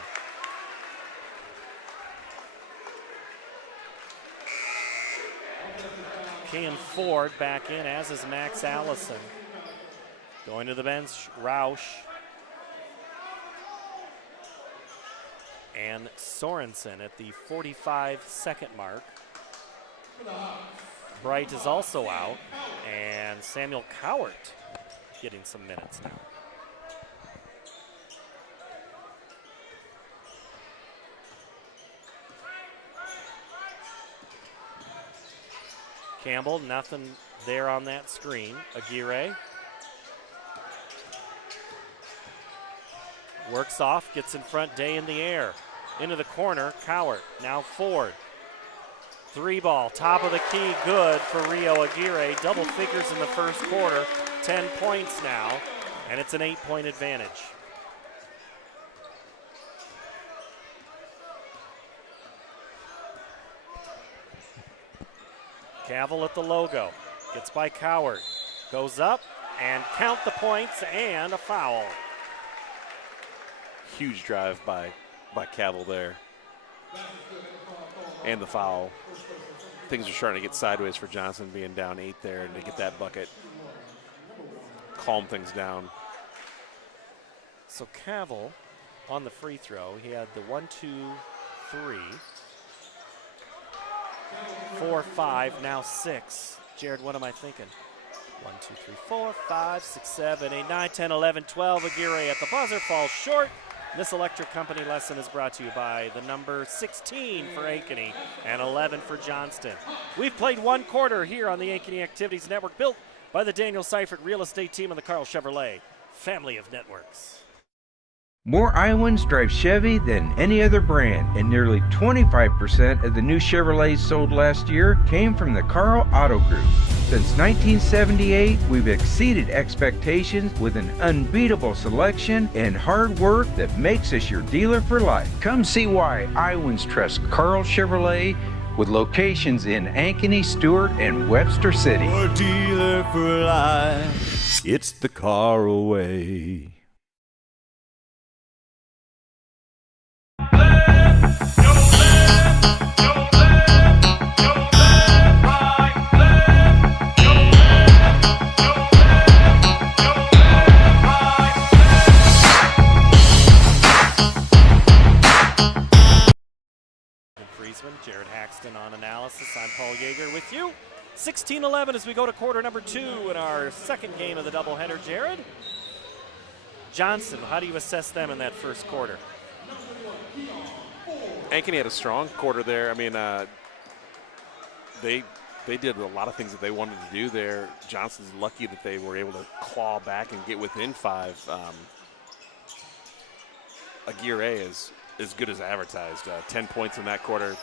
Kean Ford back in, as is Max Allison. Going to the bench, Roush. And Sorensen at the 45-second mark. Bright is also out, and Samuel Cowart getting some minutes now. Campbell, nothing there on that screen. Aguirre works off, gets in front, Day in the air. Into the corner, Cowart, now Ford. Three ball, top of the key, good for Rio Aguirre. Double figures in the first quarter, 10 points now, and it's an 8-point advantage. Cavil at the logo, gets by Cowart, goes up and count the points and a foul. Huge drive by Cavil there. And the foul. Things are starting to get sideways for Johnson being down 8 there, and to get that bucket, calm things down. So Cavil on the free throw, he had the 1, 2, 3, 4, 5, now 6. Jared, what am I thinking? 1, 2, 3, 4, 5, 6, 7, 8, 9, 10, 11, 12. Aguirre at the buzzer falls short. This Electric Company lesson is brought to you by the number 16 for Ankeny and 11 for Johnston. We've played one quarter here on the Ankeny Activities Network, built by the Daniel Seifert Real Estate Team and the Carl Chevrolet family of networks. More Iowans drive Chevy than any other brand, and nearly 25% of the new Chevrolets sold last year came from the Carl Auto Group. Since 1978, we've exceeded expectations with an unbeatable selection and hard work that makes us your dealer for life. Come see why Iowans trust Carl Chevrolet, with locations in Ankeny, Stewart, and Webster City. Your dealer for life. It's the Caraway. Jared Haxton on analysis. I'm Paul Yeager with you. 16-11 as we go to quarter number 2 in our second game of the doubleheader. Jared, Johnston, how do you assess them in that first quarter? Ankeny had a strong quarter there. I mean, they did a lot of things that they wanted to do there. Johnston's lucky that they were able to claw back and get within 5. Aguirre is as good as advertised. 10 points in that quarter.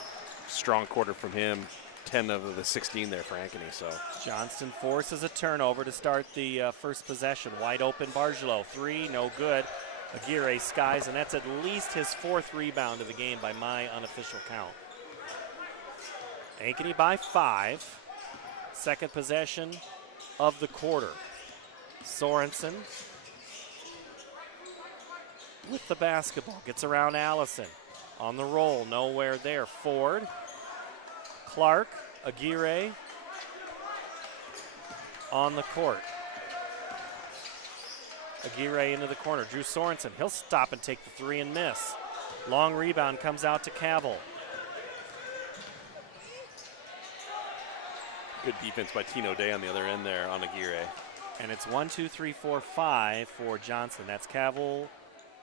Strong quarter from him. 10 of the 16 there for Ankeny. So Johnston forces a turnover to start the first possession. Wide open Bargelot. 3, no good. Aguirre skies, and that's at least his 4th rebound of the game by my unofficial count. Ankeny by 5. Second possession of the quarter. Sorensen with the basketball, gets around Allison. On the roll, nowhere there. Ford, Clark, Aguirre on the court. Aguirre into the corner. Drew Sorensen, he'll stop and take the 3 and miss. Long rebound comes out to Cavil. good defense by Tino Day on the other end there on Aguirre. And it's 1, 2, 3, 4, 5 for Johnston. That's Cavil,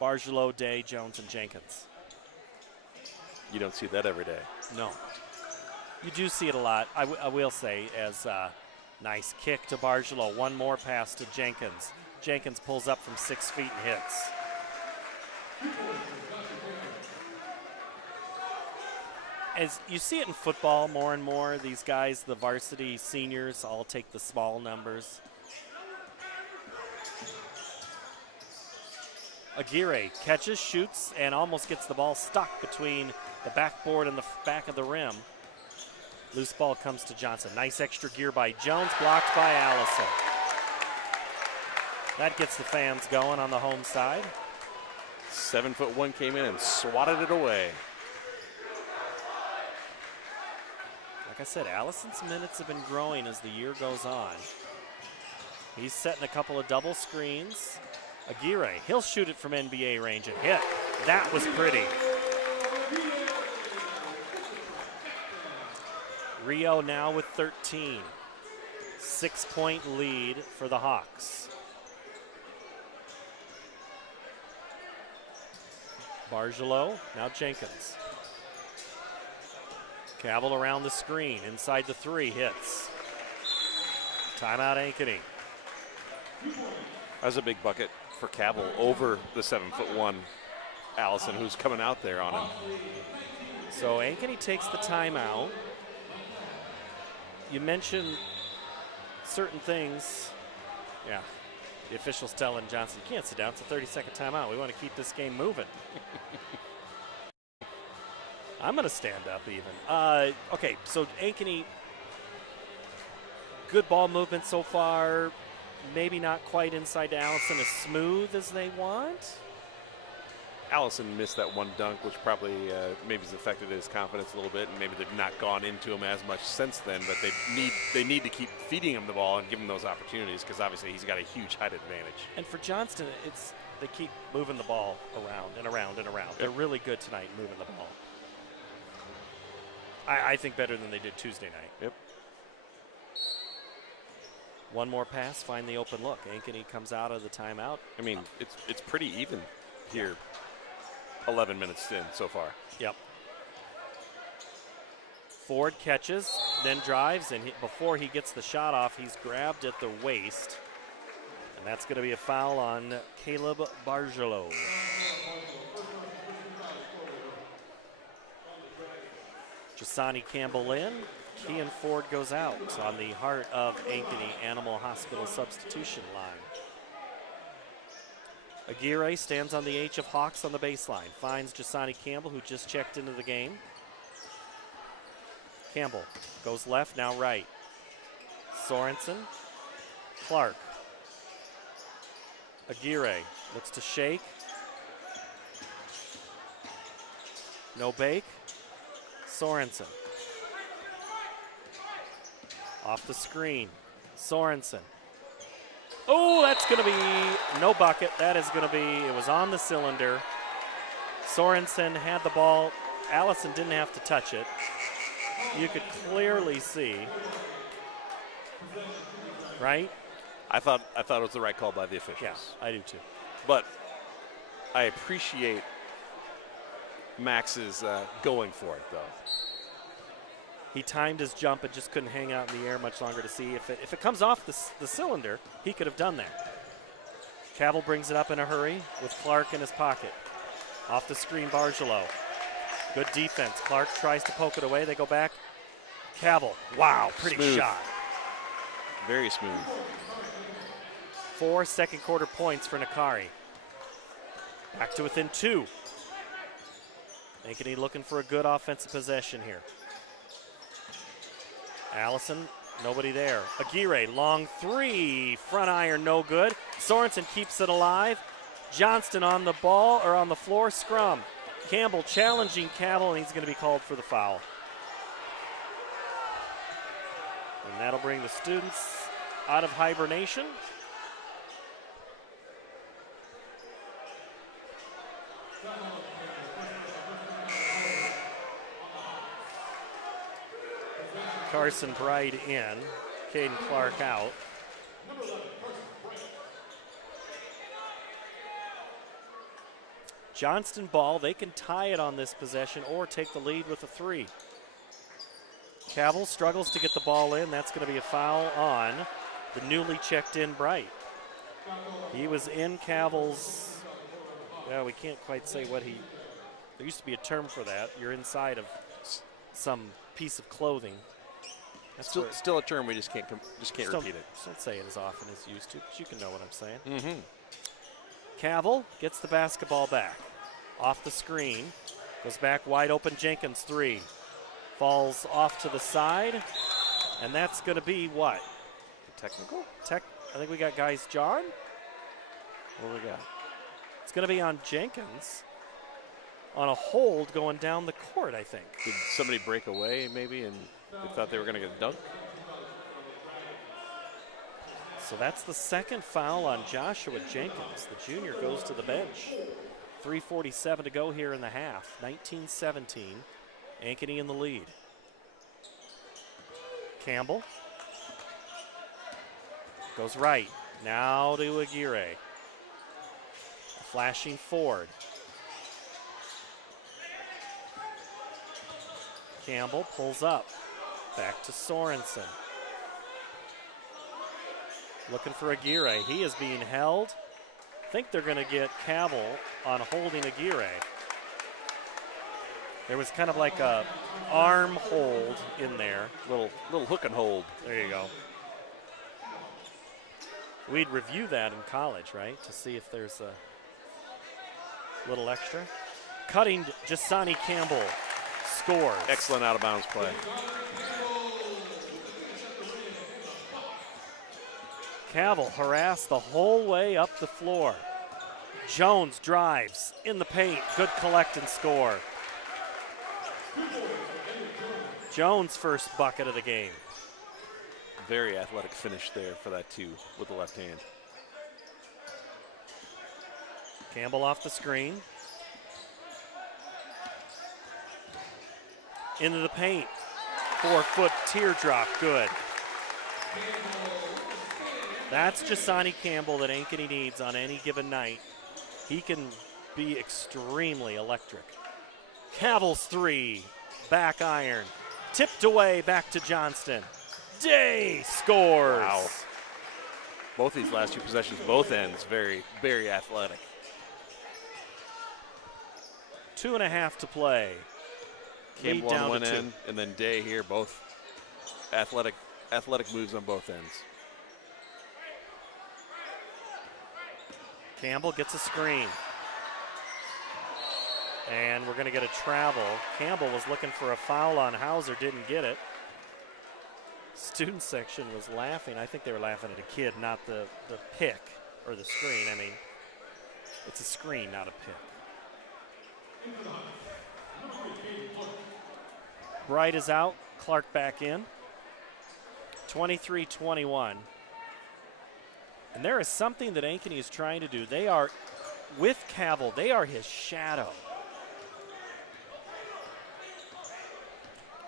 Bargelot, Day, Jones, and Jenkins. You don't see that every day. No. You do see it a lot, I will say, as a nice kick to Bargelot. One more pass to Jenkins. Jenkins pulls up from 6 feet and hits. As you see it in football more and more, these guys, the varsity seniors, all take the small numbers. Aguirre catches, shoots, and almost gets the ball stuck between the backboard and the back of the rim. Loose ball comes to Johnson. Nice extra gear by Jones, blocked by Allison. That gets the fans going on the home side. 7'1" came in and swatted it away. Like I said, Allison's minutes have been growing as the year goes on. He's setting a couple of double screens. Aguirre, he'll shoot it from NBA range and hit. That was pretty. Rio now with 13. 6-point lead for the Hawks. Bargelot, now Jenkins. Cavil around the screen, inside the three, hits. Timeout Ankeny. That was a big bucket for Cavil over the 7'1" Allison, who's coming out there on him. So Ankeny takes the timeout. You mentioned certain things. Yeah, the official's telling Johnston, you can't sit down, it's a 30-second timeout. We want to keep this game moving. I'm going to stand up even. Okay, so Ankeny, good ball movement so far. Maybe not quite inside to Allison as smooth as they want. Allison missed that one dunk, which probably maybe has affected his confidence a little bit, and maybe they've not gone into him as much since then, but they need to keep feeding him the ball and give him those opportunities, because obviously he's got a huge height advantage. And for Johnston, they keep moving the ball around and around and around. Yep. They're really good tonight moving the ball. I think better than they did Tuesday night. Yep. One more pass, find the open look. Ankeny comes out of the timeout. I mean, it's pretty even here. 11 minutes in so far. Yep. Ford catches, then drives, and before he gets the shot off, he's grabbed at the waist. And that's going to be a foul on Caleb Bargelot. Jasani Campbell in. Kean Ford goes out on the Heart of Ankeny Animal Hospital substitution line. Aguirre stands on the H of Hawks on the baseline. Finds Jasani Campbell, who just checked into the game. Campbell goes left, now right. Sorensen, Clark. Aguirre looks to shake. No bake. Sorensen. Off the screen. Sorensen. Oh, that's going to be no bucket. That is going to be, it was on the cylinder. Sorensen had the ball. Allison didn't have to touch it. You could clearly see, right? I thought it was the right call by the officials. Yeah, I do too. But I appreciate Max's going for it, though. He timed his jump and just couldn't hang out in the air much longer to see if it comes off the cylinder, he could have done that. Cavil brings it up in a hurry with Clark in his pocket. Off the screen, Bargelot. Good defense. Clark tries to poke it away. They go back. Cavil. Wow, pretty smooth shot. Very smooth. 4 second quarter points for Nakari. Back to within 2. Ankeny looking for a good offensive possession here. Allison, nobody there. Aguirre, long 3, front iron, no good. Sorensen keeps it alive. Johnston on the ball, or on the floor, scrum. Campbell challenging Cavil, and he's going to be called for the foul. And that'll bring the students out of hibernation. Carson Bright in, Caden Clark out. Johnston ball, they can tie it on this possession or take the lead with a 3. Cavil struggles to get the ball in. That's going to be a foul on the newly checked in Bright. He was in Cavil's, well, we can't quite say what there used to be a term for that. You're inside of. some piece of clothing. That's Still a term we just can't repeat it. Just don't say it as often as you used to, but you can know what I'm saying. Mm-hmm. Cavil gets the basketball back. Off the screen. Goes back wide open. Jenkins 3. Falls off to the side. And that's going to be what? Technical? I think we got guys jarred. What do we got? It's going to be on Jenkins on a hold going down the court, I think. Did somebody break away maybe and they thought they were going to get a dunk? So that's the second foul on Joshua Jenkins. The junior goes to the bench. 3:47 to go here in the half. 19-17. Ankeny in the lead. Campbell goes right. Now to Aguirre. Flashing forward. Campbell pulls up. Back to Sorensen. Looking for Aguirre. He is being held. I think they're going to get Campbell on holding Aguirre. There was kind of like a arm hold in there. Little hook and hold. There you go. We'd review that in college, right? To see if there's a little extra. Cutting Jasani Campbell scores. Excellent out of bounds play. Cavill harassed the whole way up the floor. Jones drives in the paint. Good collect and score. Jones' first bucket of the game. Very athletic finish there for that two with the left hand. Campbell off the screen. Into the paint. 4-foot teardrop, good. That's Jasani Campbell that Ankeny needs on any given night. He can be extremely electric. Cavill's 3, back iron. Tipped away, back to Johnston. Day scores. Wow. Both these last two possessions, both ends, very, very athletic. 2.5 to play. Campbell on one end, and then Day here, both athletic moves on both ends. Campbell gets a screen. And we're going to get a travel. Campbell was looking for a foul on Hauser, didn't get it. Student section was laughing. I think they were laughing at a kid, not the pick or the screen. I mean, it's a screen, not a pick. Bright is out. Clark back in. 23-21. And there is something that Ankeny is trying to do. They are, with Cavill, they are his shadow.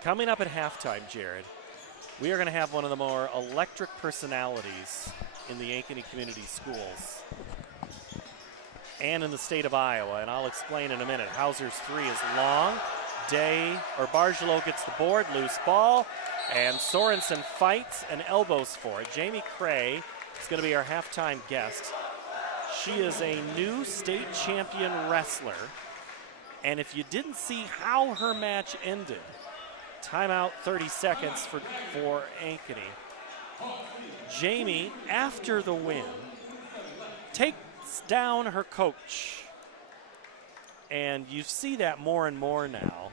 Coming up at halftime, Jared, we are going to have one of the more electric personalities in the Ankeny Community Schools and in the state of Iowa, and I'll explain in a minute. Hauser's 3 is long. Bargelot gets the board, loose ball, and Sorensen fights and elbows for it. Jamie Cray is going to be our halftime guest. She is a new state champion wrestler, and if you didn't see how her match ended, timeout 30 seconds for Ankeny. Jamie, after the win, takes down her coach. And you see that more and more now.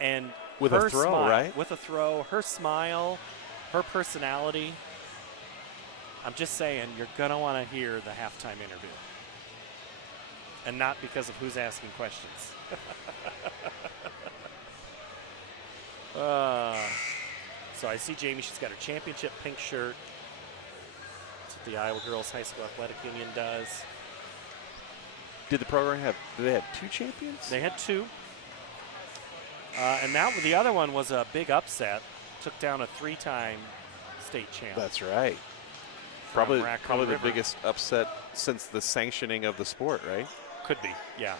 And with her a throw, smile, right? With a throw, her smile, her personality. I'm just saying, you're going to want to hear the halftime interview. And not because of who's asking questions. So I see Jamie, she's got her championship pink shirt. That's what the Iowa Girls High School Athletic Union does. Did the program have, did they have 2 champions? They had 2. And the other one was a big upset. Took down a 3-time state champ. That's right. Probably the biggest upset since the sanctioning of the sport, right? Could be, yeah.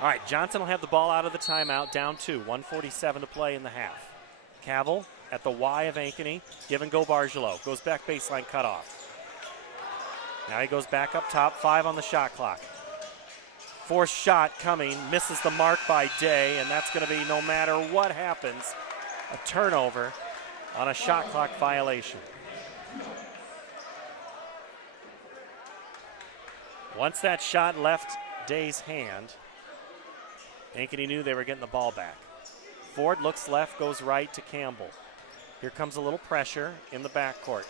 All right, Johnson will have the ball out of the timeout, down 2, 1:47 to play in the half. Cavill at the Y of Ankeny, give and go Bargelot. Goes back baseline cutoff. Now he goes back up top, 5 on the shot clock. Fourth shot coming, misses the mark by Day, and that's going to be, no matter what happens, a turnover on a shot clock violation. Once that shot left Day's hand, Ankeny knew they were getting the ball back. Ford looks left, goes right to Campbell. Here comes a little pressure in the backcourt.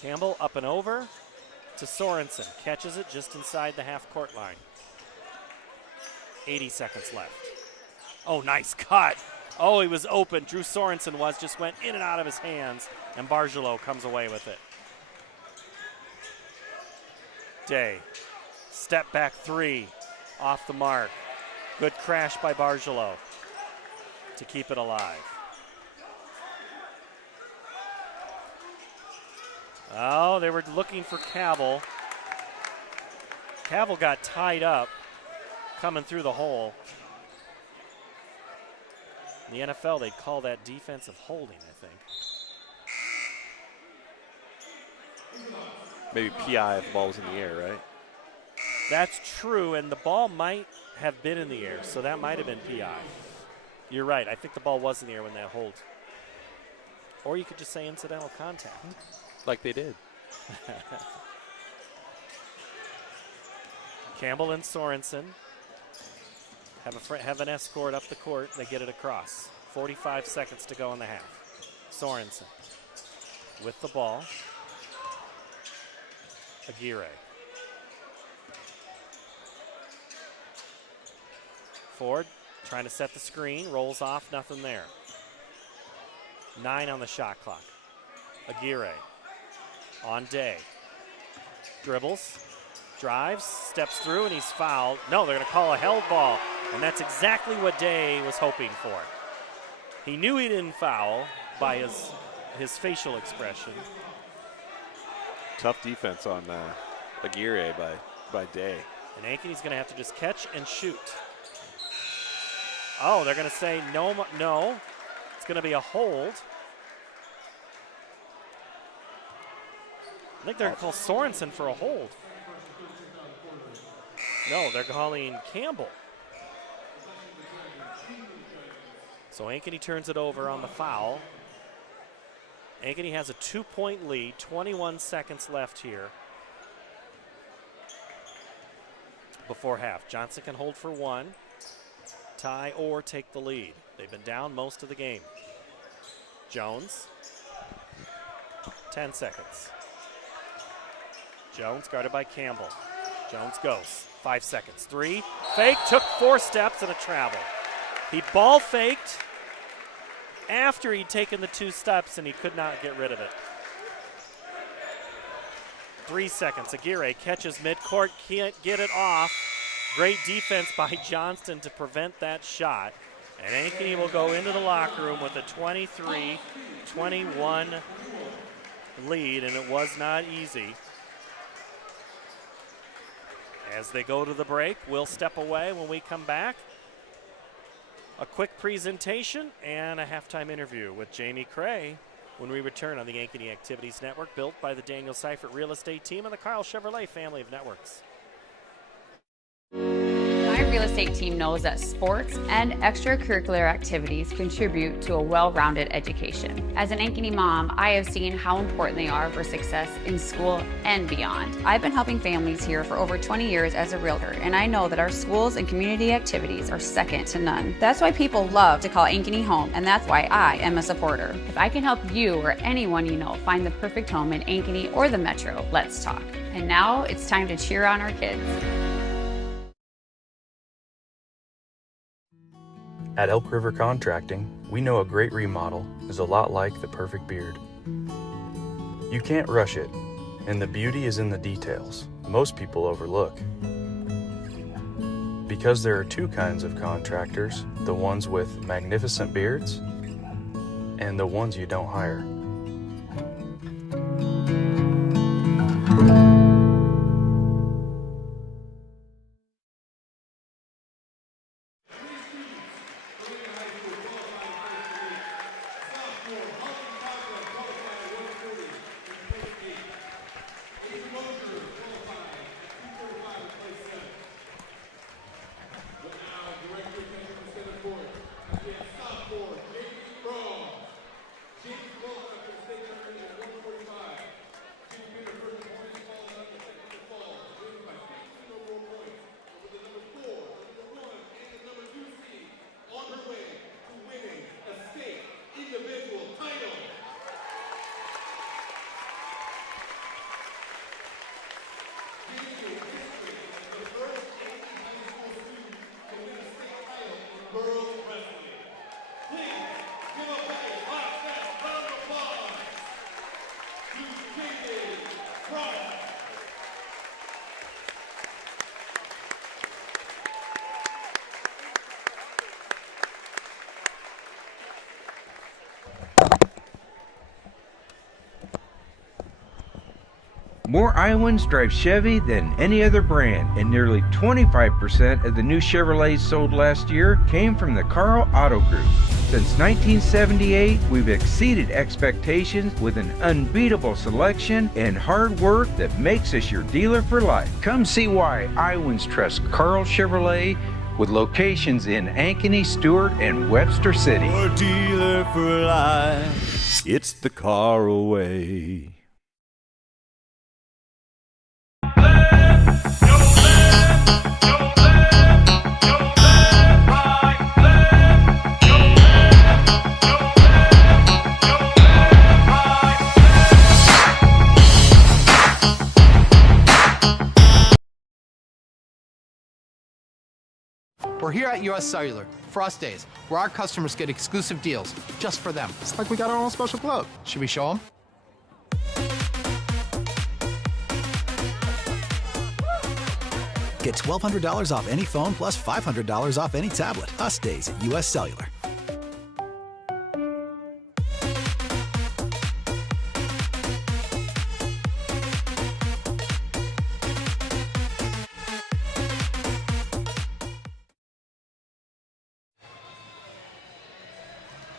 Campbell up and over to Sorensen. Catches it just inside the half-court line. 80 seconds left. Oh, nice cut. Oh, he was open. Drew Sorensen just went in and out of his hands, and Bargelot comes away with it. Day. Step back three. Off the mark. Good crash by Bargelot to keep it alive. Oh, they were looking for Cavell. Cavell got tied up coming through the hole. In the NFL, they'd call that defensive holding, I think. Maybe PI if the ball was in the air, right? That's true, and the ball might have been in the air, so that might have been PI. You're right. I think the ball was in the air when that hold. Or you could just say incidental contact. Like they did. Campbell and Sorensen have an escort up the court. They get it across. 45 seconds to go in the half. Sorensen with the ball. Aguirre. Ford trying to set the screen. Rolls off. Nothing there. 9 on the shot clock. Aguirre on Day. Dribbles. Drives. Steps through, and he's fouled. No, they're going to call a held ball. And that's exactly what Day was hoping for. He knew he didn't foul by his facial expression. Tough defense on Aguirre by Day. And Ankeny's going to have to just catch and shoot. Oh, they're going to say no. It's going to be a hold. I think they're going to call Sorensen for a hold. No, they're calling Campbell. So Ankeny turns it over on the foul. Ankeny has a 2-point lead, 21 seconds left here before half. Johnston can hold for one, tie or take the lead. They've been down most of the game. Jones, 10 seconds. Jones guarded by Campbell. Jones goes, 5 seconds. 3, fake, took 4 steps and a travel. He ball faked after he'd taken the 2 steps and he could not get rid of it. 3 seconds. Aguirre catches midcourt, can't get it off. Great defense by Johnston to prevent that shot. And Ankeny will go into the locker room with a 23-21 lead, and it was not easy. As they go to the break, we'll step away. When we come back, a quick presentation and a halftime interview with Jamie Cray when we return on the Ankeny Activities Network, built by the Daniel Seifert Real Estate Team and the Carl Chevrolet family of networks. My real estate team knows that sports and extracurricular activities contribute to a well-rounded education. As an Ankeny mom, I have seen how important they are for success in school and beyond. I've been helping families here for over 20 years as a realtor, and I know that our schools and community activities are second to none. That's why people love to call Ankeny home, and that's why I am a supporter. If I can help you or anyone you know find the perfect home in Ankeny or the Metro, let's talk. And now it's time to cheer on our kids. At Elk River Contracting, we know a great remodel is a lot like the perfect beard. You can't rush it, and the beauty is in the details most people overlook. Because there are 2 kinds of contractors, the ones with magnificent beards and the ones you don't hire. More Iowans drive Chevy than any other brand, and nearly 25% of the new Chevrolets sold last year came from the Carl Auto Group. Since 1978, we've exceeded expectations with an unbeatable selection and hard work that makes us your dealer for life. Come see why Iowans trust Carl Chevrolet, with locations in Ankeny, Stewart, and Webster City. Your dealer for life. It's the car away. We're here at US Cellular, Frost Days, where our customers get exclusive deals just for them. It's like we got our own special club. Should we show them? Get $1,200 off any phone plus $500 off any tablet. Us Days at US Cellular.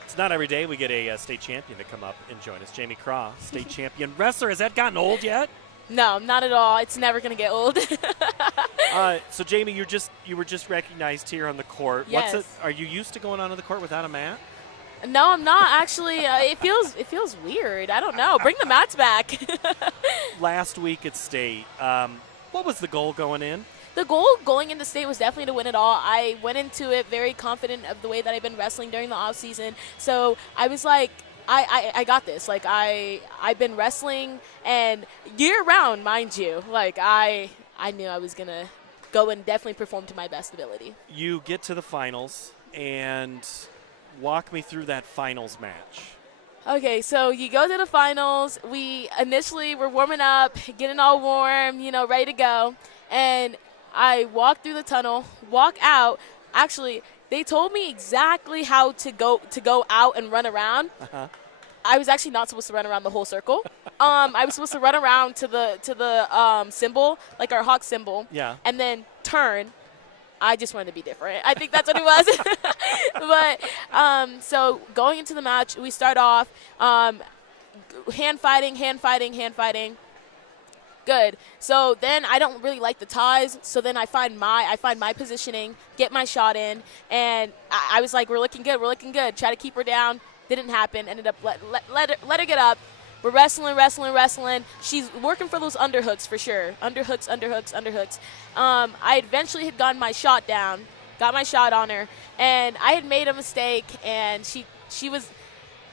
It's not every day we get a state champion to come up and join us. Jamie Craw, state champion wrestler. Has that gotten old yet? No, not at all. It's never going to get old. So, Jamie, you were just recognized here on the court. Yes. Are you used to going onto the court without a mat? No, I'm not actually. It feels weird. I don't know. Bring the mats back. Last week at state, what was the goal going in? The goal going into state was definitely to win it all. I went into it very confident of the way that I've been wrestling during the off season. So I was like, I got this. Like I've been wrestling and year round, mind you. Like I knew I was gonna go and definitely perform to my best ability. You get to the finals and walk me through that finals match. Okay, so you go to the finals. We initially were warming up, getting all warm, ready to go, and I walk through the tunnel, walk out. Actually, they told me exactly how to go out and run around. Uh-huh. I was actually not supposed to run around the whole circle. I was supposed to run around to the symbol, like our hawk symbol, Yeah. and then turn. I just wanted to be different. I think that's what it was. But so going into the match, we start off hand fighting. Good. So then I don't really like the ties. So then I find my positioning, get my shot in, and I was like, we're looking good. Try to keep her down. Didn't happen. Ended up let her get up. We're wrestling. She's working for those underhooks for sure. Underhooks. I eventually had gotten my shot down, got my shot on her, and I had made a mistake, and she was.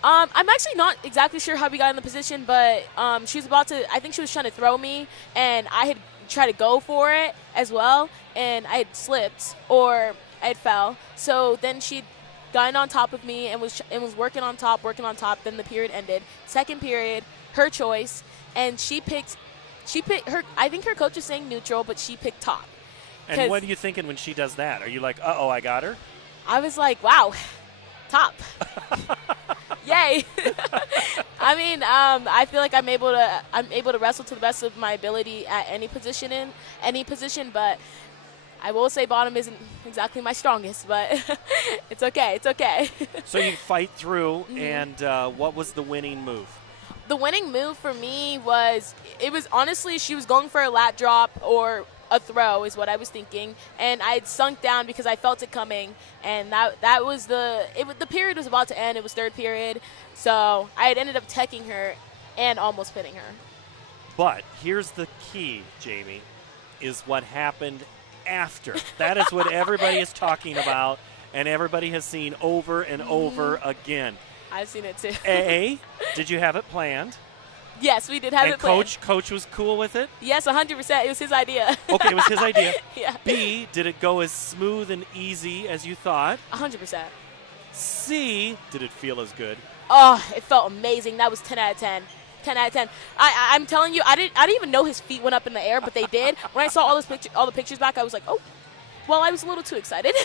I'm actually not exactly sure how we got in the position, but she was about to. I think she was trying to throw me, and I had tried to go for it as well, and I had slipped or I had fell. So then she'd gotten on top of me and was working on top. Then the period ended. Second period, her choice, and she picked her. I think her coach was saying neutral, but she picked top. And what are you thinking when she does that? Are you like, uh-oh, I got her? I was like, wow, top. Yay. I mean, I feel like I'm able to wrestle to the best of my ability at any position, but I will say bottom isn't exactly my strongest, but it's okay. So you fight through, and what was the winning move? The winning move for me was honestly, she was going for a lat drop or a throw is what I was thinking, and I had sunk down because I felt it coming, and that was the period was about to end. It was third period, so I had ended up teching her and almost pinning her. But here's the key, Jamie, is what happened after. That is what everybody is talking about, and everybody has seen over and over again. I've seen it too. A, did you have it planned? Yes, we did have it planned. Coach was cool with it? Yes, 100%. It was his idea. Okay, it was his idea. Yeah. B, did it go as smooth and easy as you thought? 100%. C, did it feel as good? Oh, it felt amazing. That was 10 out of 10. 10 out of 10. I'm telling you, I didn't even know his feet went up in the air, but they did. When I saw all the pictures back, I was like, oh. Well, I was a little too excited.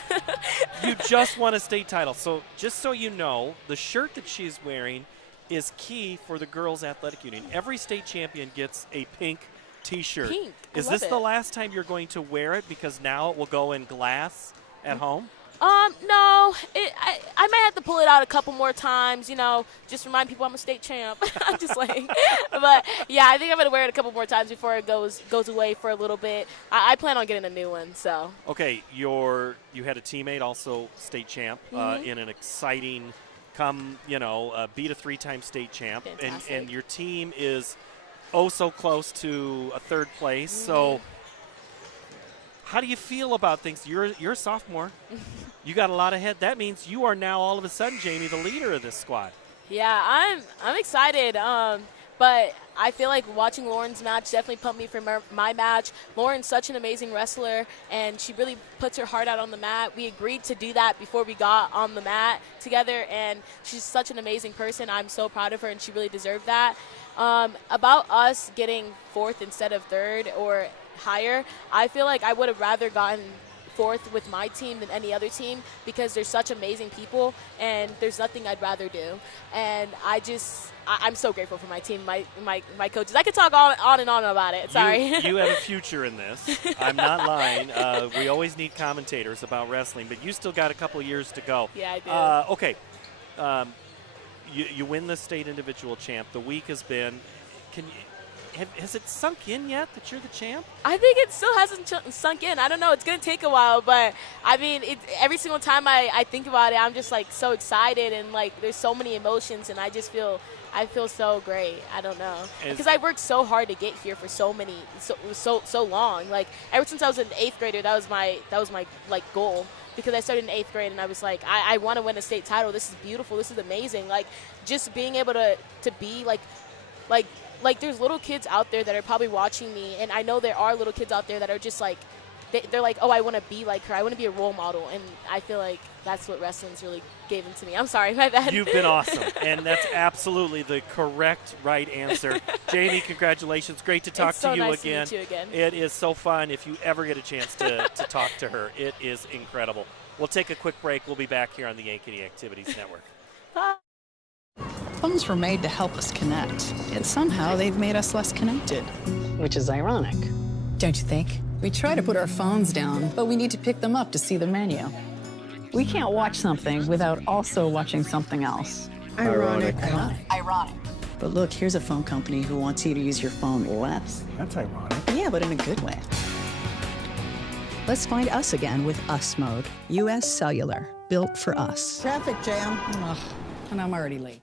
You just won a state title. So just so you know, the shirt that she's wearing is key for the girls' athletic union. Every state champion gets a pink T-shirt. Pink. Is this the last time you're going to wear it because now it will go in glass at home? No. I might have to pull it out a couple more times, just remind people I'm a state champ. I'm just like, but yeah, I think I'm gonna wear it a couple more times before it goes away for a little bit. I plan on getting a new one. So. Okay, you had a teammate also state champ in an exciting, beat a 3-time state champ, and your team is so close to a third place. So. How do you feel about things? You're a sophomore. You got a lot ahead. That means you are now all of a sudden, Jamie, the leader of this squad. Yeah, I'm excited. But I feel like watching Lauren's match definitely pumped me for my match. Lauren's such an amazing wrestler, and she really puts her heart out on the mat. We agreed to do that before we got on the mat together, and she's such an amazing person. I'm so proud of her, and she really deserved that. About us getting 4th instead of 3rd or higher, I feel like I would have rather gotten 4th with my team than any other team because they're such amazing people and there's nothing I'd rather do. And I'm so grateful for my team, my coaches. I could talk on and on about it. Sorry. You have a future in this. I'm not lying. We always need commentators about wrestling, but you still got a couple years to go. Yeah, I do. Okay. You win the state individual champ. The week has been. Has it sunk in yet that you're the champ? I think it still hasn't sunk in. I don't know. It's going to take a while, but I mean, every single time I think about it, I'm just like so excited and like there's so many emotions, and I feel so great. I don't know, because I worked so hard to get here for so long. Like ever since I was an 8th grader, that was my like goal. Because I started in 8th grade and I was like, I want to win a state title. This is beautiful. This is amazing. Like just being able to be like there's little kids out there that are probably watching me, and I know there are little kids out there that are just like, they're like, oh, I want to be like her. I want to be a role model, and I feel like that's what wrestling's really given to me. I'm sorry, my bad. You've been awesome, and that's absolutely the correct right answer. Jamie, congratulations. Great to talk to you again. Nice to meet you again. It is so fun if you ever get a chance to talk to her. It is incredible. We'll take a quick break. We'll be back here on the Ankeny Activities Network. Bye. Phones were made to help us connect, yet somehow they've made us less connected. Which is ironic, don't you think? We try to put our phones down, but we need to pick them up to see the menu. We can't watch something without also watching something else. Ironic. Ironic. But look, here's a phone company who wants you to use your phone less. That's ironic. Yeah, but in a good way. Let's find us again with Us Mode. U.S. Cellular, built for us. Traffic jam. Ugh, and I'm already late.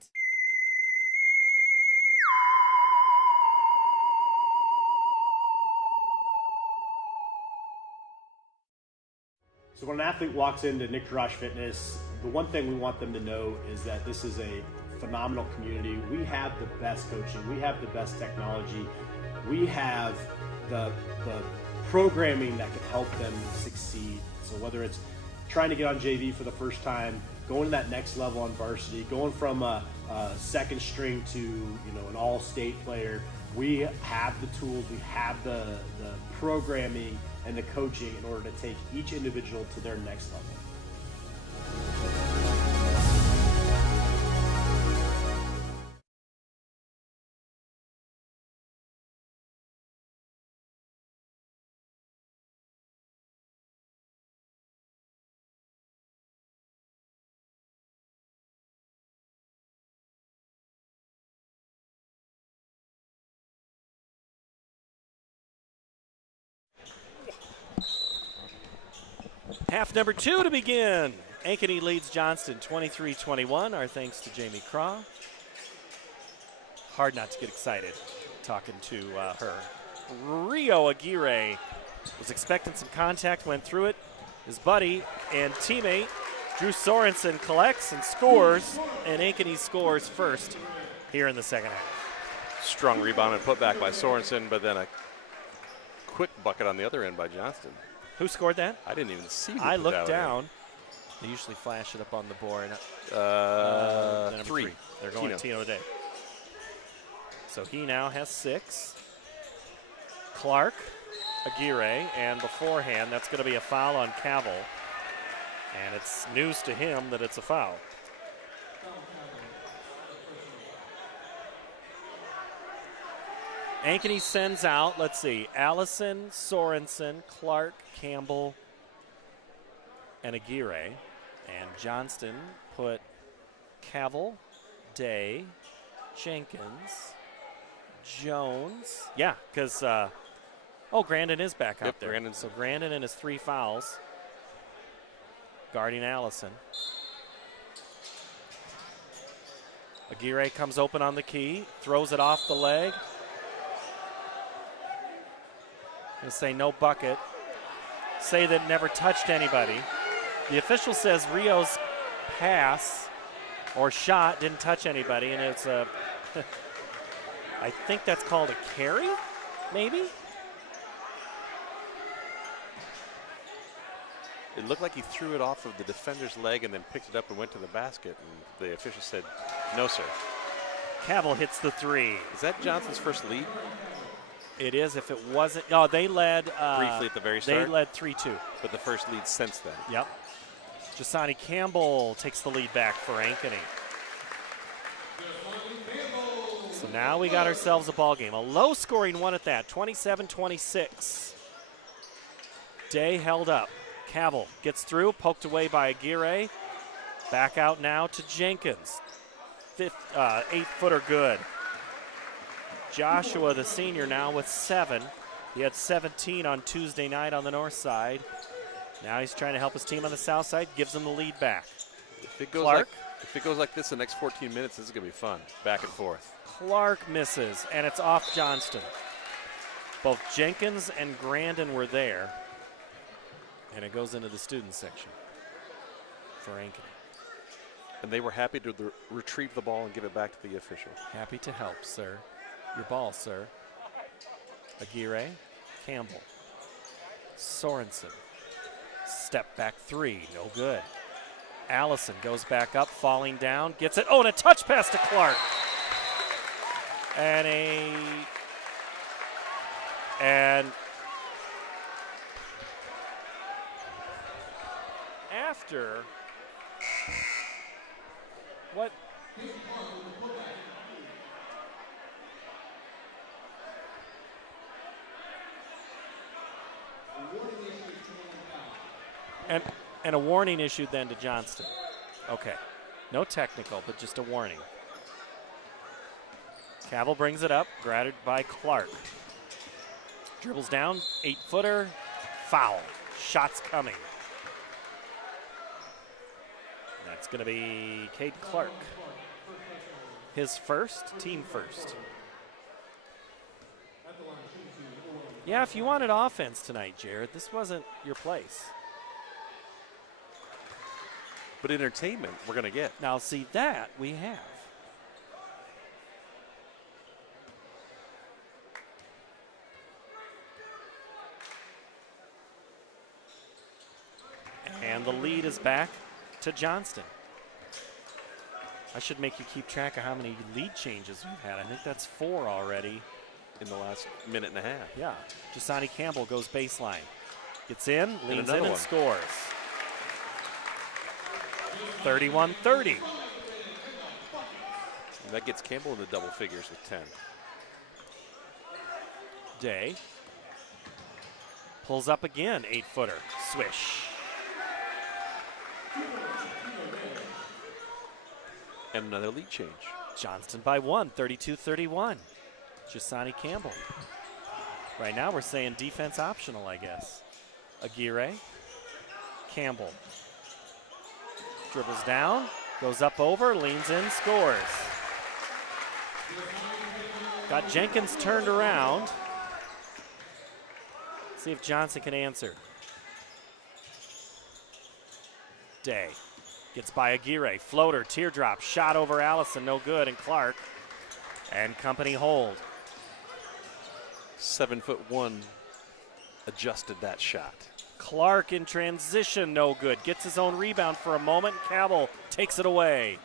So when an athlete walks into Nick Garage Fitness, the one thing we want them to know is that this is a phenomenal community. We have the best coaching. We have the best technology. We have the programming that can help them succeed. So whether it's trying to get on JV for the first time, going to that next level on varsity, going from a second string to an all-state player, we have the tools, we have the programming and the coaching in order to take each individual to their next level. Half number 2 to begin. Ankeny leads Johnston 23-21. Our thanks to Jamie Craw. Hard not to get excited talking to her. Rio Aguirre was expecting some contact, went through it. His buddy and teammate Drew Sorensen collects and scores, and Ankeny scores first here in the second half. Strong rebound and putback by Sorensen, but then a quick bucket on the other end by Johnston. Who scored that? I didn't even see. I looked down. They usually flash it up on the board. 3. They're going Tino Day. So he now has 6. Clark, Aguirre, and beforehand, that's going to be a foul on Cavil. And it's news to him that it's a foul. Ankeny sends out, let's see, Allison, Sorensen, Clark, Campbell, and Aguirre. And Johnston put Cavil, Day, Jenkins, Jones. Yeah, because, Grandin is back out there. Grandin. So Grandin and his 3 fouls. Guarding Allison. Aguirre comes open on the key, throws it off the leg. Gonna say no bucket. Say that never touched anybody. The official says Rio's pass or shot didn't touch anybody, and it's a, I think that's called a carry, maybe? It looked like he threw it off of the defender's leg and then picked it up and went to the basket, and the official said, no, sir. Cavil hits the 3. Is that Johnson's first lead? It is if it wasn't. Oh, they led. Briefly at the very start? They led 3-2. But the first lead since then. Yep. Jasani Campbell takes the lead back for Ankeny. So now we got ourselves a ball game. A low-scoring one at that, 27-26. Day held up. Cavil gets through, poked away by Aguirre. Back out now to Jenkins. 8-footer good. Joshua, the senior, now with 7. He had 17 on Tuesday night on the north side. Now he's trying to help his team on the south side, gives them the lead back. If it goes like this the next 14 minutes, this is going to be fun, back and forth. Clark misses, and it's off Johnston. Both Jenkins and Grandin were there. And it goes into the student section for Ankeny. And they were happy to retrieve the ball and give it back to the official. Happy to help, sir. Your ball, sir. Aguirre, Campbell, Sorensen. Step back 3, no good. Allison goes back up, falling down, gets it. Oh, and a touch pass to Clark. And after what? And a warning issued then to Johnston. Okay. No technical, but just a warning. Cavil brings it up, grabbed by Clark. Dribbles down, 8-footer, foul. Shots coming. That's going to be Cade Clark. His first, team first. Yeah, if you wanted offense tonight, Jared, this wasn't your place. But entertainment, we're going to get. Now, see, that we have. And the lead is back to Johnston. I should make you keep track of how many lead changes we've had. I think that's 4 already. In the last minute and a half. Yeah. Jasani Campbell goes baseline. Gets in, leans and in, and scores. 31-30. And that gets Campbell in the double figures with 10. Day pulls up again, 8-footer. Swish. And another lead change. Johnston by 1, 32-31. Jasani Campbell. Right now we're saying defense optional, I guess. Aguirre. Campbell. Dribbles down, goes up over, leans in, scores. Got Jenkins turned around. See if Johnson can answer. Day gets by Aguirre. Floater, teardrop, shot over Allison, no good, and Clark. And company hold. 7'1" adjusted that shot. Clark in transition, no good. Gets his own rebound for a moment. Cavil takes it away.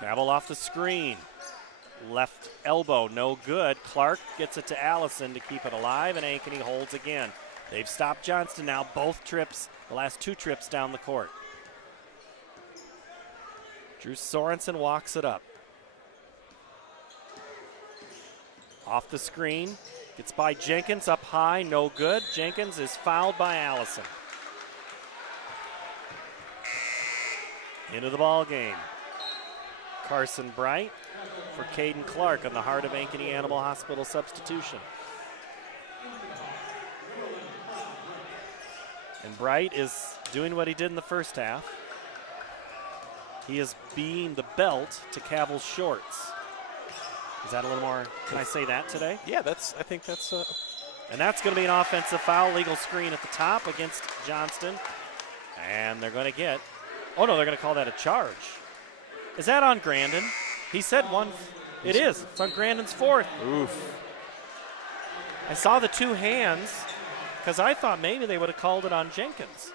Cavil off the screen. Left elbow, no good. Clark gets it to Allison to keep it alive, and Ankeny holds again. They've stopped Johnston now, both trips, the last 2 trips down the court. Drew Sorensen walks it up. Off the screen, gets by Jenkins, up high, no good. Jenkins is fouled by Allison. Into the ball game. Carson Bright for Caden Clark on the Heart of Ankeny Animal Hospital substitution. And Bright is doing what he did in the first half. He is being the belt to Cavill's shorts. Is that a little more, can I say that today? Yeah, I think that's. And that's going to be an offensive foul, legal screen at the top against Johnston. And they're going to get, oh no, they're going to call that a charge. Is that on Grandin? He said one, it is. It's on Grandin's fourth. Oof. I saw the two hands because I thought maybe they would have called it on Jenkins.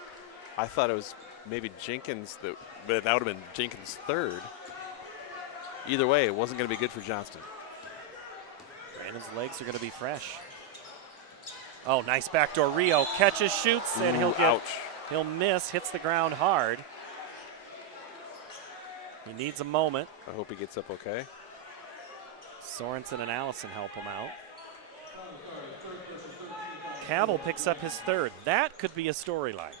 I thought it was maybe Jenkins, but that would have been Jenkins' third. Either way, it wasn't going to be good for Johnston. Brandon's legs are going to be fresh. Oh, nice backdoor. Rio catches, shoots, and he'll miss, hits the ground hard. He needs a moment. I hope he gets up okay. Sorensen and Allison help him out. Cavill picks up his third. That could be a storyline.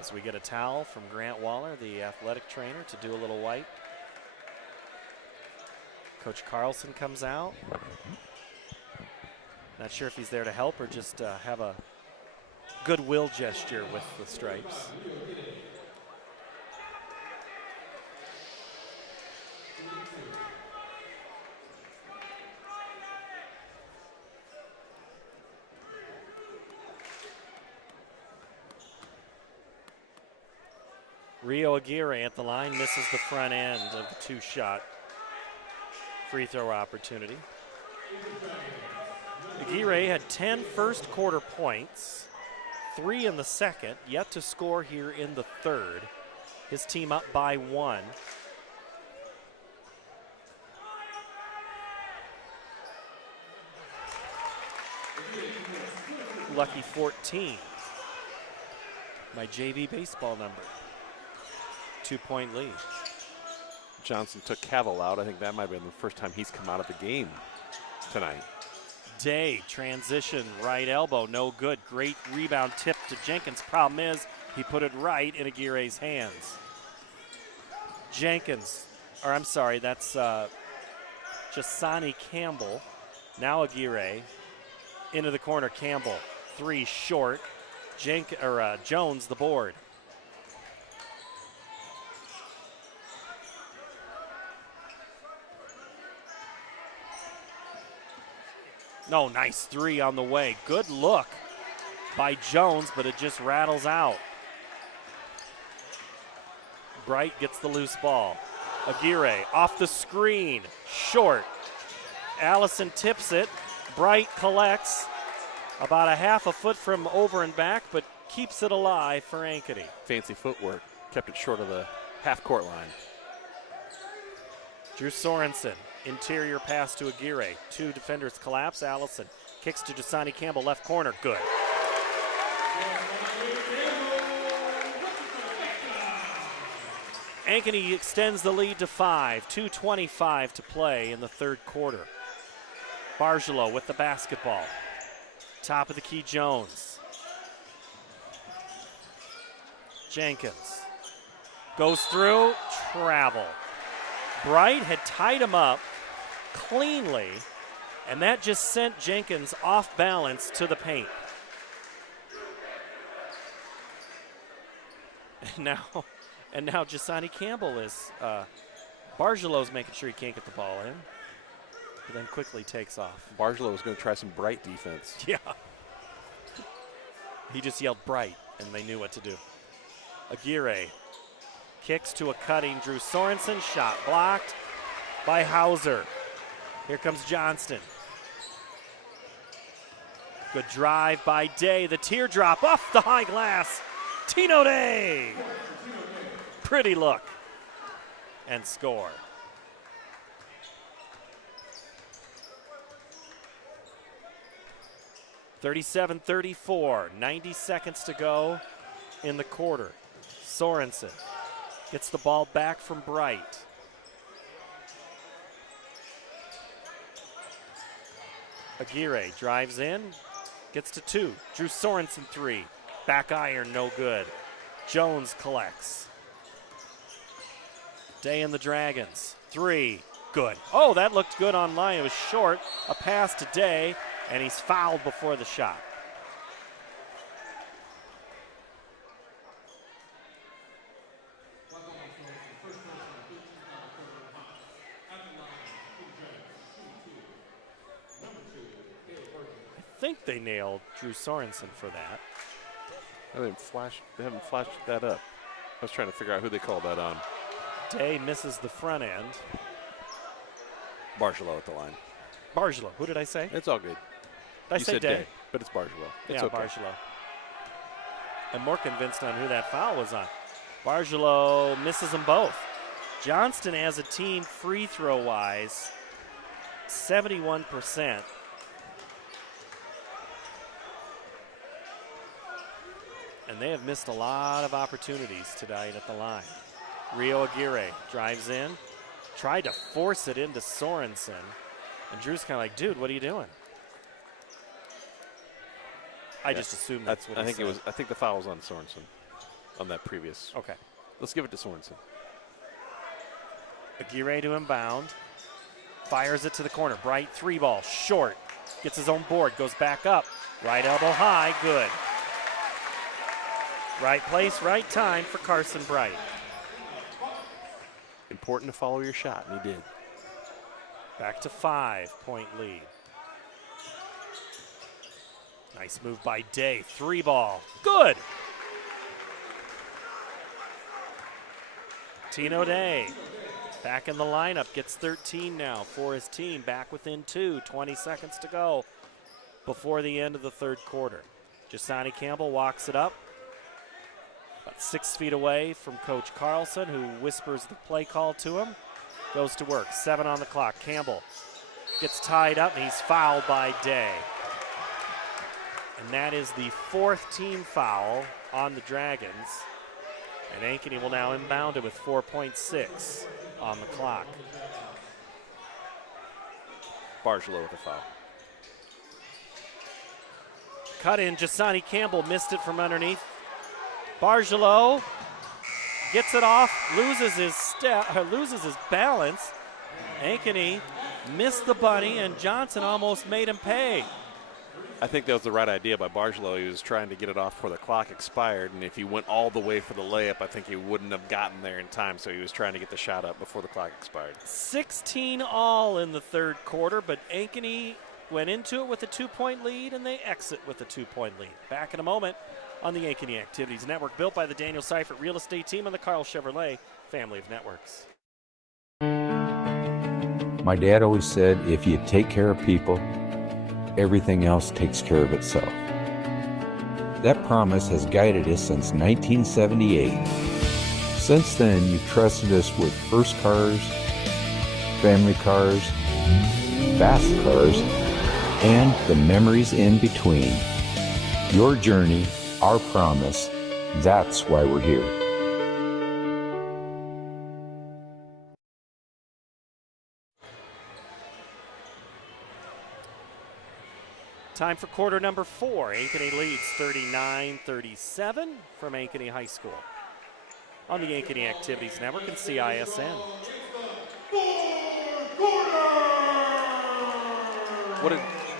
As we get a towel from Grant Waller, the athletic trainer, to do a little wipe. Coach Carlson comes out. Not sure if he's there to help or just have a goodwill gesture with the stripes. Rio Aguirre at the line misses the front end of the two-shot free throw opportunity. Aguirre had 10 first quarter points, 3 in the second, yet to score here in the third. His team up by 1. Lucky 14. My JV baseball number. 2-point lead. Johnson took Cavill out. I think that might have been the first time he's come out of the game tonight. Day, transition, right elbow, no good. Great rebound tip to Jenkins. Problem is, he put it right in Aguirre's hands. Jenkins, or I'm sorry, that's Jasani Campbell. Now Aguirre into the corner. Campbell, 3 short. Jones the board. No, nice 3 on the way. Good look by Jones, but it just rattles out. Bright gets the loose ball. Aguirre off the screen, short. Allison tips it. Bright collects about a half a foot from over and back, but keeps it alive for Ankeny. Fancy footwork, kept it short of the half-court line. Drew Sorensen, interior pass to Aguirre. 2 defenders collapse. Allison kicks to Jasani Campbell, left corner, good. Ankeny extends the lead to 5. 2:25 to play in the third quarter. Bargello with the basketball. Top of the key, Jones. Jenkins goes through, travel. Bright had tied him up cleanly, and that just sent Jenkins off balance to the paint. And now Jasani Campbell is, Bargello's making sure he can't get the ball in, but then quickly takes off. Bargello was going to try some Bright defense. Yeah. He just yelled Bright, and they knew what to do. Aguirre kicks to a cutting Drew Sorensen. Shot blocked by Hauser. Here comes Johnston. Good drive by Day. The teardrop off the high glass. Tino Day. Pretty look. And score. (37-34). 90 seconds to go in the quarter. Sorensen gets the ball back from Bright. Aguirre drives in, gets to 2. Drew Sorensen 3. Back iron, no good. Jones collects. Day and the Dragons. 3. Good. Oh, that looked good online. It was short. A pass to Day, and he's fouled before the shot. I think they nailed Drew Sorensen for that. They haven't flashed that up. I was trying to figure out who they called that on. Day misses the front end. Bargello at the line. Bargello. Who did I say? It's all good. Did I You say said Day? but it's Bargello. It's Yeah, okay. Bargello. I'm more convinced on who that foul was on. Bargello misses them both. Johnston as a team, free throw wise, 71%. And they have missed a lot of opportunities tonight at the line. Rio Aguirre drives in, tried to force it into Sorensen, and Drew's kind of like, dude, what are you doing? I just assumed that's what I he think said. it was. I think the foul was on Sorensen, on that previous. Okay. Let's give it to Sorensen. Aguirre to inbound, fires it to the corner. Bright 3 ball, short, gets his own board, goes back up, right elbow high, good. Right place, right time for Carson Bright. Important to follow your shot, and he did. Back to 5-point lead. Nice move by Day. 3 ball. Good. Tino Day back in the lineup. Gets 13 now for his team. Back within 2. 20 seconds to go before the end of the third quarter. Jasani Campbell walks it up. About 6 feet away from Coach Carlson, who whispers the play call to him. Goes to work. 7 on the clock. Campbell gets tied up, and he's fouled by Day. And that is the 4th team foul on the Dragons. And Ankeny will now inbound it with 4.6 on the clock. Bargello with a foul. Cut in, Jasani Campbell missed it from underneath. Bargello gets it off, loses his balance. Ankeny missed the bunny, and Johnson almost made him pay. I think that was the right idea by Bargello. He was trying to get it off before the clock expired, and if he went all the way for the layup, I think he wouldn't have gotten there in time, so he was trying to get the shot up before the clock expired. 16 all in the third quarter, but Ankeny went into it with a 2-point lead, and they exit with a 2-point lead. Back in a moment on the Ankeny Activities Network, built by the Daniel Seifert Real Estate Team and the Carl Chevrolet family of networks. My dad always said, if you take care of people, everything else takes care of itself. That promise has guided us since 1978. Since then, you've trusted us with first cars, family cars, fast cars, and the memories in between. Your journey, our promise, that's why we're here. Time for quarter number 4. Ankeny leads 39-37 from Ankeny High School on the Ankeny Activities Network and CISN.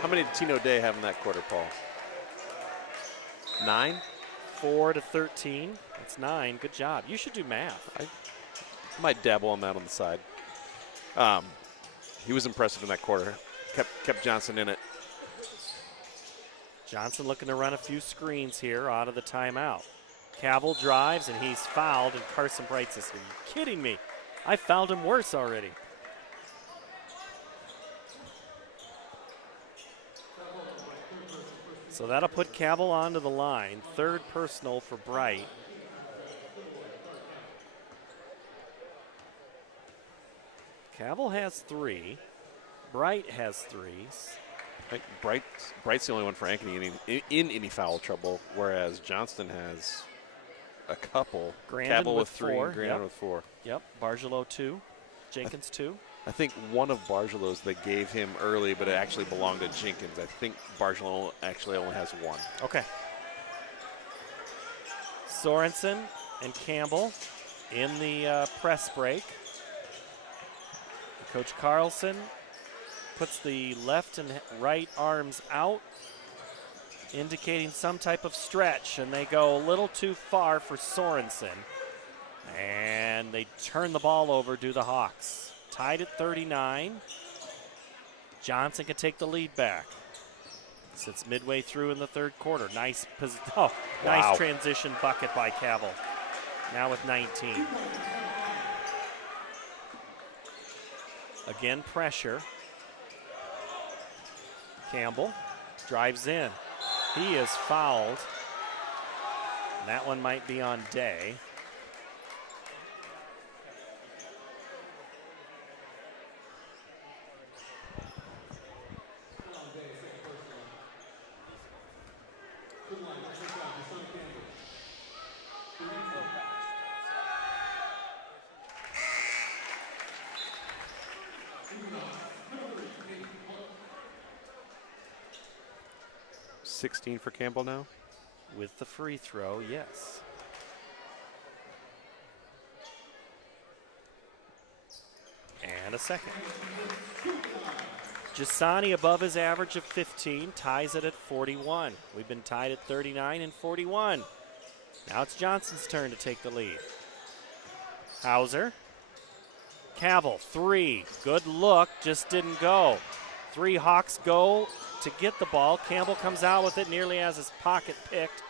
How many did Tino Day have in that quarter, Paul? 9? 4-13. That's 9. Good job. You should do math. I might dabble on that on the side. He was impressive in that quarter. Kept Johnson in it. Johnson looking to run a few screens here out of the timeout. Cavill drives, and he's fouled, and Carson Bright says, are you kidding me? I fouled him worse already. So that'll put Cavill onto the line. 3rd personal for Bright. Cavill has 3. Bright has 3. Bright's the only one for Ankeny in any foul trouble, whereas Johnston has a couple. Grandin Cabell with with 3, 4. Grandin Yep. with 4. Yep. Bargelot 2. Jenkins 2. I think one of Bargelot's they gave him early, but it actually belonged to Jenkins. I think Bargelot actually only has 1. Okay. Sorensen and Campbell in the press break. Coach Carlson puts the left and right arms out, indicating some type of stretch, and they go a little too far for Sorensen. And they turn the ball over, do the Hawks. Tied at 39. Johnston can take the lead back. Sits midway through in the third quarter. Nice transition bucket by Cabell. Now with 19. Again, pressure. Campbell drives in. He is fouled. And that one might be on Day. $16 for Campbell now? With the free throw, yes. And a second. Jasani above his average of 15, ties it at 41. We've been tied at 39 and 41. Now it's Johnston's turn to take the lead. Hauser. Cavill, 3. Good look, just didn't go. 3 Hawks go to get the ball. Campbell comes out with it, nearly has his pocket picked.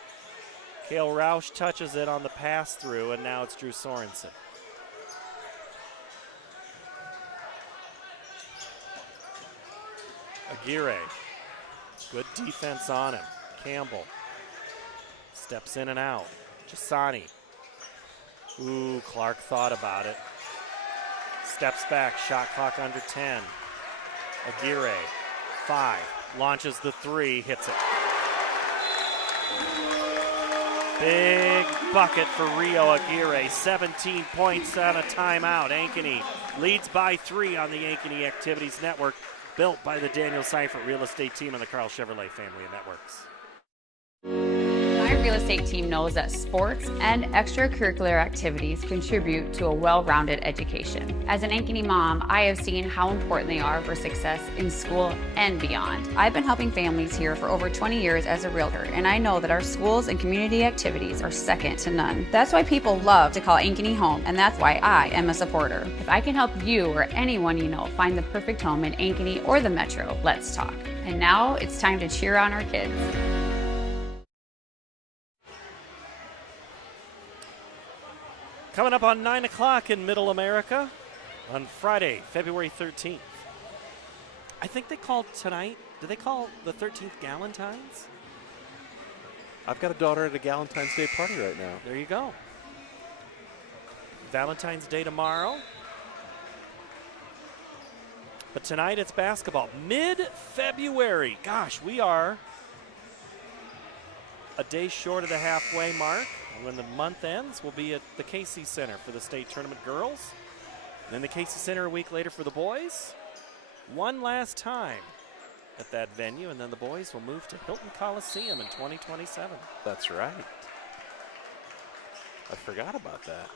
Cale Roush touches it on the pass through, and now it's Drew Sorensen. Aguirre, good defense on him. Campbell steps in and out. Jasani. Ooh, Clark thought about it. Steps back, shot clock under 10. Aguirre, 5, launches the 3, hits it. Big bucket for Rio Aguirre, 17 points on a timeout. Ankeny leads by 3 on the Ankeny Activities Network, built by the Daniel Seifert Real Estate Team and the Carl Chevrolet Family of Networks. My real estate team knows that sports and extracurricular activities contribute to a well-rounded education. As an Ankeny mom, I have seen how important they are for success in school and beyond. I've been helping families here for over 20 years as a realtor, and I know that our schools and community activities are second to none. That's why people love to call Ankeny home, and that's why I am a supporter. If I can help you or anyone you know find the perfect home in Ankeny or the Metro, let's talk. And now it's time to cheer on our kids. Coming up on 9 o'clock in Middle America on Friday, February 13th. I think they called tonight, did they call the 13th Galentine's? I've got a daughter at a Galentine's Day party right now. There you go. Valentine's Day tomorrow. But tonight it's basketball. Mid-February. Gosh, we are a day short of the halfway mark. When the month ends, we'll be at the Casey Center for the state tournament girls. Then the Casey Center a week later for the boys. One last time at that venue, and then the boys will move to Hilton Coliseum in 2027. That's right. I forgot about that.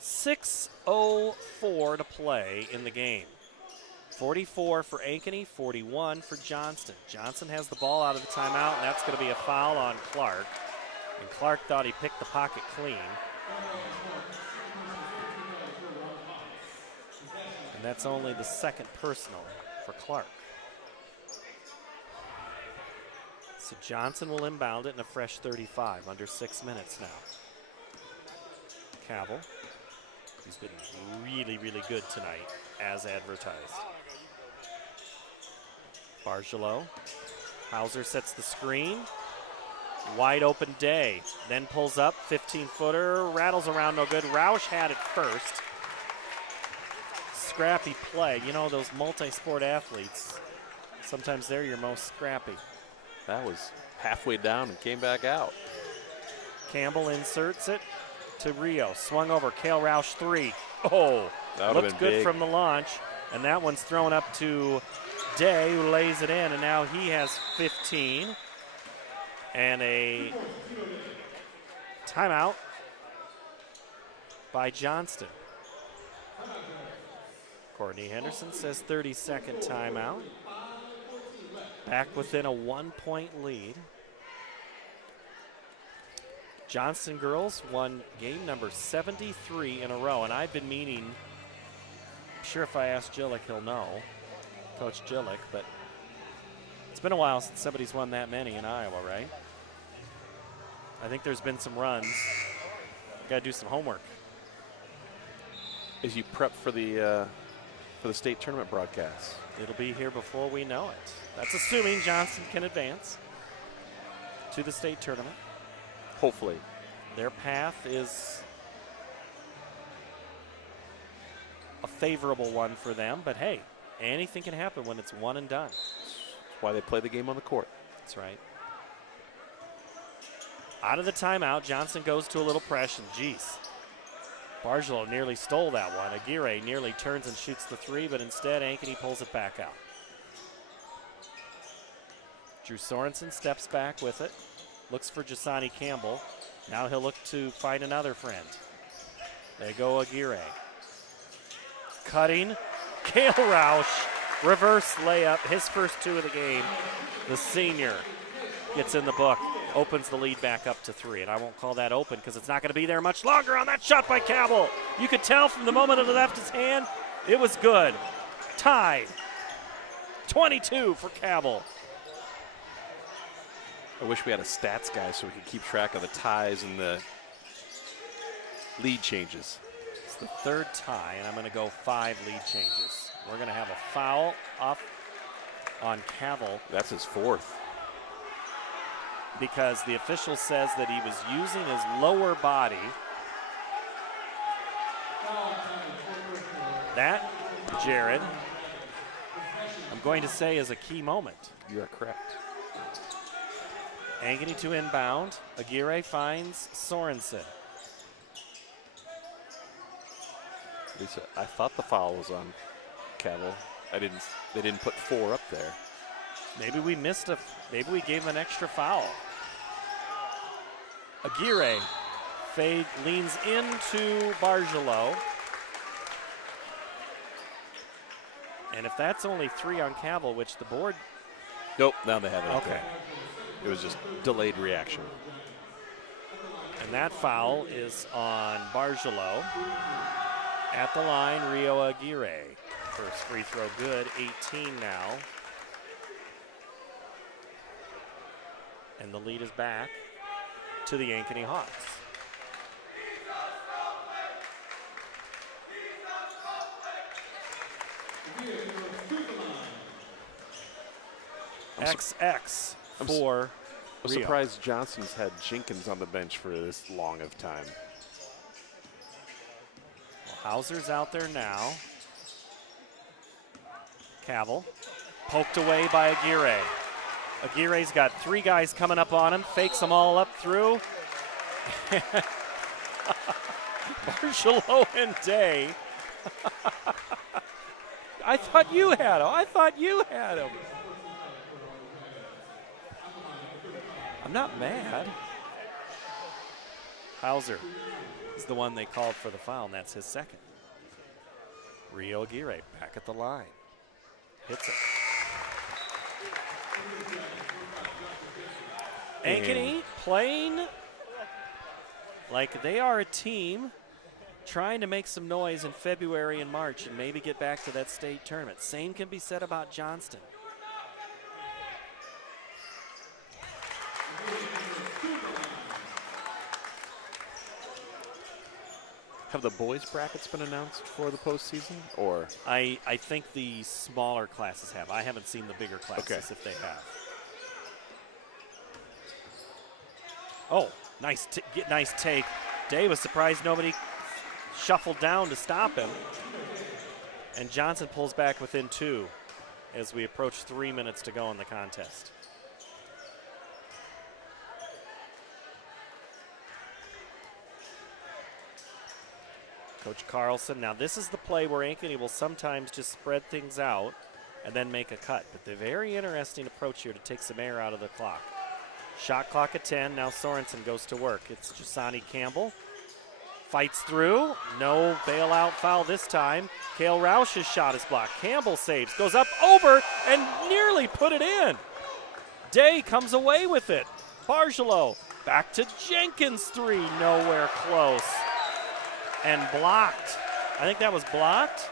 6:04 to play in the game. 44 for Ankeny, 41 for Johnston. Johnston has the ball out of the timeout, and that's going to be a foul on Clark. And Clark thought he picked the pocket clean. And that's only the second personal for Clark. So Johnson will inbound it in a fresh 35, under 6 minutes now. Cavill, who's been really, really good tonight, as advertised. Bargelot. Hauser sets the screen. Wide open Day. Then pulls up, 15-footer, rattles around no good. Roush had it first. Scrappy play. You know, those multi-sport athletes, sometimes they're your most scrappy. That was halfway down and came back out. Campbell inserts it to Rio. Swung over. Kale Roush 3. Oh, That would've looked been good big. from the launch. And that one's thrown up to Day, who lays it in. And now he has 15. And a timeout by Johnston. Courtney Henderson says 30-second timeout. Back within a 1-point lead. Johnston girls won game number 73 in a row, and I've been meaning, I'm sure if I ask Jillick, he'll know, Coach Jillick, but it's been a while since somebody's won that many in Iowa, right? I think there's been some runs. Got to do some homework. As you prep for the state tournament broadcast. It'll be here before we know it. That's assuming Johnston can advance to the state tournament. Hopefully. Their path is a favorable one for them, but hey, anything can happen when it's one and done. That's why they play the game on the court. That's right. Out of the timeout, Johnston goes to a little press, and geez, Bargelo nearly stole that one. Aguirre nearly turns and shoots the 3, but instead Ankeny pulls it back out. Drew Sorensen steps back with it, looks for Jasani Campbell. Now he'll look to find another friend. There go Aguirre. Cutting, Kale Roush, reverse layup, his first 2 of the game. The senior gets in the book, opens the lead back up to 3, and I won't call that open because it's not going to be there much longer on that shot by Campbell. You could tell from the moment it left his hand, it was good. Tied. 22 for Campbell. I wish we had a stats guy so we could keep track of the ties and the lead changes. It's the 3rd tie, and I'm going to go 5 lead changes. We're going to have a foul off on Cavill. That's his 4th. Because the official says that he was using his lower body. That, Jared, I'm going to say is a key moment. You are correct. Ankeny to inbound. Aguirre finds Sorensen. Lisa, I thought the foul was on Cavill. They didn't put 4 up there. Maybe we missed maybe we gave him an extra foul. Aguirre leans into Bargelo. And if that's only 3 on Cavill, which the board. Nope, now they have it. Okay. It was just delayed reaction. And that foul is on Bargelo. At the line, Rio Aguirre. First free throw good, 18 now. And the lead is back to the Ankeny Hawks. XX for I'm Rio. surprised Johnston's had Jenkins on the bench for this long of time. Well, Hauser's out there now. Cavill poked away by Aguirre. Aguirre's got 3 guys coming up on him, fakes them all up through. Bargelo and Day. I thought you had him. I'm not mad. Hauser is the one they called for the foul, and that's his 2nd. Rio Aguirre back at the line. Hits it. Ankeny playing like they are a team trying to make some noise in February and March and maybe get back to that state tournament. Same can be said about Johnston. Have the boys' brackets been announced for the postseason, or? I think the smaller classes have. I haven't seen the bigger classes if they have. Oh, nice take. Day was surprised nobody shuffled down to stop him. And Johnson pulls back within 2 as we approach 3 minutes to go in the contest. Coach Carlson, now this is the play where Ankeny will sometimes just spread things out and then make a cut. But the very interesting approach here to take some air out of the clock. Shot clock at 10, now Sorensen goes to work. It's Jasani Campbell. Fights through, no bailout foul this time. Kale Roush's shot is blocked. Campbell saves, goes up over and nearly put it in. Day comes away with it. Bargelot back to Jenkins 3, nowhere close. And blocked. I think that was blocked.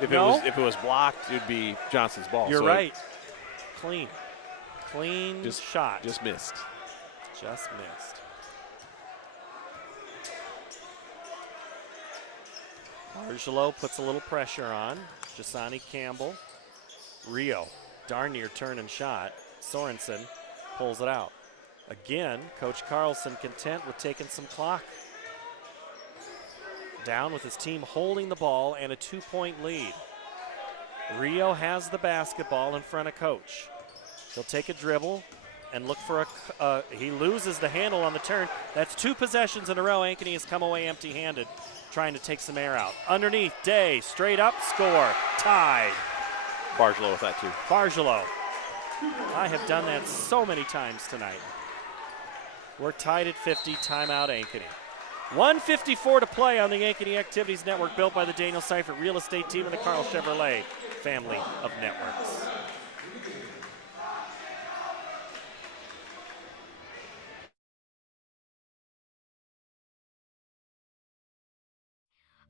If it was blocked, it'd be Johnston's ball. You're right. Clean shot. Just missed. Just missed. Bargelot puts a little pressure on. Jasani Campbell. Rio, darn near turn and shot. Sorensen pulls it out. Again, Coach Carlson content with taking some clock. Down with his team holding the ball and a 2-point lead. Rio has the basketball in front of Coach. He'll take a dribble and look for he loses the handle on the turn. That's 2 possessions in a row. Ankeny has come away empty-handed, trying to take some air out. Underneath, Day, straight up, score, tied. Bargelot with that too. Bargelot. I have done that so many times tonight. We're tied at 50, timeout Ankeny. 1:54 to play on the Ankeny Activities Network, built by the Daniel Seifert Real Estate Team and the Carl Chevrolet family of networks.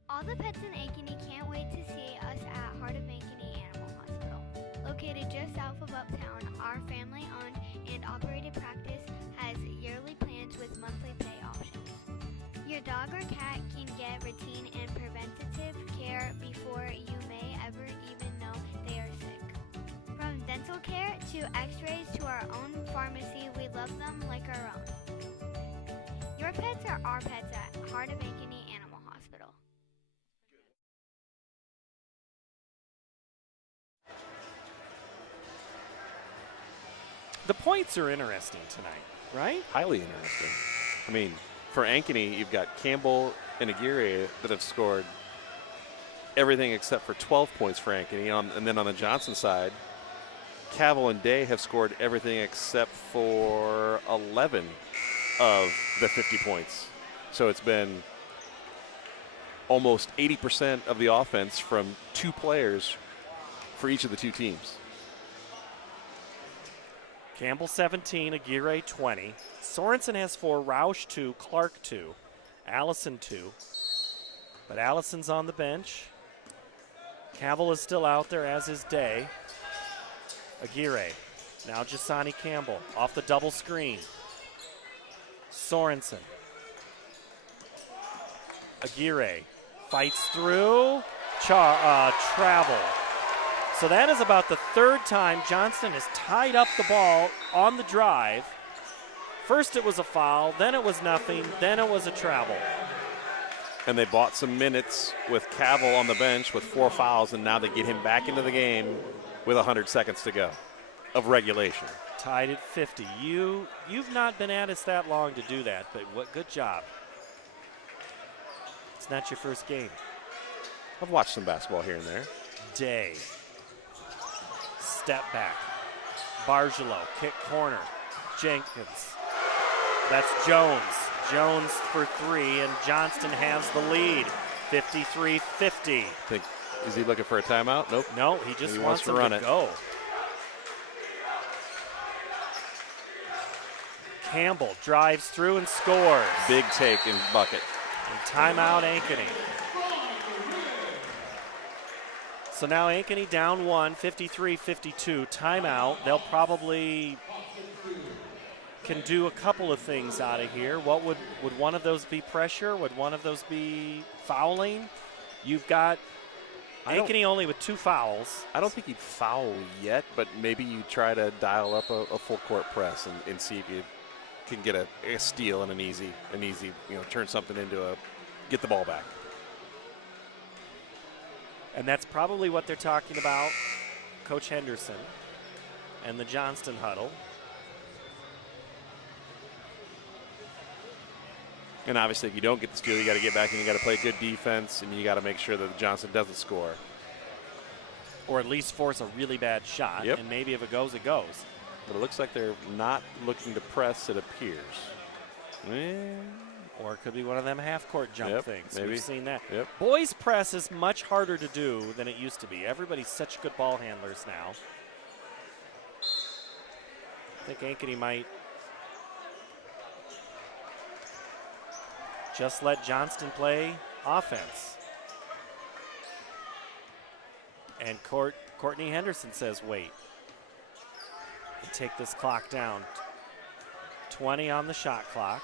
All the pets in Ankeny can't wait to see us at Heart of Ankeny Animal Hospital. Located just south of Uptown, our family-owned and operated practice has yearly plans with monthly pay options. Your dog or cat can get routine and preventative care before you may ever even know they are sick. From dental care to x-rays to our own pharmacy, we love them like our own. Your pets are our pets at Heart of Ankeny Animal Hospital. The points are interesting tonight, right? Highly interesting. I mean, for Ankeny, you've got Campbell and Aguirre that have scored everything except for 12 points for Ankeny. And then on the Johnston side, Cavill and Day have scored everything except for 11 of the 50 points. So it's been almost 80% of the offense from 2 players for each of the 2 teams. Campbell 17, Aguirre 20. Sorensen has 4, Roush 2, Clark 2, Allison 2. But Allison's on the bench. Cavill is still out there, as is Day. Aguirre, now Jasani Campbell off the double screen. Sorensen. Aguirre fights through, travel. So that is about the 3rd time Johnston has tied up the ball on the drive. First it was a foul, then it was nothing, then it was a travel. And they bought some minutes with Cavill on the bench with 4 fouls, and now they get him back into the game with 100 seconds to go of regulation. Tied at 50. You've not been at us that long to do that, but what good job. It's not your first game. I've watched some basketball here and there. Day. Step back. Bargelot, kick corner. Jenkins. That's Jones. Jones for 3, and Johnston has the lead. 53-50. Is he looking for a timeout? Nope. No, he just wants to run it. Go. Campbell drives through and scores. Big take and bucket. And timeout Ankeny. So now Ankeny down 1, 53-52, timeout. They'll probably can do a couple of things out of here. What would one of those be pressure? Would one of those be fouling? You've got Ankeny only with 2 fouls. I don't think he'd foul yet, but maybe you try to dial up a full court press and see if you can get a steal and an easy, turn something into get the ball back. And that's probably what they're talking about, Coach Henderson and the Johnston huddle. And obviously, if you don't get the steal, you got to get back and you got to play good defense, and you got to make sure that Johnston doesn't score. Or at least force a really bad shot, Yep. and maybe if it goes, it goes. But it looks like they're not looking to press, it appears. Or it could be one of them half-court jump Yep, things. maybe. We've seen that. Yep. Boys press is much harder to do than it used to be. Everybody's such good ball handlers now. I think Ankeny might just let Johnston play offense. And Courtney Henderson says wait. And take this clock down. 20 on the shot clock.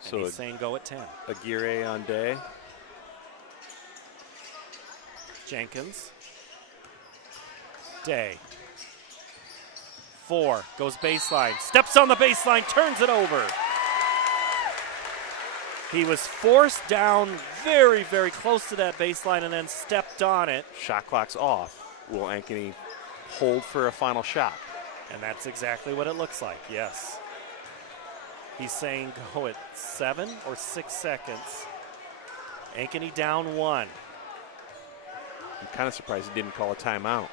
So and he's saying go at 10. Aguirre on Day. Jenkins. Day. 4, goes baseline, steps on the baseline, turns it over. He was forced down very, very close to that baseline and then stepped on it. Shot clock's off. Will Ankeny hold for a final shot? And that's exactly what it looks like, yes. He's saying go at 7 or 6 seconds. Ankeny down 1. I'm kind of surprised he didn't call a timeout.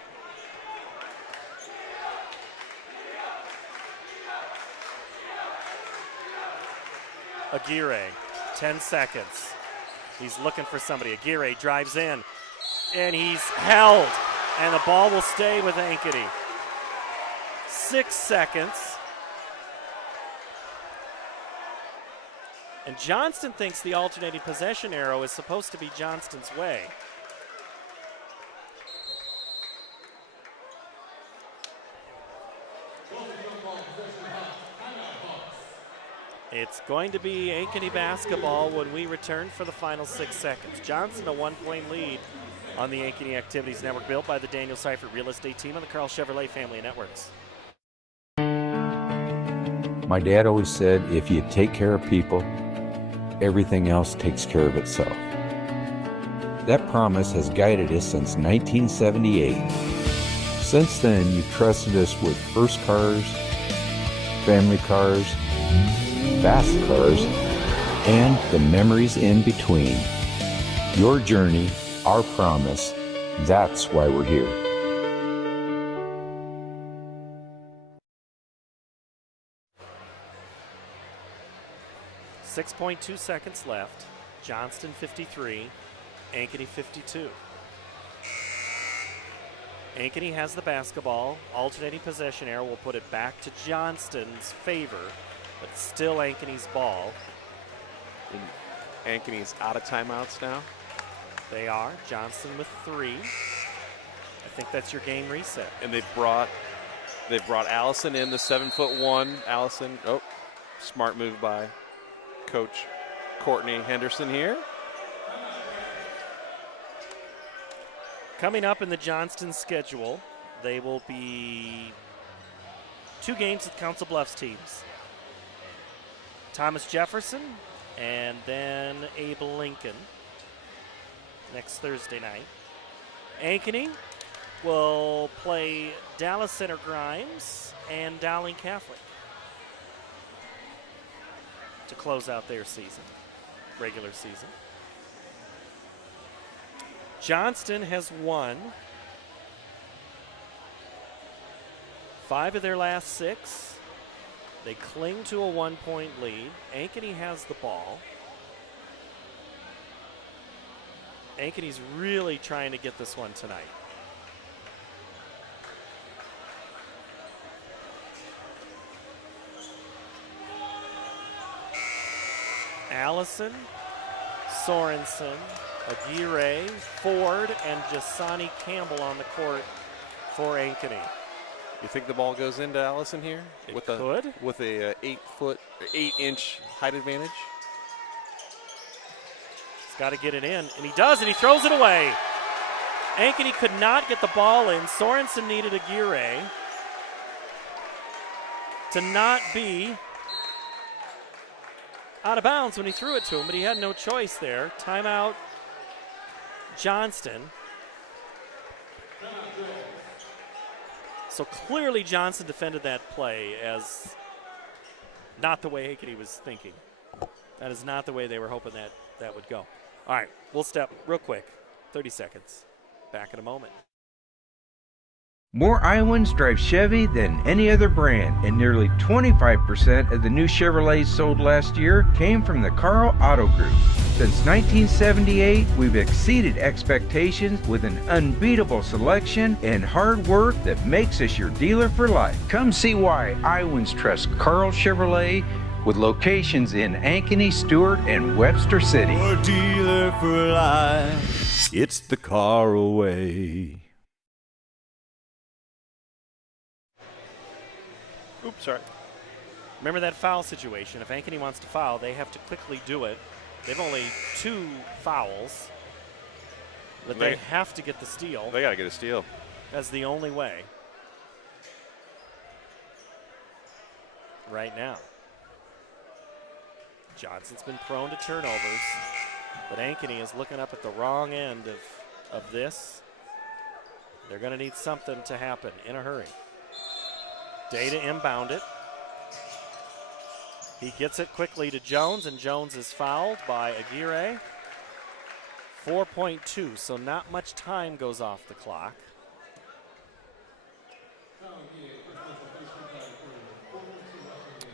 Aguirre, 10 seconds. He's looking for somebody. Aguirre drives in, and he's held, and the ball will stay with Ankeny. 6 seconds. And Johnston thinks the alternating possession arrow is supposed to be Johnston's way. It's going to be Ankeny basketball when we return for the final 6 seconds. Johnston a 1-point lead on the Ankeny Activities Network, built by the Daniel Seifert Real Estate Team on the Carl Chevrolet Family Networks. My dad always said, if you take care of people, everything else takes care of itself. That promise has guided us since 1978. Since then, you've trusted us with first cars, family cars, fast cars, and the memories in between. Your journey, our promise, that's why we're here. .2 seconds left. Johnston 53, Ankeny 52. Ankeny has the basketball. Alternating possession arrow will put it back to Johnston's favor, but still Ankeny's ball. And Ankeny's out of timeouts now. They are. Johnston with 3. I think that's your game reset. And they've brought Allison in, the 7'1". Allison, smart move by Coach Courtney Henderson here. Coming up in the Johnston schedule, they will be 2 games with Council Bluffs teams. Thomas Jefferson and then Abe Lincoln next Thursday night. Ankeny will play Dallas Center Grimes and Dowling Catholic to close out their season, regular season. Johnston has won 5 of their last 6. They cling to a 1-point lead. Ankeny has the ball. Ankeny's really trying to get this one tonight. Allison, Sorensen, Aguirre, Ford, and Jasani Campbell on the court for Ankeny. You think the ball goes into Allison here? It could. With a 8-inch height advantage? He's got to get it in, and he does, and he throws it away. Ankeny could not get the ball in. Sorensen needed Aguirre to not be out of bounds when he threw it to him, but he had no choice there. Timeout, Johnston. So clearly Johnston defended that play as not the way Ankeny was thinking. That is not the way they were hoping that would go. All right, we'll step real quick. 30 seconds. Back in a moment. More Iowans drive Chevy than any other brand, and nearly 25% of the new Chevrolets sold last year came from the Carl Auto Group. Since 1978, we've exceeded expectations with an unbeatable selection and hard work that makes us your dealer for life. Come see why Iowans trust Carl Chevrolet, with locations in Ankeny, Stewart, and Webster City. Your dealer for life. It's the car away. Oops, sorry. Remember that foul situation. If Ankeny wants to foul, they have to quickly do it. They've only 2 fouls, but they have to get the steal. They got to get a steal. That's the only way right now. Johnston's been prone to turnovers, but Ankeny is looking up at the wrong end of this. They're going to need something to happen in a hurry. Day to inbound it. He gets it quickly to Jones, and Jones is fouled by Aguirre. 4.2, so not much time goes off the clock.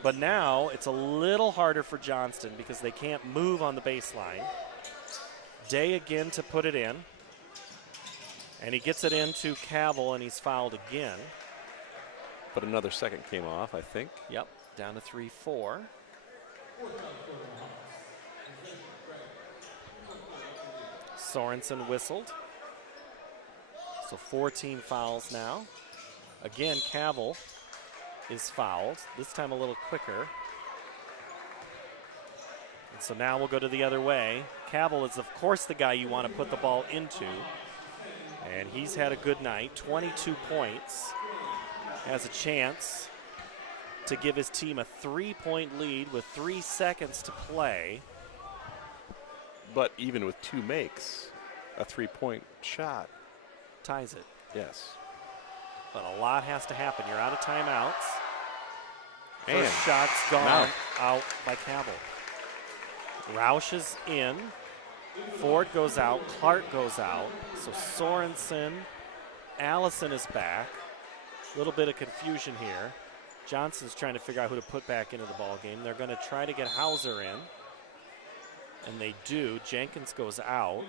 But now it's a little harder for Johnston because they can't move on the baseline. Day again to put it in. And he gets it into Cavil, and he's fouled again. But another second came off, I think. Yep, down to 3-4. Sorensen whistled. So 14 fouls now. Again, Cavil is fouled, this time a little quicker. And so now we'll go to the other way. Cavil is, of course, the guy you want to put the ball into. And he's had a good night, 22 points. Has a chance to give his team a 3-point lead with 3 seconds to play. But even with 2 makes, a 3-point shot ties it. Yes. But a lot has to happen. You're out of timeouts. And first shot's gone out by Cavil. Roush is in. Ford goes out. Clark goes out. So Sorensen, Allison is back. A little bit of confusion here. Johnston's trying to figure out who to put back into the ball game. They're going to try to get Hauser in. And they do. Jenkins goes out.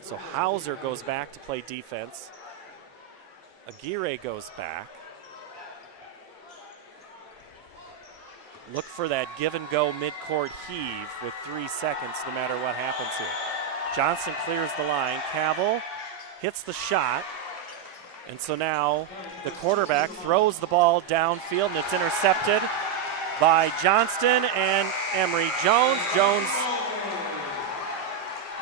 So Hauser goes back to play defense. Aguirre goes back. Look for that give and go midcourt heave with 3 seconds no matter what happens here. Johnston clears the line. Cavil hits the shot. And so now the quarterback throws the ball downfield, and it's intercepted by Johnston and Emory Jones. Jones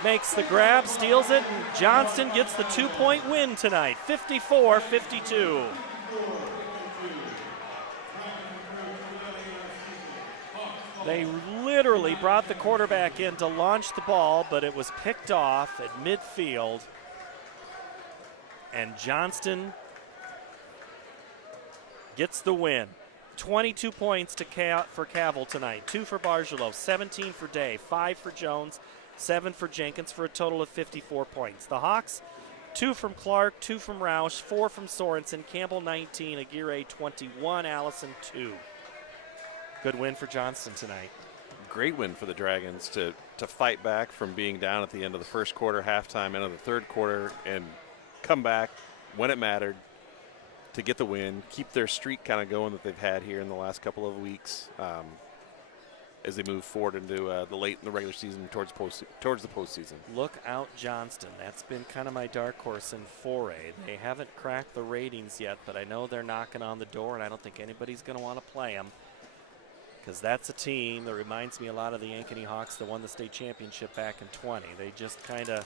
makes the grab, steals it, and Johnston gets the 2-point win tonight, 54-52. They literally brought the quarterback in to launch the ball, but it was picked off at midfield. And Johnston gets the win. 22 points for Cavil tonight. 2 for Bargello, 17 for Day, 5 for Jones, 7 for Jenkins for a total of 54 points. The Hawks, 2 from Clark, 2 from Roush, 4 from Sorensen, Campbell 19, Aguirre 21, Allison 2. Good win for Johnston tonight. Great win for the Dragons to fight back from being down at the end of the first quarter, halftime, end of the third quarter, and come back when it mattered to get the win, keep their streak kind of going that they've had here in the last couple of weeks as they move forward into the late in the regular season towards the postseason. Look out, Johnston. That's been kind of my dark horse in 4A. They haven't cracked the ratings yet, but I know they're knocking on the door, and I don't think anybody's going to want to play them because that's a team that reminds me a lot of the Ankeny Hawks that won the state championship back in 20. They just kind of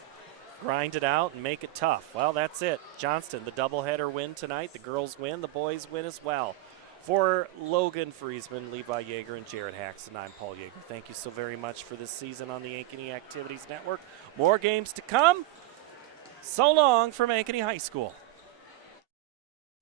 grind it out and make it tough. Well, that's it. Johnston, the doubleheader win tonight. The girls win. The boys win as well. For Logan Friesman, Levi Yeager, and Jared Haxton, I'm Paul Yeager. Thank you so very much for this season on the Ankeny Activities Network. More games to come. So long from Ankeny High School.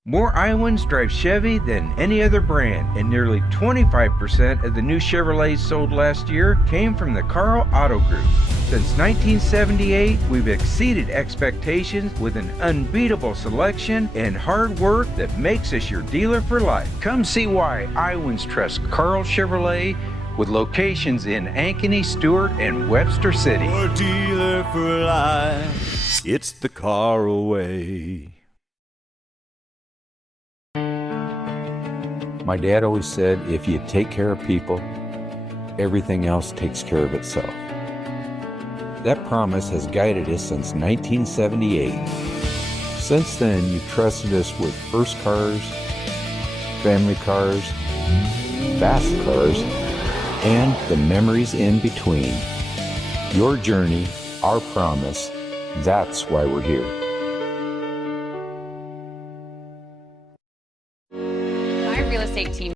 More Iowans drive Chevy than any other brand, and nearly 25% of the new Chevrolets sold last year came from the Carl Auto Group. Since 1978, we've exceeded expectations with an unbeatable selection and hard work that makes us your dealer for life. Come see why Iowans trust Carl Chevrolet, with locations in Ankeny, Stewart, and Webster City. Your dealer for life. It's the Caraway. My dad always said, if you take care of people, everything else takes care of itself. That promise has guided us since 1978. Since then, you've trusted us with first cars, family cars, fast cars, and the memories in between. Your journey, our promise, that's why we're here. My real estate team